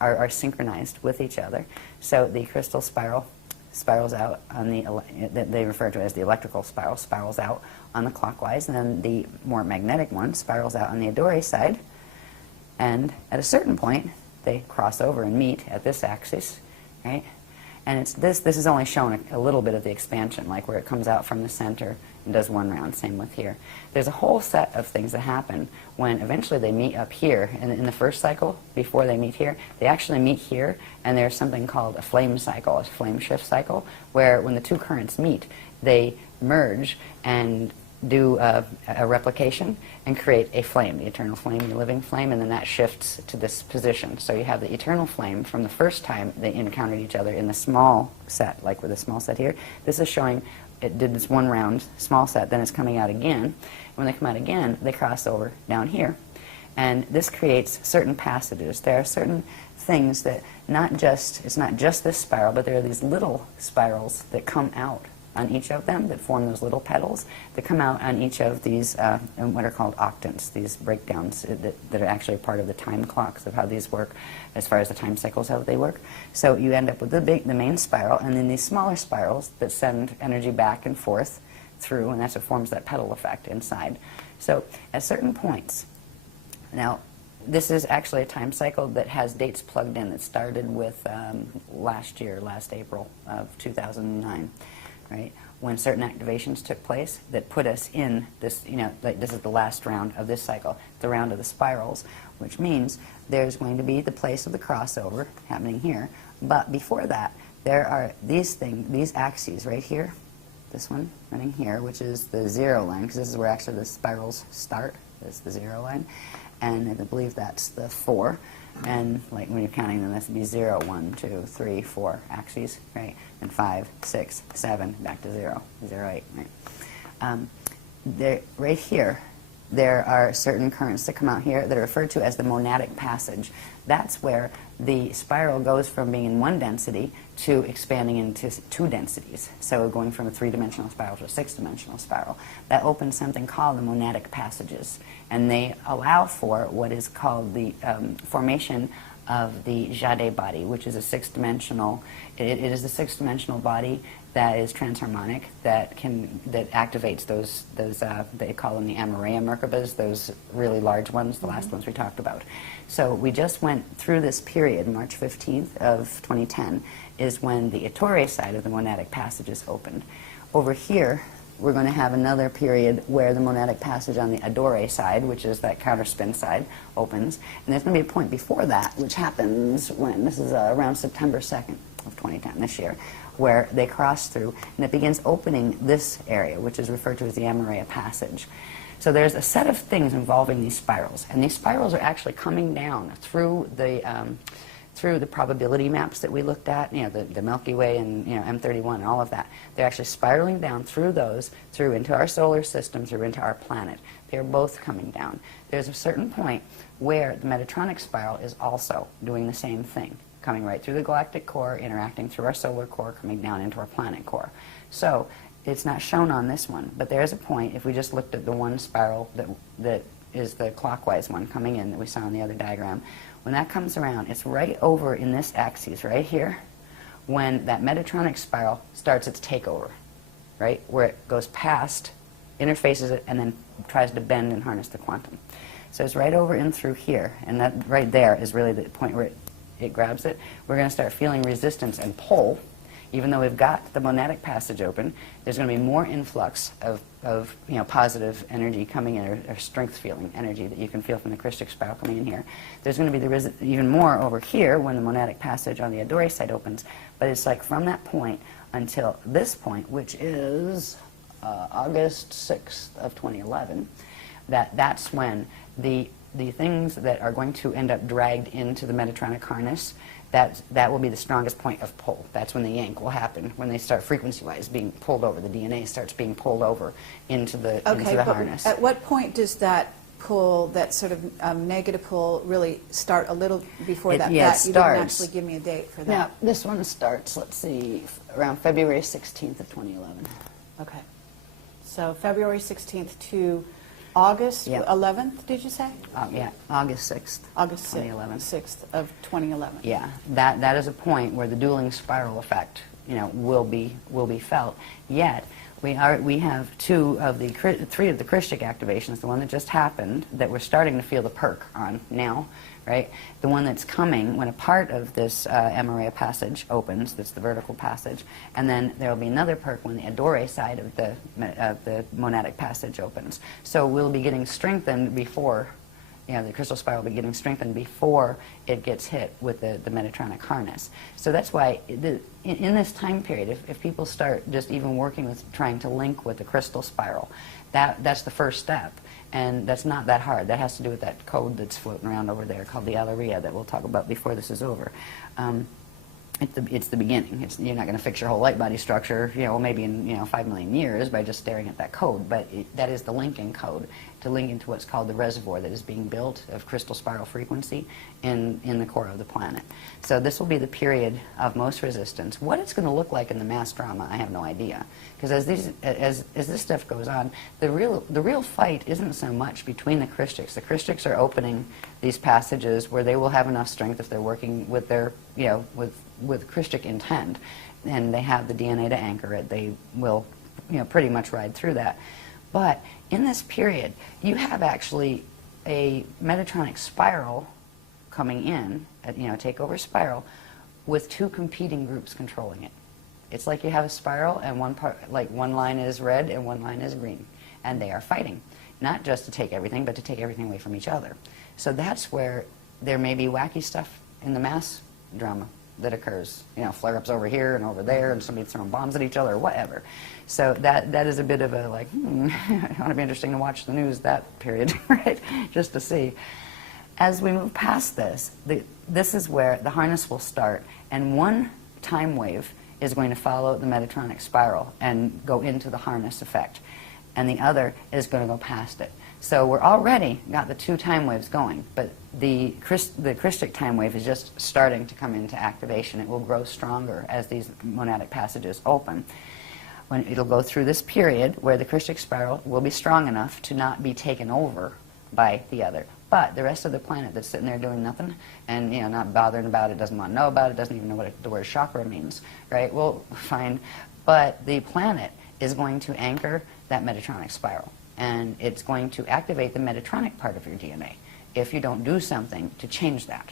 are synchronized with each other. So the crystal spiral spirals out on they refer to it as the electrical spiral, spirals out on the clockwise, and then the more magnetic one spirals out on the Adore side, and at a certain point they cross over and meet at this axis, right? And this is only showing a little bit of the expansion, like where it comes out from the center and does one round, same with here. There's a whole set of things that happen when eventually they meet up here. In the first cycle, before they meet here, they actually meet here, and there's something called a flame cycle, a flame shift cycle, where when the two currents meet, they merge and do a replication and create a flame, the eternal flame, the living flame, and then that shifts to this position. So you have the eternal flame from the first time they encountered each other in the small set, like with the small set here. This is showing it did this one round small set, then it's coming out again. When they come out again, they cross over down here. And this creates certain passages. There are certain things that it's not just this spiral, but there are these little spirals that come out on each of them that form those little petals that come out on each of these what are called octants, these breakdowns that are actually part of the time clocks of how these work as far as the time cycles, how they work. So you end up with the main spiral, and then these smaller spirals that send energy back and forth through, and that's what forms that petal effect inside. So at certain points, now this is actually a time cycle that has dates plugged in that started with last April of 2009. Right? When certain activations took place that put us in this, like this is the last round of this cycle, the round of the spirals, which means there's going to be the place of the crossover happening here. But before that, there are these axes right here, this one running here, which is the zero line, because this is where actually the spirals start. This is the zero line. And I believe that's the 4. And like when you're counting them, that's would be 0, 1, 2, 3, 4 axes, right? And 5, 6, 7, back to 0, 0, 8, right? Right here, there are certain currents that come out here that are referred to as the monadic passage. That's where the spiral goes from being in one density to expanding into 2 densities. So going from a 3-dimensional spiral to a 6-dimensional spiral. That opens something called the monadic passages. And they allow for what is called the formation of the Jade body, which is a 6-dimensional, it is the 6-dimensional body that is transharmonic, that activates those they call them the Amaraya Merkabas, those really large ones, the last ones we talked about. So we just went through this period, March 15th of 2010, is when the Itori side of the monadic passages opened. Over here, we're going to have another period where the monadic passage on the Adore side, which is that counterspin side, opens. And there's going to be a point before that, which happens when, this is around September 2nd of 2010, this year, where they cross through, and it begins opening this area, which is referred to as the Amareya Passage. So there's a set of things involving these spirals, and these spirals are actually coming down through the probability maps that we looked at, the Milky Way and M31 and all of that. They're actually spiraling down through those, through into our solar system, through into our planet. They're both coming down. There's a certain point where the Metatronic spiral is also doing the same thing, coming right through the galactic core, interacting through our solar core, coming down into our planet core. So it's not shown on this one, but there is a point, if we just looked at the one spiral that is the clockwise one coming in that we saw in the other diagram, when that comes around, it's right over in this axis right here when that Metatronic spiral starts its takeover, right, where it goes past, interfaces it, and then tries to bend and harness the quantum. So it's right over in through here, and that right there is really the point where it grabs it. We're going to start feeling resistance and pull. Even though we've got the monadic passage open, there's going to be more influx of positive energy coming in, or strength feeling energy that you can feel from the Krystic spiral coming in here. There's going to be even more over here when the monadic passage on the Adore side opens. But it's like from that point until this point, which is August 6th of 2011, that's when the things that are going to end up dragged into the Metatronic harness, that will be the strongest point of pull. That's when the yank will happen, when they start frequency-wise being pulled over. The DNA starts being pulled over into the harness. At what point does that pull, that sort of negative pull, really start? A little before that? Yeah, you didn't actually give me a date for that. Now, this one starts, let's see, around February 16th of 2011. Okay. So February 16th to August 11th, did you say? Yeah, August 6th, August 2011. 6th of 2011. Yeah, that is a point where the dueling spiral effect, will be felt. Yet we have three of the Krystic activations. The one that just happened, that we're starting to feel the perk on now, right? The one that's coming when a part of this Amareya passage opens, that's the vertical passage, and then there will be another perk when the Adore side of the monadic passage opens. So we'll be getting strengthened before, the crystal spiral will be getting strengthened before it gets hit with the Metatronic harness. So that's why in this time period, if people start just even working with trying to link with the crystal spiral, that's the first step. And that's not that hard. That has to do with that code that's floating around over there called the Alleria that we'll talk about before this is over. It's the beginning. You're not going to fix your whole light body structure, maybe in 5 million years by just staring at that code. But that is the linking code to link into what's called the reservoir that is being built of crystal spiral frequency in the core of the planet. So this will be the period of most resistance. What it's going to look like in the mass drama, I have no idea. Because as this stuff goes on, the real fight isn't so much between the Krystics. The Krystics are opening these passages where they will have enough strength if they're working with their with Krystic intent, and they have the DNA to anchor it. They will pretty much ride through that. But in this period, you have actually a Metatronic spiral coming in, a takeover spiral, with two competing groups controlling it. It's like you have a spiral, and one line is red and one line is green, and they are fighting, not just to take everything, but to take everything away from each other. So that's where there may be wacky stuff in the mass drama that occurs. Flare-ups over here and over there, and somebody throwing bombs at each other, or whatever. So that is a bit of a it ought to be interesting to watch the news that period, right? Just to see. As we move past this, this is where the harness will start, and one time wave is going to follow the Metatronic spiral and go into the harness effect, and the other is going to go past it. So we're already got the two time waves going, but the Krystic time wave is just starting to come into activation. It will grow stronger as these monadic passages open. When it'll go through this period where the Krystic spiral will be strong enough to not be taken over by the other. But the rest of the planet that's sitting there doing nothing and not bothering about it, doesn't want to know about it, doesn't even know what the word chakra means, right? Well, fine. But the planet is going to anchor that Metatronic spiral, and it's going to activate the Metatronic part of your DNA if you don't do something to change that,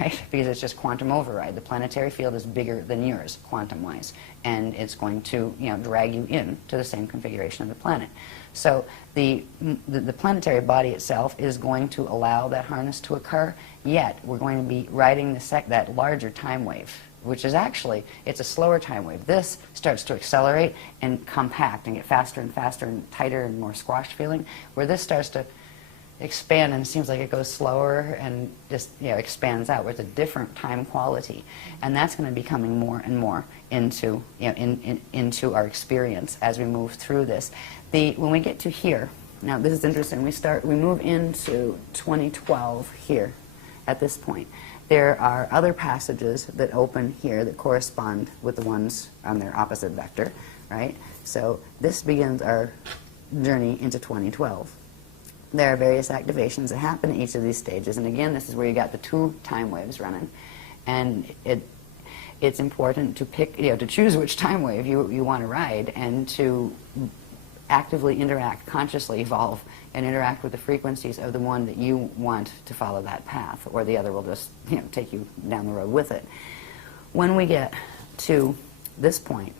right? Because it's just quantum override. The planetary field is bigger than yours, quantum-wise, and it's going to drag you in to the same configuration of the planet. So the planetary body itself is going to allow that harness to occur, yet we're going to be riding that larger time wave which is actually, it's a slower time wave. This starts to accelerate and compact and get faster and faster and tighter and more squashed feeling, where this starts to expand and it seems like it goes slower and just, you know, expands out, where it's a different time quality. And that's going to be coming more and more into, you know, into our experience as we move through this. When we get to here, now this is interesting, we move into 2012 here at this point. There are other passages that open here that correspond with the ones on their opposite vector, right? So this begins our journey into 2012. There are various activations that happen at each of these stages, and again, this is where you got the 2 time waves running, and it's important to pick, you know, to choose which time wave you want to ride, and to actively interact, consciously evolve, and interact with the frequencies of the one that you want to follow that path, or the other will just, you know, take you down the road with it. When we get to this point,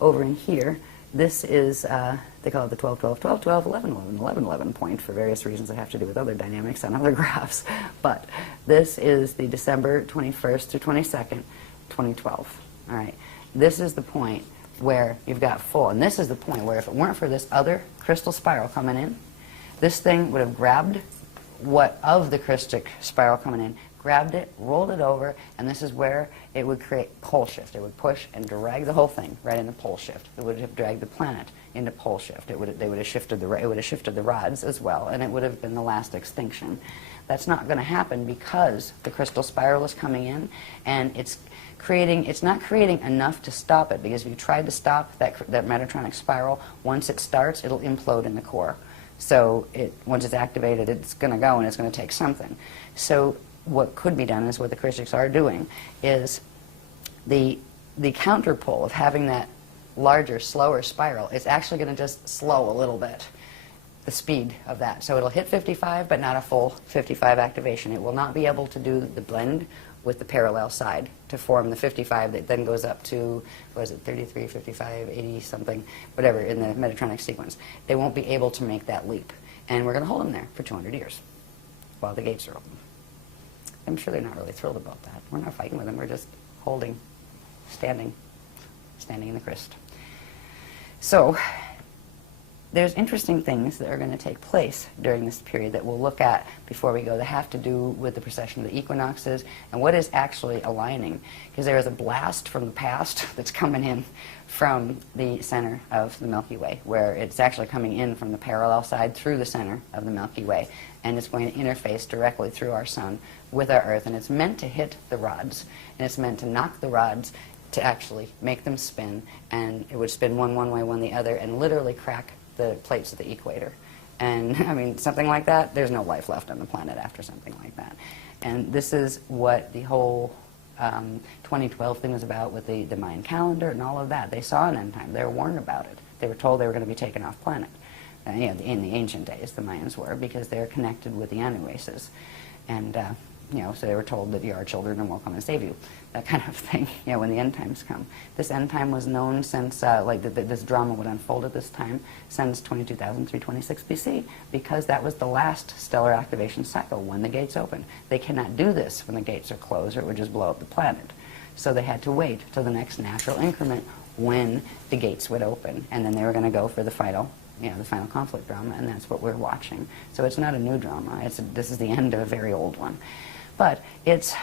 over in here, this is, they call it the 12, 12, 12, 12, 11, 11, 11, 11 point for various reasons that have to do with other dynamics on other graphs. But this is the December 21st through 22nd, 2012. All right. This is the point where you've got full, and this is the point where if it weren't for this other crystal spiral coming in, this thing would have grabbed what of the Krystic spiral coming in, grabbed it, rolled it over, and this is where it would create pole shift. It would push and drag the whole thing right into pole shift. It would have dragged the planet into pole shift. They would have shifted the rods as well, and it would have been the last extinction. That's not going to happen because the crystal spiral is coming in, and it's not creating enough to stop it, because if you tried to stop that Metatronic spiral, once it starts, it'll implode in the core. So once it's activated, it's going to go and it's going to take something. So what could be done, is what the Krystics are doing, is the counterpole of having that larger, slower spiral is actually going to just slow a little bit the speed of that. So it'll hit 55, but not a full 55 activation. It will not be able to do the blend with the parallel side to form the 55 that then goes up to, what is it, 33, 55, 80 something, whatever, in the Metatronic sequence. They won't be able to make that leap. And we're going to hold them there for 200 years while the gates are open. I'm sure they're not really thrilled about that. We're not fighting with them. We're just holding, standing in the Christ. So there's interesting things that are going to take place during this period that we'll look at before we go that have to do with the precession of the equinoxes and what is actually aligning. Because there is a blast from the past that's coming in from the center of the Milky Way, where it's actually coming in from the parallel side through the center of the Milky Way, and it's going to interface directly through our sun with our Earth, and it's meant to hit the rods, and it's meant to knock the rods to actually make them spin, and it would spin one way, one the other, and literally crack the plates of the equator. And I mean, something like that, there's no life left on the planet after something like that. And this is what the whole 2012 thing was about with the Mayan calendar and all of that. They saw an end time. They were warned about it. They were told they were going to be taken off planet. You know, in the ancient days, the Mayans were, because they're connected with the Anu races. And you know, so they were told that you are children and we'll come and save you, that kind of thing, you know, when the end times come. This end time was known since, this drama would unfold at this time, since 22,326 BC, because that was the last stellar activation cycle, when the gates open. They cannot do this when the gates are closed, or it would just blow up the planet. So they had to wait till the next natural increment when the gates would open, and then they were going to go for the final, you know, the final conflict drama, and that's what we're watching. So it's not a new drama. This is the end of a very old one. But it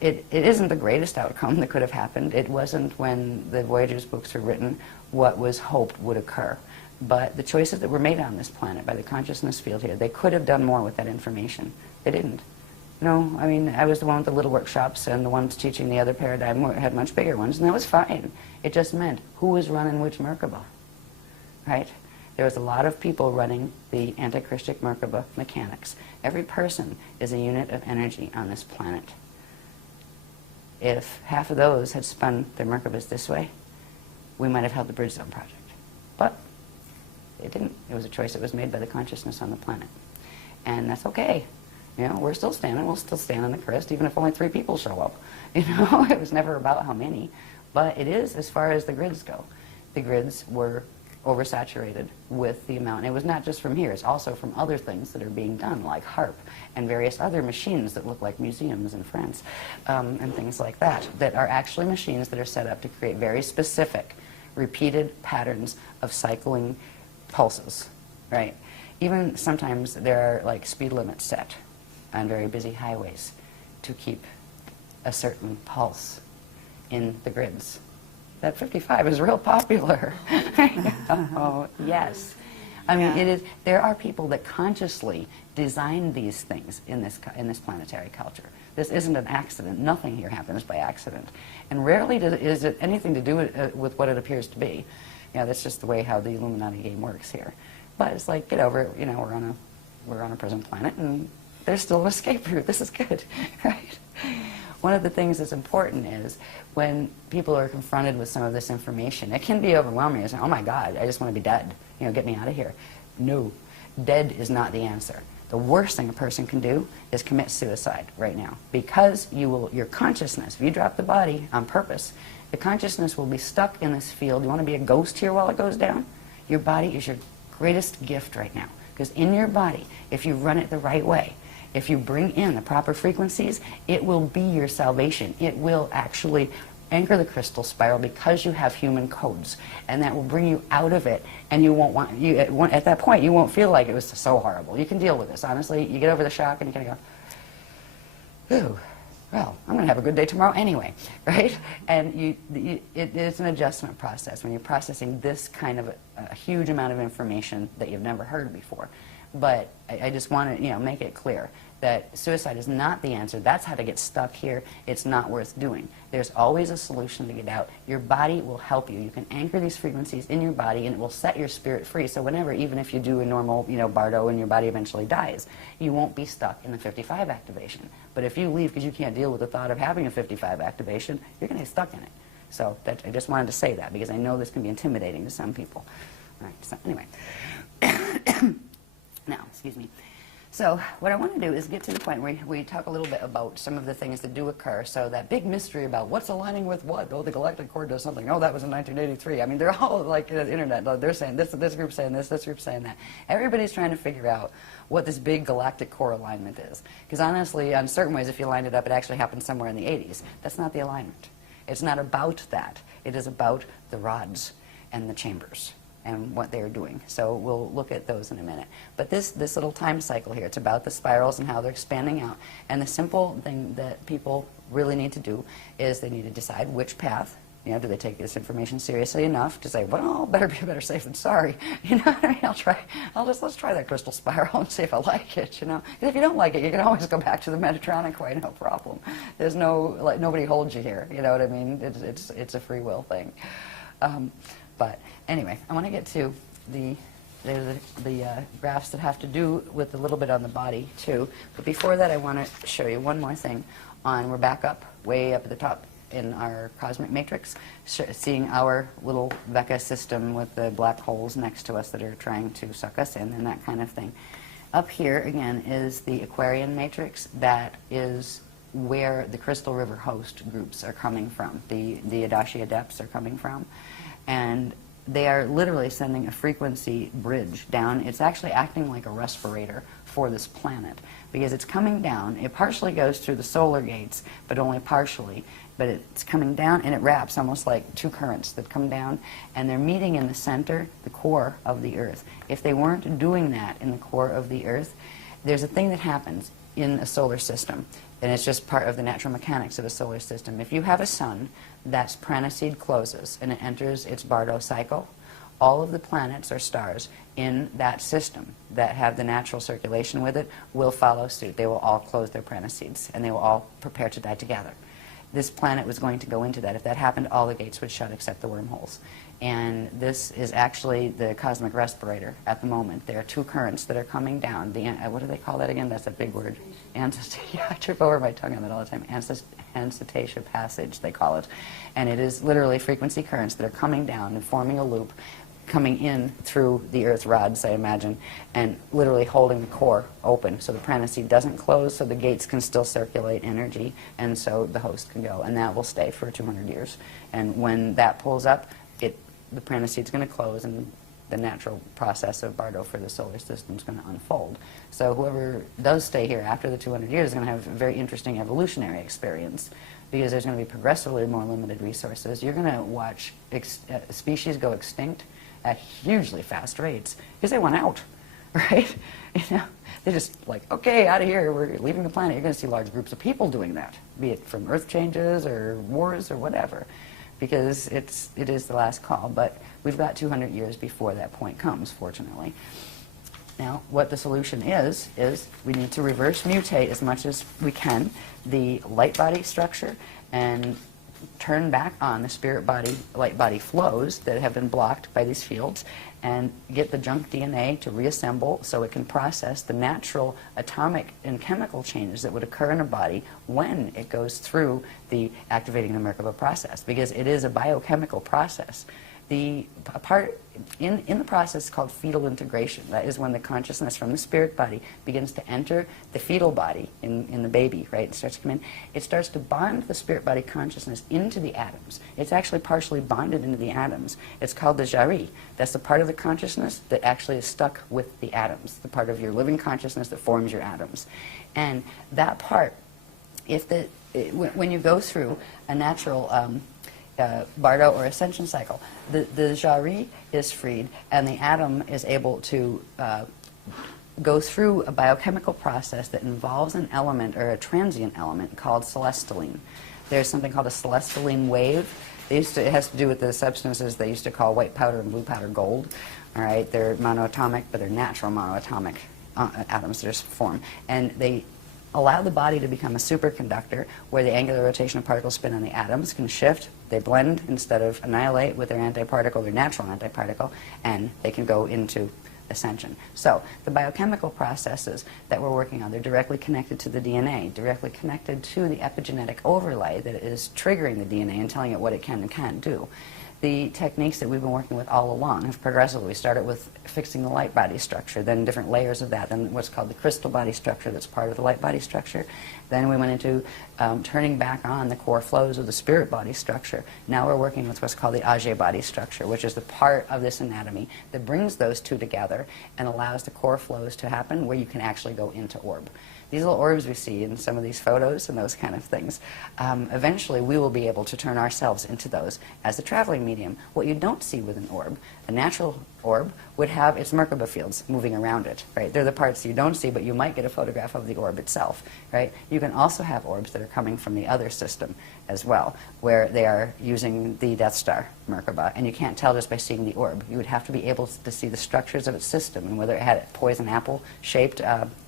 isn't the greatest outcome that could have happened. It wasn't, when the Voyagers books were written, what was hoped would occur. But the choices that were made on this planet by the consciousness field here, they could have done more with that information. They didn't. No, I mean, I was the one with the little workshops, and the ones teaching the other paradigm had much bigger ones, and that was fine. It just meant who was running which Merkaba, right? There was a lot of people running the anti-Krystic Merkaba mechanics. Every person is a unit of energy on this planet. If half of those had spun their Merkabas this way, we might have held the Bridge Zone project. But it didn't. It was a choice that was made by the consciousness on the planet. And that's okay. You know, we're still standing. We'll still stand on the Christ, even if only 3 people show up. You know, it was never about how many. But it is as far as the grids go. The grids were oversaturated with the amount. And it was not just from here, it's also from other things that are being done, like HARP and various other machines that look like museums in France, and things like that, that are actually machines that are set up to create very specific, repeated patterns of cycling pulses, right? Even sometimes there are like speed limits set on very busy highways to keep a certain pulse in the grids. That 55 is real popular. Oh, yes. I mean, it is. There are people that consciously design these things in this planetary culture. This isn't an accident. Nothing here happens by accident, and rarely is it anything to do with what it appears to be. You know, that's just the way how the Illuminati game works here. But it's like, get over it. You know, we're on a prison planet, and there's still an escape route. This is good, right? One of the things that's important is when people are confronted with some of this information, it can be overwhelming. It's like, oh my God, I just want to be dead. You know, get me out of here. No, dead is not the answer. The worst thing a person can do is commit suicide right now, because your consciousness, if you drop the body on purpose, the consciousness will be stuck in this field. You want to be a ghost here while it goes down? Your body is your greatest gift right now, because in your body, if you run it the right way, if you bring in the proper frequencies, it will be your salvation. It will actually anchor the crystal spiral because you have human codes, and that will bring you out of it, and you won't want, at that point, you won't feel like it was so horrible. You can deal with this, honestly. You get over the shock, and you kind of go, ooh, well, I'm going to have a good day tomorrow anyway, right? And it's an adjustment process when you're processing this kind of a huge amount of information that you've never heard before. But I just want to, make it clear that suicide is not the answer. That's how to get stuck here. It's not worth doing. There's always a solution to get out. Your body will help you. You can anchor these frequencies in your body, and it will set your spirit free. So whenever, even if you do a normal, bardo and your body eventually dies, you won't be stuck in the 55 activation. But if you leave because you can't deal with the thought of having a 55 activation, you're going to get stuck in it. So I just wanted to say that, because I know this can be intimidating to some people. All right, so anyway. Now, excuse me. So what I want to do is get to the point where we talk a little bit about some of the things that do occur. So that big mystery about what's aligning with what. Oh, the galactic cord does something. Oh, that was in 1983. I mean, they're all like the internet. They're saying this group's saying this group's saying that. Everybody's trying to figure out what this big galactic core alignment is. Because honestly, in certain ways, if you line it up, it actually happened somewhere in the 80s. That's not the alignment. It's not about that. It is about the rods and the chambers and what they're doing. So we'll look at those in a minute. But this little time cycle here, it's about the spirals and how they're expanding out. And the simple thing that people really need to do is they need to decide which path. Do they take this information seriously enough to say, well, better be better safe than sorry. You know what I mean? Let's try that crystal spiral and see if I like it, And if you don't like it, you can always go back to the Metatronic way, no problem. There's nobody holds you here, you know what I mean? It's a free will thing. But anyway, I want to get to the graphs that have to do with a little bit on the body too. But before that, I want to show you one more thing. We're back up, way up at the top in our cosmic matrix, seeing our little Vecca system with the black holes next to us that are trying to suck us in and that kind of thing. Up here, again, is the Aquarian matrix. That is where the Crystal River host groups are coming from. The Adashi Adepts are coming from. And they are literally sending a frequency bridge down. It's actually acting like a respirator for this planet, because it's coming down. It partially goes through the solar gates, but only partially. But it's coming down, and it wraps almost like two currents that come down, and they're meeting in the center, the core of the Earth. If they weren't doing that in the core of the Earth, there's a thing that happens in a solar system, and it's just part of the natural mechanics of a solar system. If you have a sun that's prana-seed closes and it enters its Bardo cycle, all of the planets or stars in that system that have the natural circulation with it will follow suit. They will all close their prana-seeds, and they will all prepare to die together. This planet was going to go into that. If that happened, all the gates would shut except the wormholes. And this is actually the cosmic respirator at the moment. There are two currents that are coming down. What do they call that again? That's a big word. Yeah, I trip over my tongue on that all the time. Ancestation passage, they call it. And it is literally frequency currents that are coming down and forming a loop, coming in through the Earth rods, I imagine, and literally holding the core open so the prana seed doesn't close, so the gates can still circulate energy, and so the host can go. And that will stay for 200 years. And when that pulls up, the prana seed's going to close, and the natural process of Bardo for the solar system is going to unfold. So whoever does stay here after the 200 years is going to have a very interesting evolutionary experience, because there's going to be progressively more limited resources. You're going to watch species go extinct at hugely fast rates because they want out, right? You know, they're just like, okay, out of here, we're leaving the planet. You're going to see large groups of people doing that, be it from earth changes or wars or whatever, because it is the last call. But we've got 200 years before that point comes, fortunately. Now, what the solution is we need to reverse mutate as much as we can the light body structure and turn back on the spirit body, light body flows that have been blocked by these fields, and get the junk DNA to reassemble so it can process the natural atomic and chemical changes that would occur in a body when it goes through the activating the Merkaba process, because it is a biochemical process. The part in the process called fetal integration, that is when the consciousness from the spirit body begins to enter the fetal body in the baby, right? It starts to come in. It starts to bond the spirit body consciousness into the atoms. It's actually partially bonded into the atoms. It's called the jari. That's the part of the consciousness that actually is stuck with the atoms, the part of your living consciousness that forms your atoms. And that part, when you go through a natural Bardo or Ascension cycle, the jari is freed and the atom is able to go through a biochemical process that involves an element or a transient element called celestaline. There's something called a celestaline wave. It has to do with the substances they used to call white powder and blue powder gold. All right, they're monoatomic, but they're natural monoatomic atoms that are formed, and they allow the body to become a superconductor where the angular rotation of particle spin on the atoms can shift. They blend instead of annihilate with their antiparticle, their natural antiparticle, and they can go into ascension. So the biochemical processes that we're working on, they're directly connected to the DNA, directly connected to the epigenetic overlay that is triggering the DNA and telling it what it can and can't do. The techniques that we've been working with all along have progressively. We started with fixing the light body structure, then different layers of that, then what's called the crystal body structure that's part of the light body structure. Then we went into turning back on the core flows of the spirit body structure. Now we're working with what's called the Ajay body structure, which is the part of this anatomy that brings those two together and allows the core flows to happen where you can actually go into orb. These little orbs we see in some of these photos and those kind of things, eventually we will be able to turn ourselves into those as a traveling medium. What you don't see with an orb, a natural orb, would have its Merkaba fields moving around it, right? They're the parts you don't see, but you might get a photograph of the orb itself, right? You can also have orbs that are coming from the other system as well, where they are using the Death Star Merkaba, and you can't tell just by seeing the orb. You would have to be able to see the structures of its system and whether it had a poison apple-shaped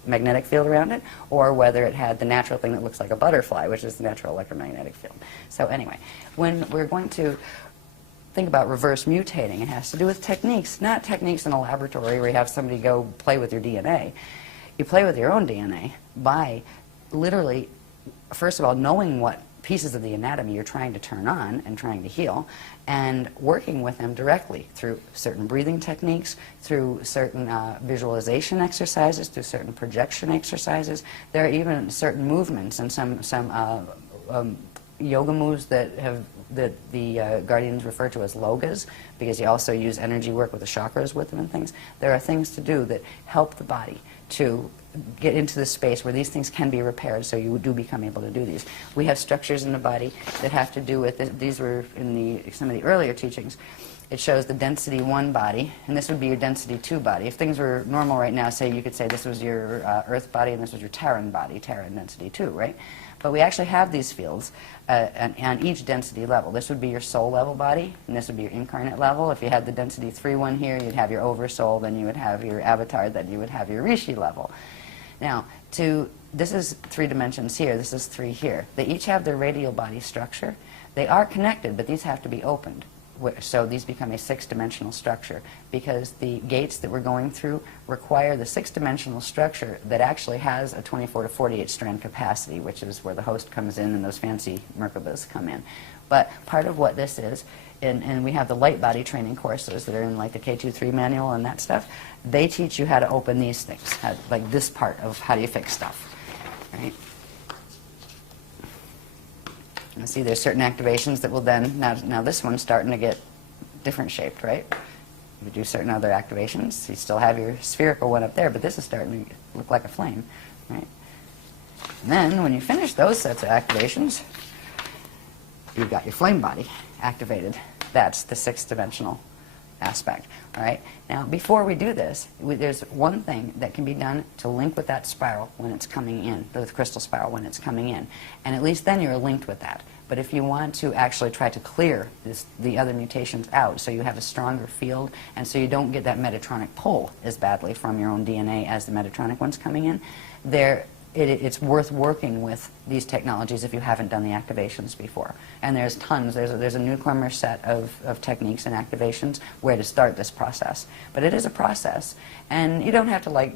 magnetic field around it, or whether it had the natural thing that looks like a butterfly, which is the natural electromagnetic field. So anyway, when we're going to think about reverse mutating, it has to do with techniques, not techniques in a laboratory where you have somebody go play with your DNA. You play with your own DNA by literally, first of all, knowing what pieces of the anatomy you're trying to turn on and trying to heal, and working with them directly through certain breathing techniques, through certain visualization exercises, through certain projection exercises. There are even certain movements and some yoga moves that the Guardians refer to as logas, because you also use energy work with the chakras with them and things. There are things to do that help the body to get into the space where these things can be repaired, so you do become able to do these. We have structures in the body that have to do with it. These were in some of the earlier teachings. It shows the density 1 body, and this would be your density 2 body. If things were normal right now, say you could say this was your Earth body and this was your Terran body, Terran density 2, right? But we actually have these fields on each density level. This would be your soul level body, and this would be your incarnate level. If you had the density 3 one here, you'd have your oversoul, then you would have your avatar, then you would have your rishi level. Now, this is 3 dimensions here, this is 3 here. They each have their radial body structure. They are connected, but these have to be opened. So these become a 6-dimensional structure, because the gates that we're going through require the 6-dimensional structure that actually has a 24 to 48 strand capacity, which is where the host comes in and those fancy Merkabas come in. But part of what this is, and we have the light body training courses that are in like the K23 manual and that stuff, they teach you how to open these things, like this part of how do you fix stuff, right? And see, there's certain activations that will then, now this one's starting to get different shaped, right? You do certain other activations, you still have your spherical one up there, but this is starting to look like a flame, right? And then when you finish those sets of activations, you've got your flame body activated. That's the 6th-dimensional aspect. All right. Now, before we do this, there's one thing that can be done to link with that spiral when it's coming in, the crystal spiral when it's coming in, and at least then you're linked with that. But if you want to actually try to clear the other mutations out, so you have a stronger field, and so you don't get that Metatronic pull as badly from your own DNA as the Metatronic ones coming in, it's worth working with these technologies if you haven't done the activations before. And there's tons. There's a newcomer set of techniques and activations where to start this process. But it is a process, and you don't have to, like,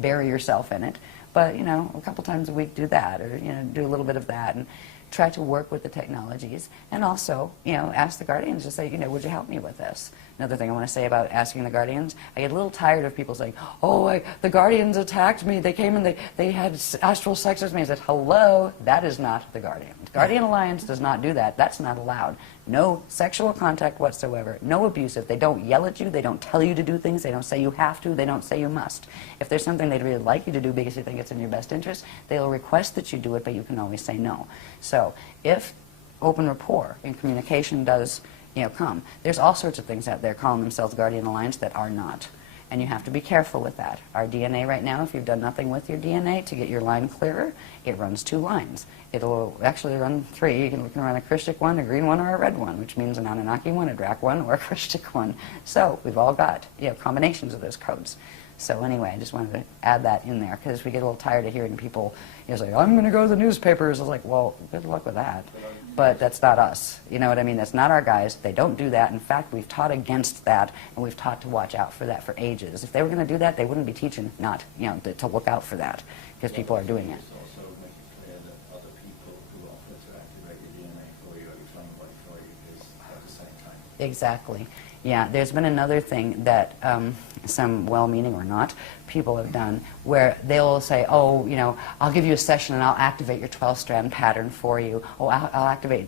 bury yourself in it. But, a couple times a week do that, or, do a little bit of that, and try to work with the technologies. And also, ask the guardians to say, would you help me with this? Another thing I want to say about asking the guardians, I get a little tired of people saying, oh, the guardians attacked me, they came and they had astral sex with me. I said, hello, that is not the guardian. The Guardian Alliance does not do that. That's not allowed. No sexual contact whatsoever, no abusive. They don't yell at you, they don't tell you to do things, they don't say you have to, they don't say you must. If there's something they'd really like you to do because they think it's in your best interest, they'll request that you do it, but you can always say no. So if open rapport and communication does come. There's all sorts of things out there calling themselves Guardian Alliance that are not. And you have to be careful with that. Our DNA right now, if you've done nothing with your DNA to get your line clearer, it runs 2 lines. It'll actually run 3. You can run a Krystic one, a green one, or a red one, which means an Anunnaki one, a Drac one, or a Krystic one. So we've all got combinations of those codes. So anyway, I just wanted to add that in there, because we get a little tired of hearing people say, I'm going to go to the newspapers. I was like, well, good luck with that. But that's not us. You know what I mean? That's not our guys. They don't do that. In fact, we've taught against that, and we've taught to watch out for that for ages. If they were going to do that, they wouldn't be teaching not, to look out for that, because people are doing it. Also make it clear that other people who offer to activate your DNA for you or your flame body for you is at the same time. Exactly. Yeah, there's been another thing that some well-meaning or not people have done where they'll say, oh, I'll give you a session and I'll activate your 12-strand pattern for you. Oh, I'll activate.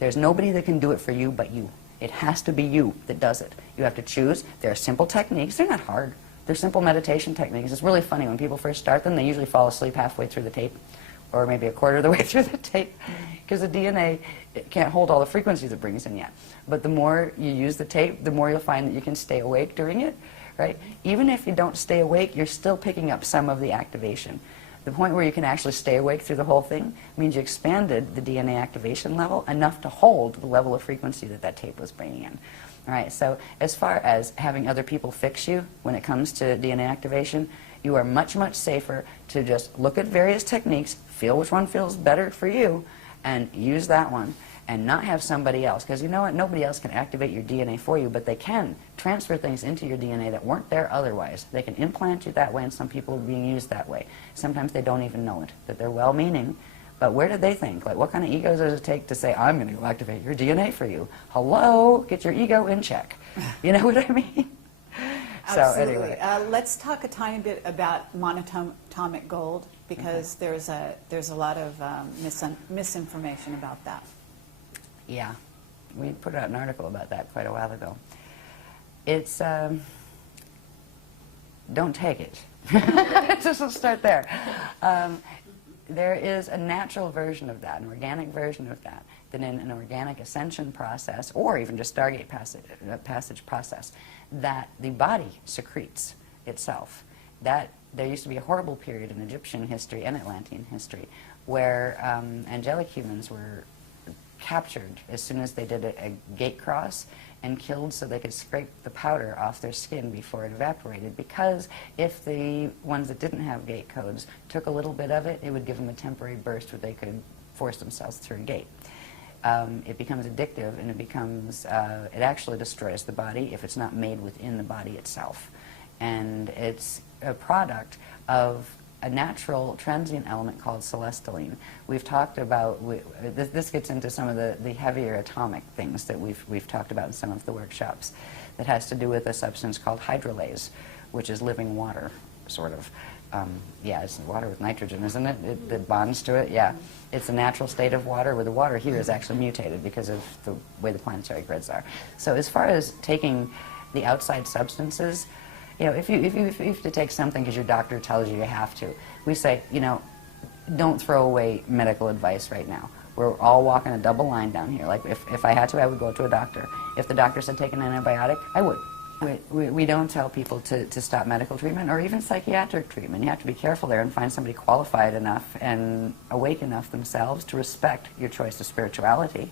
There's nobody that can do it for you but you. It has to be you that does it. You have to choose. There are simple techniques. They're not hard. They're simple meditation techniques. It's really funny. When people first start them, they usually fall asleep halfway through the tape, or maybe a quarter of the way through the tape, because the DNA can't hold all the frequencies it brings in yet. But the more you use the tape, the more you'll find that you can stay awake during it, right? Even if you don't stay awake, you're still picking up some of the activation. The point where you can actually stay awake through the whole thing means you expanded the DNA activation level enough to hold the level of frequency that tape was bringing in. All right, so as far as having other people fix you when it comes to DNA activation, you are much, much safer to just look at various techniques, feel which one feels better for you, and use that one, and not have somebody else. Because you know what? Nobody else can activate your DNA for you, but they can transfer things into your DNA that weren't there otherwise. They can implant you that way, and some people are being used that way. Sometimes they don't even know it, that they're well-meaning. But where did they think? Like, what kind of egos does it take to say, I'm going to go activate your DNA for you? Hello? Get your ego in check. You know what I mean? Absolutely. So anyway. Let's talk a tiny bit about monatomic gold, because there's a lot of misinformation about that. Yeah, we put out an article about that quite a while ago. It's, don't take it. Just we'll start there. There is a natural version of that, an organic version of that, in an organic ascension process, or even just Stargate passage process, that the body secretes itself. That there used to be a horrible period in Egyptian history and Atlantean history where angelic humans were captured as soon as they did a gate cross and killed so they could scrape the powder off their skin before it evaporated, because if the ones that didn't have gate codes took a little bit of it, it would give them a temporary burst where they could force themselves through a gate. It becomes addictive, and it actually destroys the body if it's not made within the body itself. And it's a product of a natural transient element called celestaline. We've talked about, this gets into some of the heavier atomic things that we've talked about in some of the workshops, that has to do with a substance called hydrolase, which is living water, sort of. Yeah, it's water with nitrogen, isn't it? It bonds to it, yeah. It's a natural state of water, where the water here is actually mutated because of the way the planetary grids are. So as far as taking The outside substances, you know, if you have to take something because your doctor tells you have to, we say, you know, don't throw away medical advice right now. We're all walking a double line down here. Like, if I had to, I would go to a doctor. If the doctor said take an antibiotic, I would. We don't tell people to stop medical treatment or even psychiatric treatment. You have to be careful there and find somebody qualified enough and awake enough themselves to respect your choice of spirituality,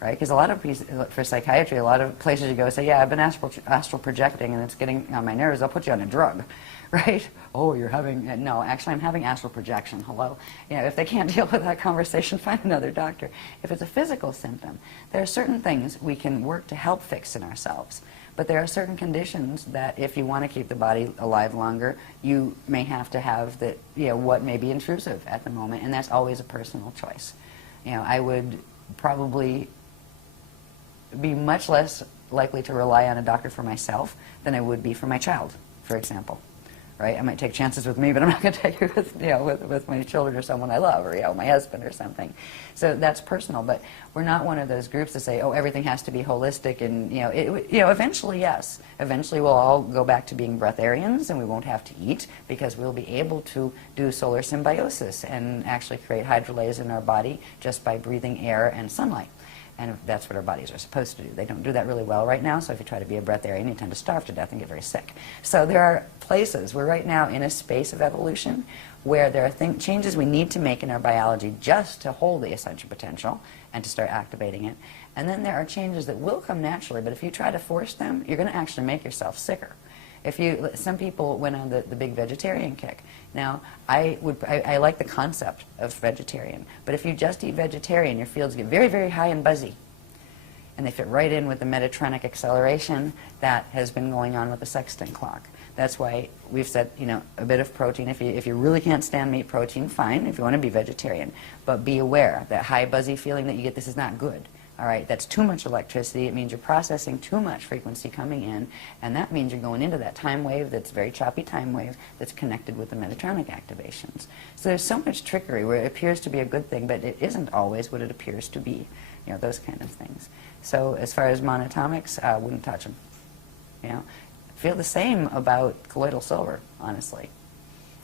right? Because a lot of people, for psychiatry, a lot of places you go say, yeah, I've been astral projecting and it's getting on my nerves, I'll put you on a drug, right? Oh, you're having, no, actually I'm having astral projection, hello. You know, if they can't deal with that conversation, find another doctor. If it's a physical symptom, there are certain things we can work to help fix in ourselves. But there are certain conditions that if you want to keep the body alive longer, you may have to have that, you know, what may be intrusive at the moment, and that's always a personal choice. You know, I would probably be much less likely to rely on a doctor for myself than I would be for my child, for example. Right? I might take chances with me, but I'm not going to take it with, you know, with my children or someone I love, or, you know, my husband or something. So that's personal, but we're not one of those groups that say, oh, everything has to be holistic, and, you know, eventually, yes. Eventually we'll all go back to being breatharians, and we won't have to eat, because we'll be able to do solar symbiosis and actually create hydrolyze in our body just by breathing air and sunlight. And that's what our bodies are supposed to do. They don't do that really well right now, so if you try to be a breatharian, you tend to starve to death and get very sick. So there are places, we're right now in a space of evolution where there are changes we need to make in our biology just to hold the ascension potential and to start activating it. And then there are changes that will come naturally, but if you try to force them, you're going to actually make yourself sicker. Some people went on the big vegetarian kick. Now, I like the concept of vegetarian, but if you just eat vegetarian, your fields get very, very high and buzzy. And they fit right in with the Metatronic acceleration that has been going on with the sextant clock. That's why we've said, you know, a bit of protein. If you really can't stand meat protein, fine, if you want to be vegetarian. But be aware, that high buzzy feeling that you get, this is not good. All right, that's too much electricity. It means you're processing too much frequency coming in, and that means you're going into that time wave that's very choppy time wave that's connected with the Metatronic activations. So there's so much trickery where it appears to be a good thing, but it isn't always what it appears to be. You know, those kind of things. So as far as monatomics, wouldn't touch them. You know, feel the same about colloidal silver, honestly.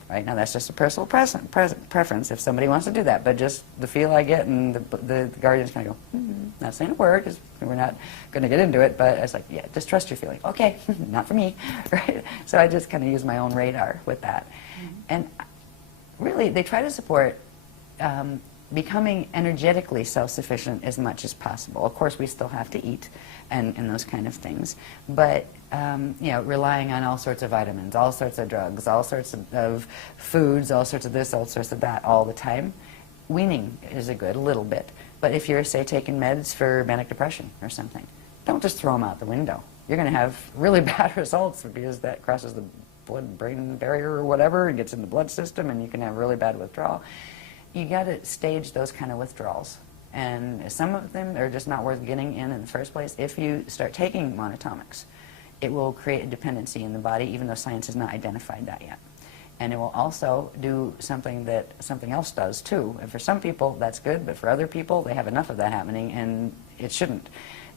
Right now, that's just a personal preference if somebody wants to do that. But just the feel I get, and the guardians kind of go, not saying a word, because we're not going to get into it, but it's like, yeah, just trust your feeling. Okay, not for me, right? So I just kind of use my own radar with that. And really, they try to support becoming energetically self-sufficient as much as possible. Of course, we still have to eat and those kind of things, but you know, relying on all sorts of vitamins, all sorts of drugs, all sorts of foods, all sorts of this, all sorts of that all the time. Weaning is a little bit, but if you're, say, taking meds for manic depression or something, don't just throw them out the window. You're going to have really bad results because that crosses the blood-brain barrier or whatever and gets in the blood system, and you can have really bad withdrawal. You got to stage those kind of withdrawals, and some of them are just not worth getting in the first place. If you start taking monatomics, it will create a dependency in the body, even though science has not identified that yet. And it will also do something that something else does too. And for some people, that's good, but for other people, they have enough of that happening, and it shouldn't.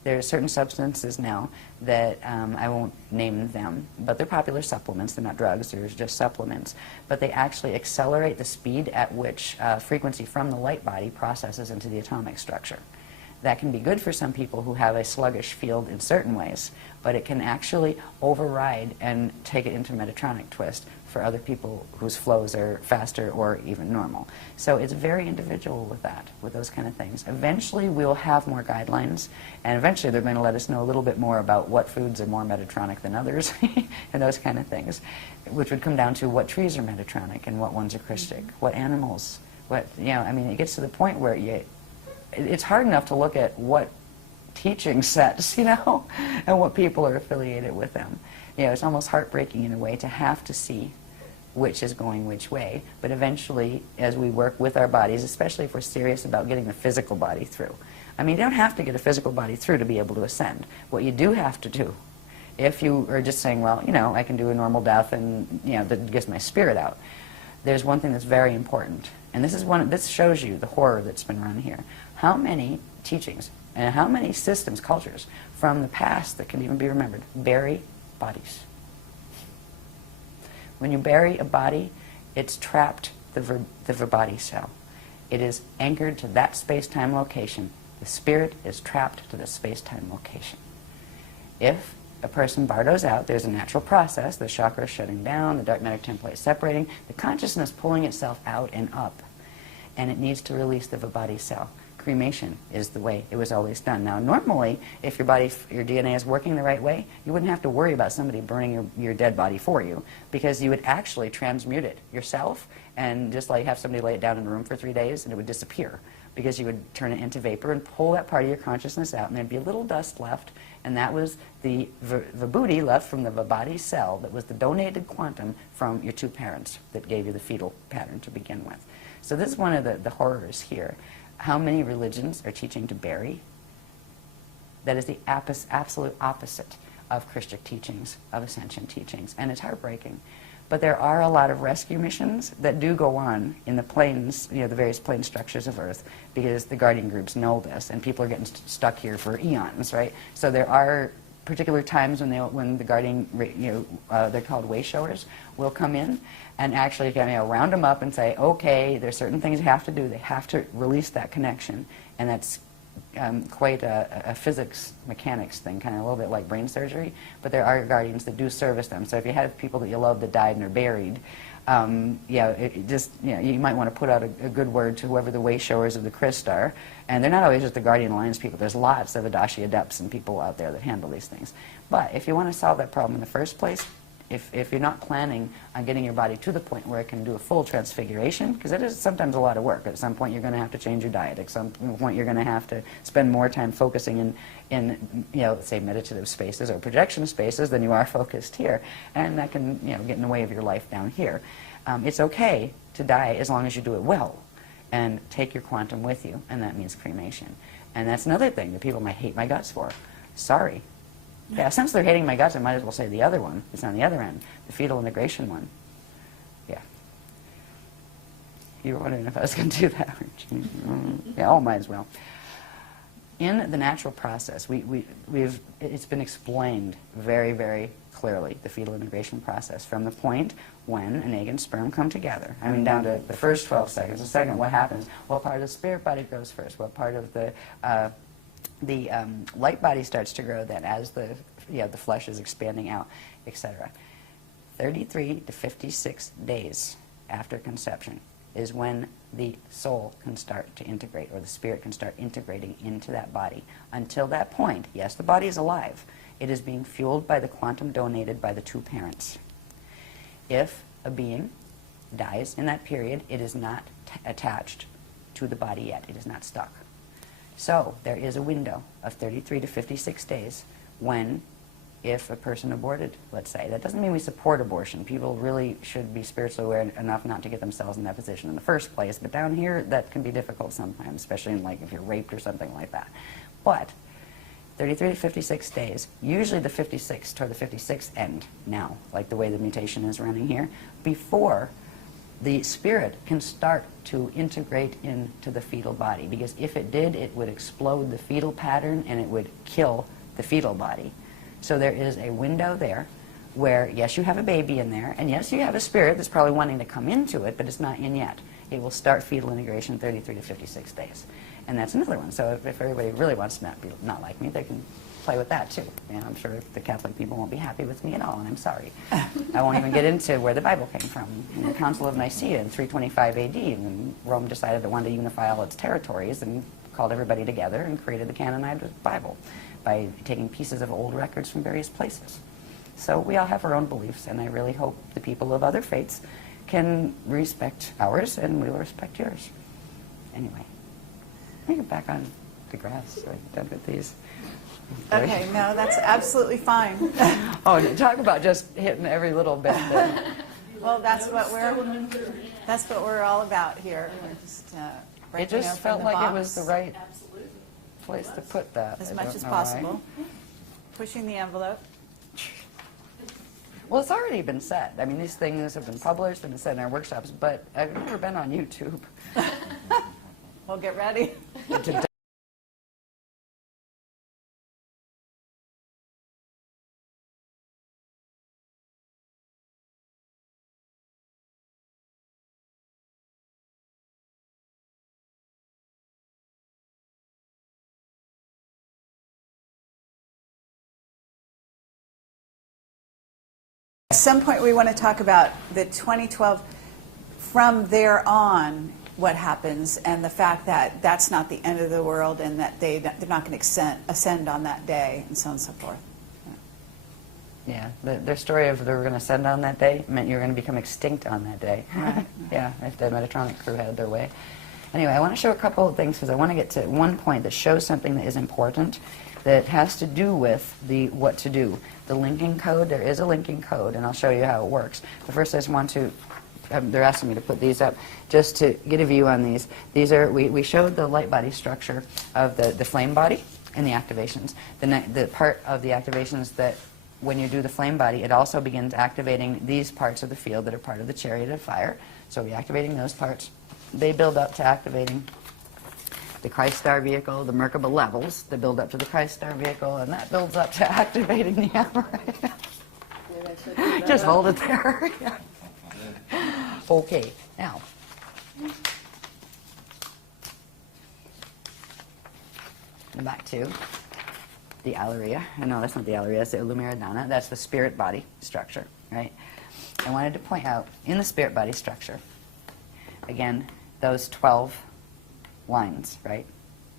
There are certain substances now that, I won't name them, but they're popular supplements. They're not drugs, they're just supplements. But they actually accelerate the speed at which frequency from the light body processes into the atomic structure. That can be good for some people who have a sluggish field in certain ways, but it can actually override and take it into Metatronic twist for other people whose flows are faster or even normal. So it's very individual with that, with those kind of things. Eventually we'll have more guidelines, and eventually they're going to let us know a little bit more about what foods are more Metatronic than others and those kind of things, which would come down to what trees are Metatronic and what ones are Krystic, what animals, what, you know, I mean, it gets to the point where it's hard enough to look at what teaching sets, you know, and what people are affiliated with them. You know, it's almost heartbreaking in a way to have to see which is going which way. But eventually, as we work with our bodies, especially if we're serious about getting the physical body through. I mean, you don't have to get a physical body through to be able to ascend. What you do have to do, if you are just saying, well, you know, I can do a normal death and, you know, that gets my spirit out, there's one thing that's very important. And this shows you the horror that's been run here. How many teachings and how many systems, cultures from the past that can even be remembered bury bodies. When you bury a body, it's trapped the verbody cell. It is anchored to that space-time location. The spirit is trapped to the space-time location. If a person bardos out, there's a natural process, the chakra shutting down, the dark matter template separating, the consciousness pulling itself out and up, and it needs to release the verbody cell. Cremation is the way it was always done. Now, normally, if your DNA is working the right way, you wouldn't have to worry about somebody burning your dead body for you, because you would actually transmute it yourself and just like have somebody lay it down in a room for 3 days and it would disappear, because you would turn it into vapor and pull that part of your consciousness out, and there'd be a little dust left, and that was the vibhuti left from the verbody cell that was the donated quantum from your two parents that gave you the fetal pattern to begin with. So this is one of the horrors here. How many religions are teaching to bury? That is the absolute opposite of Krystic teachings, of Ascension teachings, and it's heartbreaking. But there are a lot of rescue missions that do go on in the planes, the various plane structures of Earth, because the guardian groups know this, and people are getting stuck here for eons, right? So there are particular times when the guardian, they're called way showers, will come in and actually round them up and say, okay, there's certain things you have to do. They have to release that connection, and that's quite a physics mechanics thing, kind of a little bit like brain surgery, but there are guardians that do service them. So if you have people that you love that died and are buried, you might want to put out a good word to whoever the way showers of the Krist are. And they're not always just the guardian alliance people. There's lots of Adashi adepts and people out there that handle these things. But if you want to solve that problem in the first place, if you're not planning on getting your body to the point where it can do a full transfiguration, because it is sometimes a lot of work. At some point you're going to have to change your diet. At some point you're going to have to spend more time focusing in say meditative spaces or projection spaces than you are focused here. And that can get in the way of your life down here. It's okay to die as long as you do it well and take your quantum with you, and that means cremation. And that's another thing that people might hate my guts for. Sorry. Yeah, since they're hating my guts, I might as well say the other one. It's on the other end, the fetal integration one. Yeah. You were wondering if I was going to do that, weren't you? Yeah, might as well. In the natural process, it's been explained very, very clearly, the fetal integration process, from the point when an egg and sperm come together. I mean, down to the first 12 seconds. The second, what happens? What part of the spirit body grows first? What part of the light body starts to grow then as the flesh is expanding out, etc. 33 to 56 days after conception is when the soul can start to integrate, or the spirit can start integrating into that body. Until that point, yes, the body is alive. It is being fueled by the quantum donated by the two parents. If a being dies in that period, it is not attached to the body yet. It is not stuck. So there is a window of 33 to 56 days when, if a person aborted, let's say, that doesn't mean we support abortion. People really should be spiritually aware enough not to get themselves in that position in the first place. But down here, that can be difficult sometimes, especially in, if you're raped or something like that. But 33 to 56 days, usually the 56th toward the 56th end now, like the way the mutation is running here, before the spirit can start to integrate into the fetal body. Because if it did, it would explode the fetal pattern and it would kill the fetal body. So there is a window there where, yes, you have a baby in there, and yes, you have a spirit that's probably wanting to come into it, but it's not in yet. It will start fetal integration 33 to 56 days. And that's another one. So if everybody really wants to not like me, they can play with that too. I'm sure the Catholic people won't be happy with me at all, and I'm sorry. I won't even get into where the Bible came from. In the Council of Nicaea in 325 AD, when Rome decided it wanted to unify all its territories and called everybody together and created the canonized Bible by taking pieces of old records from various places. So we all have our own beliefs, and I really hope the people of other faiths can respect ours, and we will respect yours. Anyway, let me get back on the grass so I'm done with these. Okay, no, that's absolutely fine. Oh, talk about just hitting every little bit there. Well, that's what we're all about here. We're just It breaking just open felt the like box it was the right place to put that. as I much don't as know possible. why. Pushing the envelope. Well, it's already been said. I mean, these things have been published and been said in our workshops, but I've never been on YouTube. Well, get ready. to At some point, we want to talk about the 2012, from there on, what happens, and the fact that that's not the end of the world, and that they're not going to ascend on that day, and so on and so forth. Yeah, their story of they were going to ascend on that day meant you were going to become extinct on that day. Right. Yeah, if the Metatronic crew had their way. Anyway, I want to show a couple of things because I want to get to one point that shows something that is important that has to do with the what to do. The linking code, there is a linking code, and I'll show you how it works. But first I just want to, they're asking me to put these up just to get a view on these. These are, we showed the light body structure of the flame body and the activations. The part of the activations that when you do the flame body, it also begins activating these parts of the field that are part of the chariot of fire. So we're activating those parts. They build up to activating the Christ star vehicle, the Merkaba levels that build up to the Christ star vehicle, and that builds up to activating the Amaranth. Just hold it there. Okay, now. Back to the Alleria. No, that's not the Alleria, that's the Lumiridana. That's the spirit body structure, right? I wanted to point out, in the spirit body structure, again, those 12 lines, right?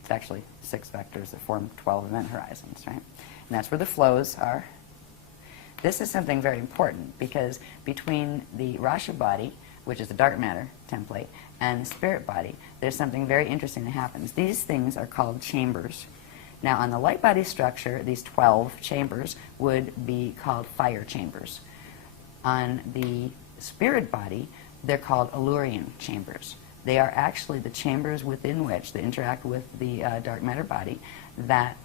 It's actually 6 vectors that form 12 event horizons, right? And that's where the flows are. This is something very important because between the Rasha body, which is the dark matter template, and the spirit body, there's something very interesting that happens. These things are called chambers. Now, on the light body structure, these 12 chambers would be called fire chambers. On the spirit body, they're called Allurian chambers. They are actually the chambers within which they interact with the dark matter body that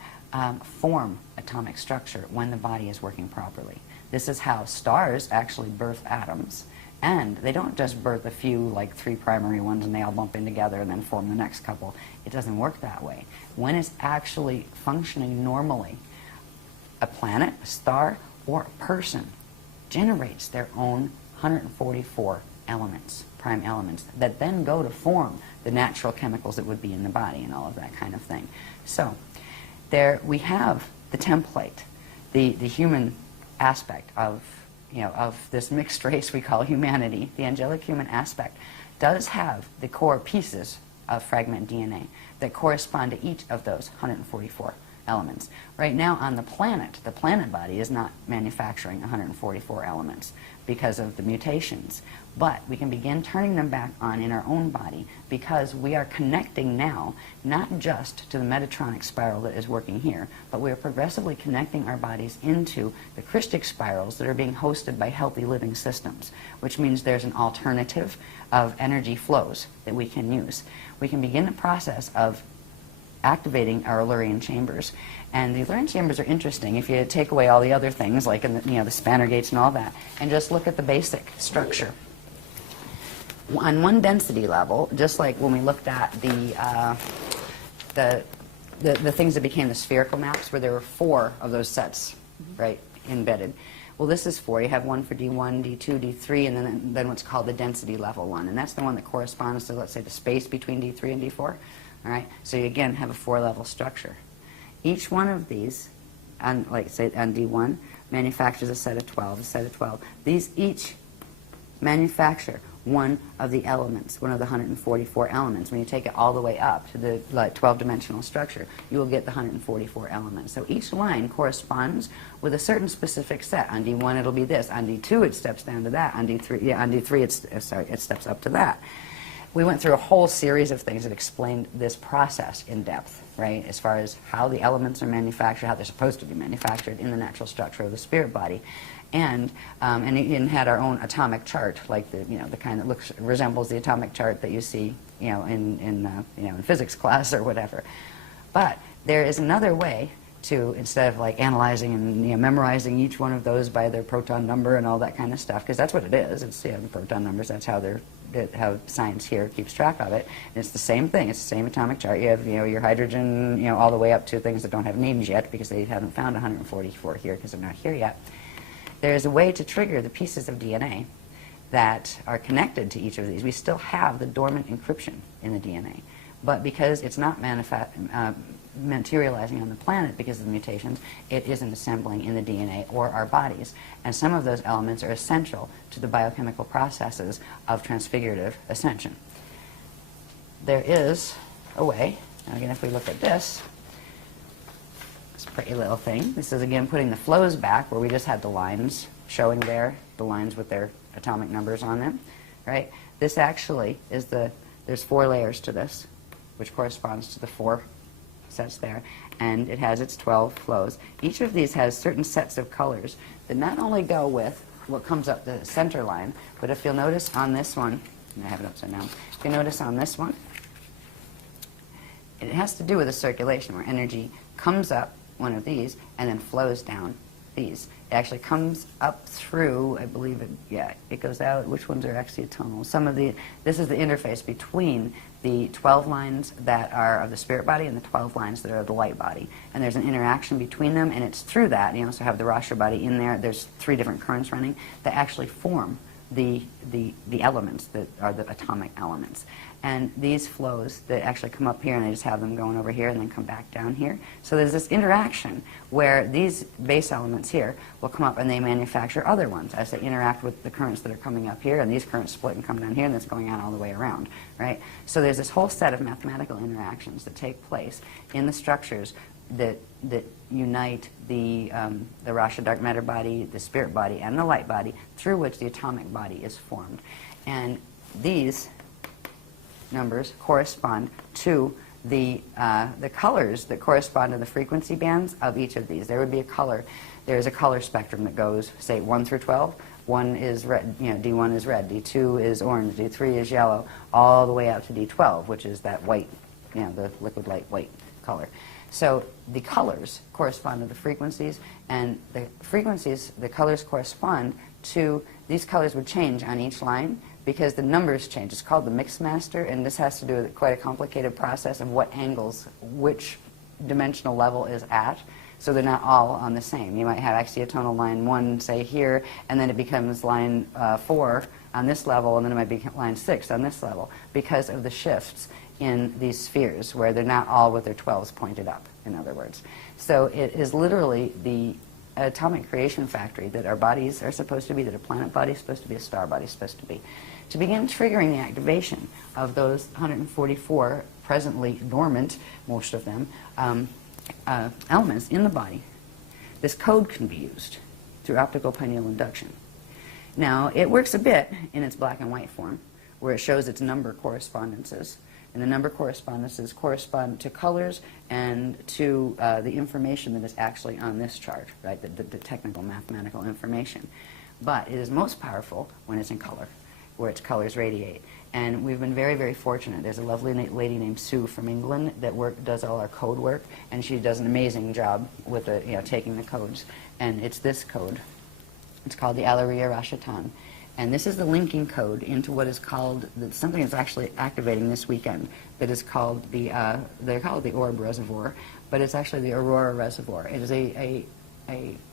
form atomic structure when the body is working properly. This is how stars actually birth atoms. And they don't just birth a few, like 3 primary ones, and they all bump in together and then form the next couple. It doesn't work that way. When it's actually functioning normally, a planet, a star, or a person generates their own 144 elements, prime elements, that then go to form the natural chemicals that would be in the body and all of that kind of thing. So there we have the template, the human aspect of this mixed race we call humanity. The angelic human aspect does have the core pieces of fragment DNA that correspond to each of those 144 elements. Right now on the planet body is not manufacturing 144 elements because of the mutations. But we can begin turning them back on in our own body because we are connecting now not just to the Metatronic spiral that is working here, but we are progressively connecting our bodies into the Krystic spirals that are being hosted by healthy living systems, which means there's an alternative of energy flows that we can use. We can begin the process of activating our Allurian chambers. And the Allurian chambers are interesting if you take away all the other things like the spanner gates and all that and just look at the basic structure. On one density level, just like when we looked at the things that became the spherical maps where there were 4 of those sets, right, embedded. Well, this is 4. You have one for D1, D2, D3, and then what's called the density level one. And that's the one that corresponds to, let's say, the space between D3 and D4. All right, so you again have a 4-level structure. Each one of these, like say on D1, manufactures a set of 12, These each manufacture one of the elements, one of the 144 elements. When you take it all the way up to the 12-dimensional structure, you will get the 144 elements. So each line corresponds with a certain specific set. On D1 it'll be this. On D2 it steps down to that. On D3, it steps up to that. We went through a whole series of things that explained this process in depth, right, as far as how the elements are manufactured, how they're supposed to be manufactured in the natural structure of the spirit body. And had our own atomic chart, like the kind that resembles the atomic chart that you see in physics class or whatever. But there is another way to, instead of like analyzing and memorizing each one of those by their proton number and all that kind of stuff, because that's what it is. It's proton numbers. That's how how science here keeps track of it. And it's the same thing. It's the same atomic chart. You have your hydrogen all the way up to things that don't have names yet because they haven't found 144 here because they're not here yet. There is a way to trigger the pieces of DNA that are connected to each of these. We still have the dormant encryption in the DNA, but because it's not materializing on the planet because of the mutations, it isn't assembling in the DNA or our bodies. And some of those elements are essential to the biochemical processes of transfigurative ascension. There is a way, now again if we look at this pretty little thing, this is again putting the flows back where we just had the lines showing there, the lines with their atomic numbers on them, right? This actually is there's 4 layers to this, which corresponds to the 4 sets there, and it has its 12 flows. Each of these has certain sets of colors that not only go with what comes up the center line, but if you'll notice on this one, and I have it upside down, if you notice on this one, it has to do with the circulation where energy comes up one of these and then flows down these. It actually comes up through, I believe, it goes out. Which ones are axiotonal? This is the interface between the 12 lines that are of the spirit body and the 12 lines that are of the light body. And there's an interaction between them, and it's through that. You also have the Rasha body in there. There's 3 different currents running that actually form the elements that are the atomic elements. And these flows that actually come up here, and I just have them going over here and then come back down here. So there's this interaction where these base elements here will come up and they manufacture other ones as they interact with the currents that are coming up here, and these currents split and come down here, and that's going on all the way around, right? So there's this whole set of mathematical interactions that take place in the structures that unite the Rasha dark matter body, the spirit body, and the light body, through which the atomic body is formed. And these numbers correspond to the colors that correspond to the frequency bands of each of these. There would be a color. There's a color spectrum that goes, say, 1 through 12. 1 is red, D1 is red, D2 is orange, D3 is yellow, all the way out to D12, which is that white, the liquid light white color. So the colors correspond to the frequencies, and the frequencies, the colors correspond to, these colors would change on each line because the numbers change. It's called the mix master, and this has to do with quite a complicated process of what angles, which dimensional level is at. So they're not all on the same. You might have axiotonal line 1, say, here, and then it becomes line 4 on this level, and then it might be line 6 on this level because of the shifts in these spheres where they're not all with their 12s pointed up, in other words. So it is literally the atomic creation factory that our bodies are supposed to be, that a planet body is supposed to be, a star body is supposed to be, to begin triggering the activation of those 144 presently dormant, most of them, elements in the body. This code can be used through optical pineal induction. Now, it works a bit in its black and white form, where it shows its number correspondences. And the number correspondences correspond to colors and to the information that is actually on this chart, right, the technical mathematical information. But it is most powerful when it's in color, where its colors radiate. And we've been very, very fortunate. There's a lovely lady named Sue from England that does all our code work, and she does an amazing job with taking the codes. And it's this code. It's called the Alaria Rashatan. And this is the linking code into what is called, something that's actually activating this weekend, that is called they call it the Orb Reservoir, but it's actually the Aurora Reservoir. It is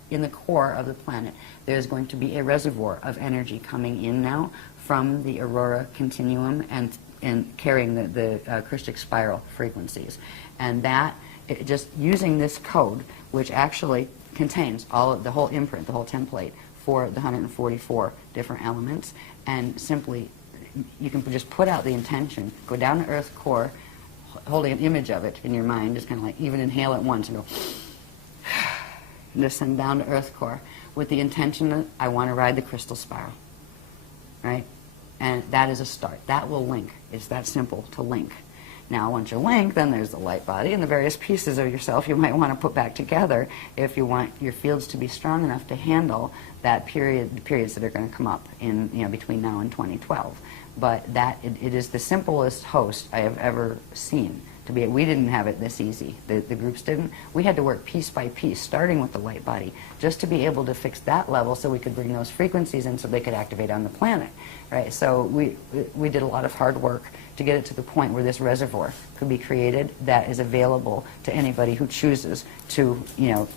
in the core of the planet, there's going to be a reservoir of energy coming in now from the Aurora continuum and carrying the Krystic spiral frequencies. And that, just using this code, which actually contains the whole imprint, the whole template, for the 144 different elements, and simply you can just put out the intention, go down to Earth core, holding an image of it in your mind, just kind of like even inhale at once and go, and just send down to Earth core with the intention that I want to ride the crystal spiral, right? And that is a start. That will link. It's that simple to link. Now, once you link, then there's the light body and the various pieces of yourself you might want to put back together if you want your fields to be strong enough to handle that period, the periods that are going to come up in between now and 2012. But it is the simplest host I have ever seen to be. We didn't have it this easy. The groups didn't. We had to work piece by piece, starting with the light body, just to be able to fix that level so we could bring those frequencies in so they could activate on the planet. Right? So we did a lot of hard work to get it to the point where this reservoir could be created that is available to anybody who chooses to,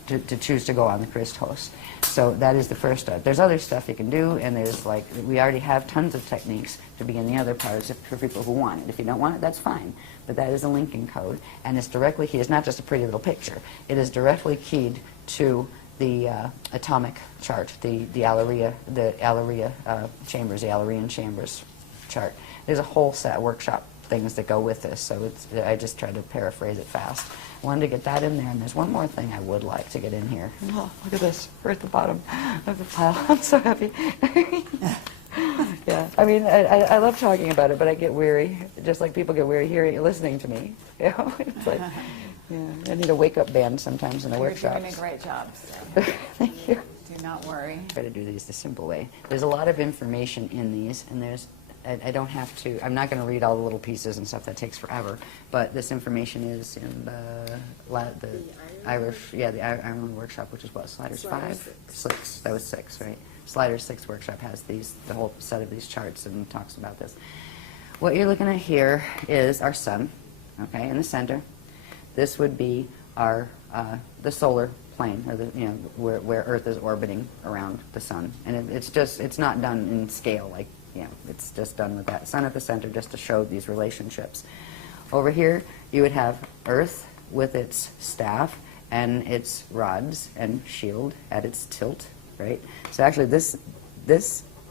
to choose to go on the Christos. So that is the first step. There's other stuff you can do, and there's like, we already have tons of techniques to begin the other parts for people who want it. If you don't want it, that's fine. But that is a linking code, and it's directly keyed. It's not just a pretty little picture. It is directly keyed to the atomic chart, the Alleria chambers, the Allerian chambers chart. There's a whole set of workshop things that go with this, so I just tried to paraphrase it fast. I wanted to get that in there, and there's one more thing I would like to get in here. Oh, look at this. We're at the bottom of the pile. I'm so happy. Yeah, I mean, I love talking about it, but I get weary, just like people get weary listening to me. It's like, yeah, I need a wake-up band sometimes in the workshops. You're doing a great job. So. Thank you. Do not worry. Try to do these the simple way. There's a lot of information in these, and I don't have to, I'm not going to read all the little pieces and stuff, that takes forever, but this information is in the Irish, the Ireland workshop, which is what, Sliders 5? 6. That was 6, right? Sliders 6 workshop has the whole set of these charts and talks about this. What you're looking at here is our sun, okay, in the center. This would be our, the solar plane, or where Earth is orbiting around the sun. And it's not done in scale, like, it's just done with that sun at the center just to show these relationships. Over here, you would have Earth with its staff and its rods and shield at its tilt, right? So actually, this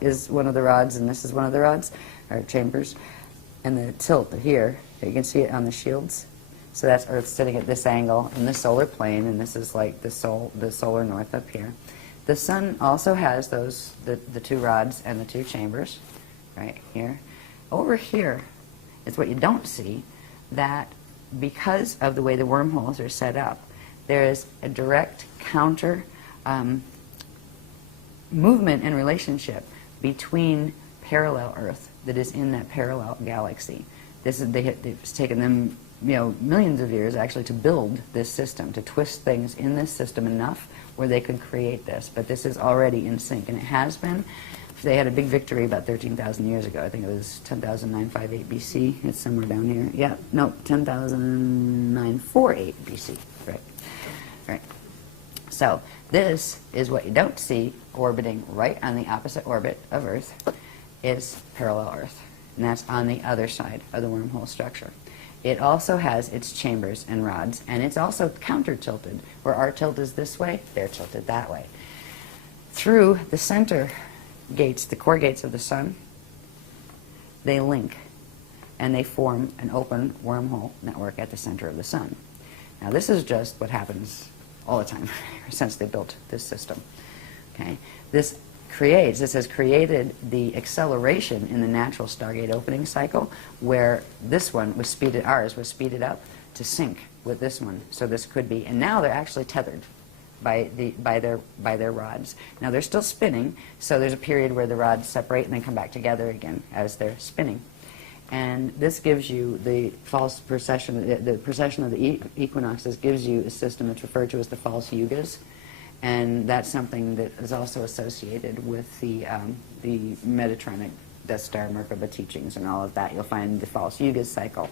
is one of the rods, and this is one of the rods, or chambers. And the tilt here, you can see it on the shields. So that's Earth sitting at this angle in the solar plane, and this is like the solar north up here. The sun also has the two rods and the two chambers, right here. Over here is what you don't see, that because of the way the wormholes are set up, there is a direct counter movement and relationship between parallel Earth that is in that parallel galaxy. It's taken them millions of years actually to build this system, to twist things in this system enough where they could create this. But this is already in sync, and it has been. They had a big victory about 13,000 years ago. I think it was 10,958 BC. It's somewhere down here. Yeah, no, 10,948 BC. Right. So this is what you don't see orbiting right on the opposite orbit of Earth is parallel Earth, and that's on the other side of the wormhole structure. It also has its chambers and rods, and it's also counter-tilted. Where our tilt is this way, they're tilted that way. Through the center gates, the core gates of the sun, they link, and they form an open wormhole network at the center of the sun. Now this is just what happens all the time since they built this system. Okay, this has created the acceleration in the natural Stargate opening cycle, where this one was ours was speeded up to sync with this one. So this could be, and now they're actually tethered by their rods. Now they're still spinning, so there's a period where the rods separate and then come back together again as they're spinning. And this gives you the false precession, the precession of the equinoxes gives you a system that's referred to as the false yugas. And that's something that is also associated with the Metatronic Death Star Merkaba teachings and all of that. You'll find the false yugas cycle.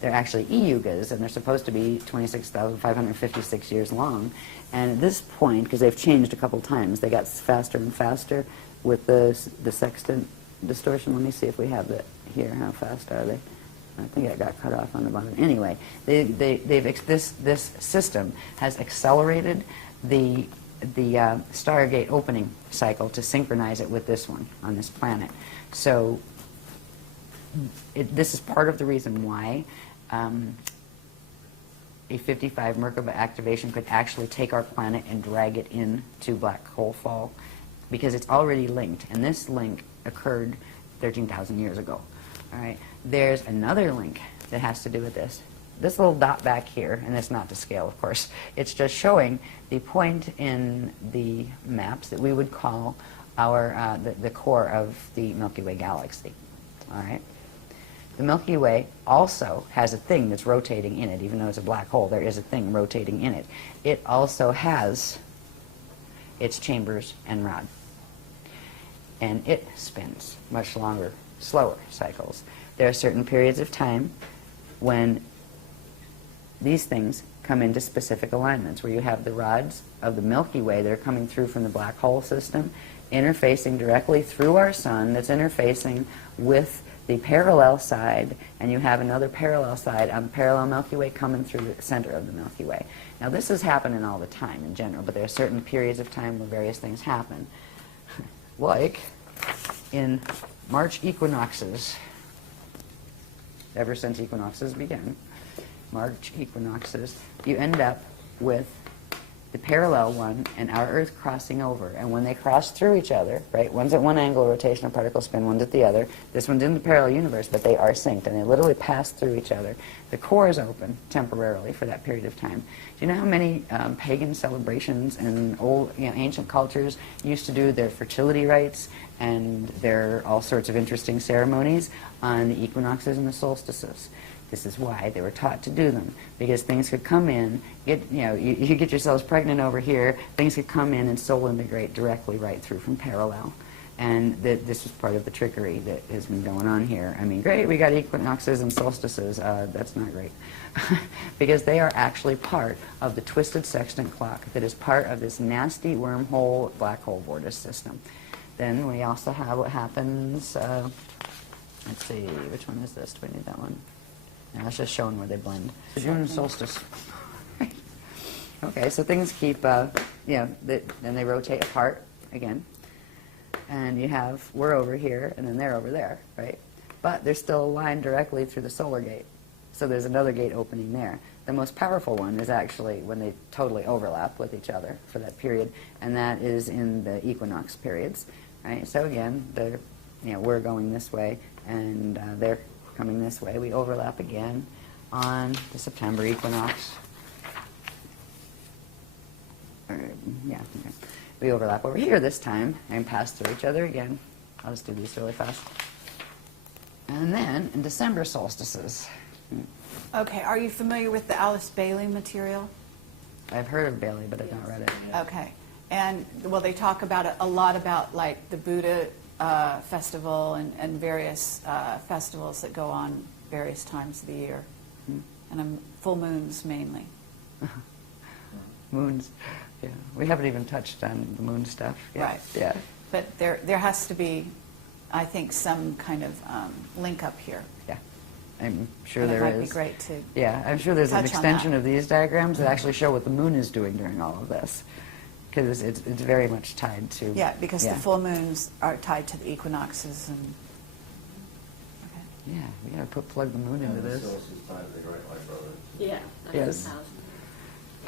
They're actually e-yugas, and they're supposed to be 26,556 years long. And at this point, because they've changed a couple times, they got faster and faster with the sextant distortion. Let me see if we have that here. How fast are they? I think it got cut off on the bottom. Anyway, this system has accelerated the Stargate opening cycle to synchronize it with this one on this planet. So this is part of the reason why a 55 Merkaba activation could actually take our planet and drag it into black hole fall, because it's already linked, and this link occurred 13,000 years ago. All right. There's another link that has to do with this. This little dot back here, and it's not to scale, of course, it's just showing the point in the maps that we would call our the core of the Milky Way galaxy. All right. The Milky Way also has a thing that's rotating in it. Even though it's a black hole, there is a thing rotating in it. It also has its chambers and rod. And it spins much longer, slower cycles. there are certain periods of time when these things come into specific alignments, where you have the rods of the Milky Way that are coming through from the black hole system, interfacing directly through our sun, that's interfacing with the parallel side, and you have another parallel side on the parallel Milky Way coming through the center of the Milky Way. Now this is happening all the time in general, but there are certain periods of time where various things happen. Like in March equinoxes, ever since equinoxes began, March equinoxes, you end up with the parallel one and our Earth crossing over. And when they cross through each other, right, one's at one angle of rotational particle spin, one's at the other. This one's in the parallel universe, but they are synced, and they literally pass through each other. The core is open temporarily for that period of time. Do you know how many pagan celebrations and old, ancient cultures used to do their fertility rites and their all sorts of interesting ceremonies on the equinoxes and the solstices? This is why they were taught to do them, because things could come in, you get yourselves pregnant over here, things could come in and soul immigrate directly right through from parallel. And this is part of the trickery that has been going on here. I mean, great, we got equinoxes and solstices. That's not great. Because they are actually part of the twisted sextant clock that is part of this nasty wormhole black hole vortex system. Then we also have what happens, let's see, which one is this? Do we need that one? Now it's just showing where they blend. June solstice. Okay, so things keep, then they rotate apart again. And you have, we're over here, and then they're over there, right? But they're still aligned directly through the solar gate. So there's another gate opening there. The most powerful one is actually when they totally overlap with each other for that period, and that is in the equinox periods, right? So again, they're, we're going this way, and they're coming this way. We overlap again on the September equinox. We overlap over here this time and pass through each other again. I'll just do these really fast. And then in December solstices. Okay, are you familiar with the Alice Bailey material? I've heard of Bailey, but I've not read it. Okay, and well, they talk about it a lot about like the Buddha festival and various festivals that go on various times of the year, and full moons mainly. Moons, yeah. We haven't even touched on the moon stuff yet. Right. Yeah. But there has to be, I think, some kind of link up here. Yeah. I'm sure And there is. It might be great to. Yeah, I'm sure there's an touch on extension that. of these diagrams that actually show what the moon is doing during all of this, because it's very much tied to. Yeah, because the full moons are tied to the equinoxes and. Okay. Yeah, we gotta plug the moon into this. The source is tied to the Great White Brother. Yeah. That's Yes. his house.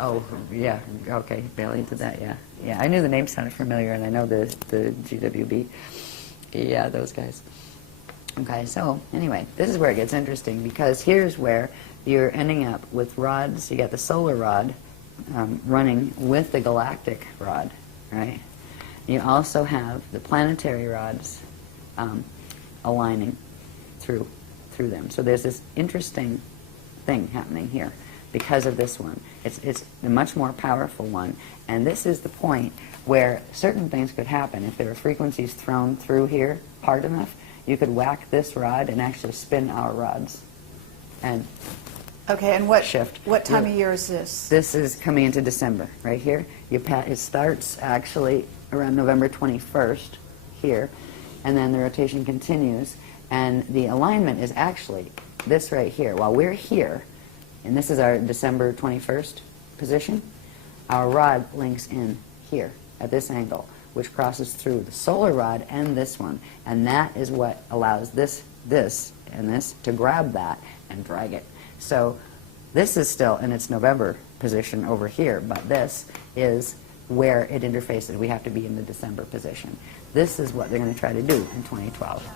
Oh, yeah, okay, Bailey did that, yeah. Yeah, I knew the name sounded familiar, and I know the GWB. Yeah, those guys. Okay, so anyway, this is where it gets interesting, because here's where you're ending up with rods. You got the solar rod running with the galactic rod, right? You also have the planetary rods aligning through them. So there's this interesting thing happening here because of this one. It's a much more powerful one, and this is the point where certain things could happen. If there were frequencies thrown through here hard enough, you could whack this rod and actually spin our rods. And Okay, and what shift. What time of year is this? this is coming into December, right here. It starts actually around November 21st here, and then the rotation continues, and the alignment is actually this right here. While we're here, and this is our December 21st position, our rod links in here at this angle, which crosses through the solar rod and this one, and that is what allows this and this to grab that and drag it. So this is still in its November position over here, but this is where it interfaces. We have to be in the December position. This is what they're going to try to do in 2012.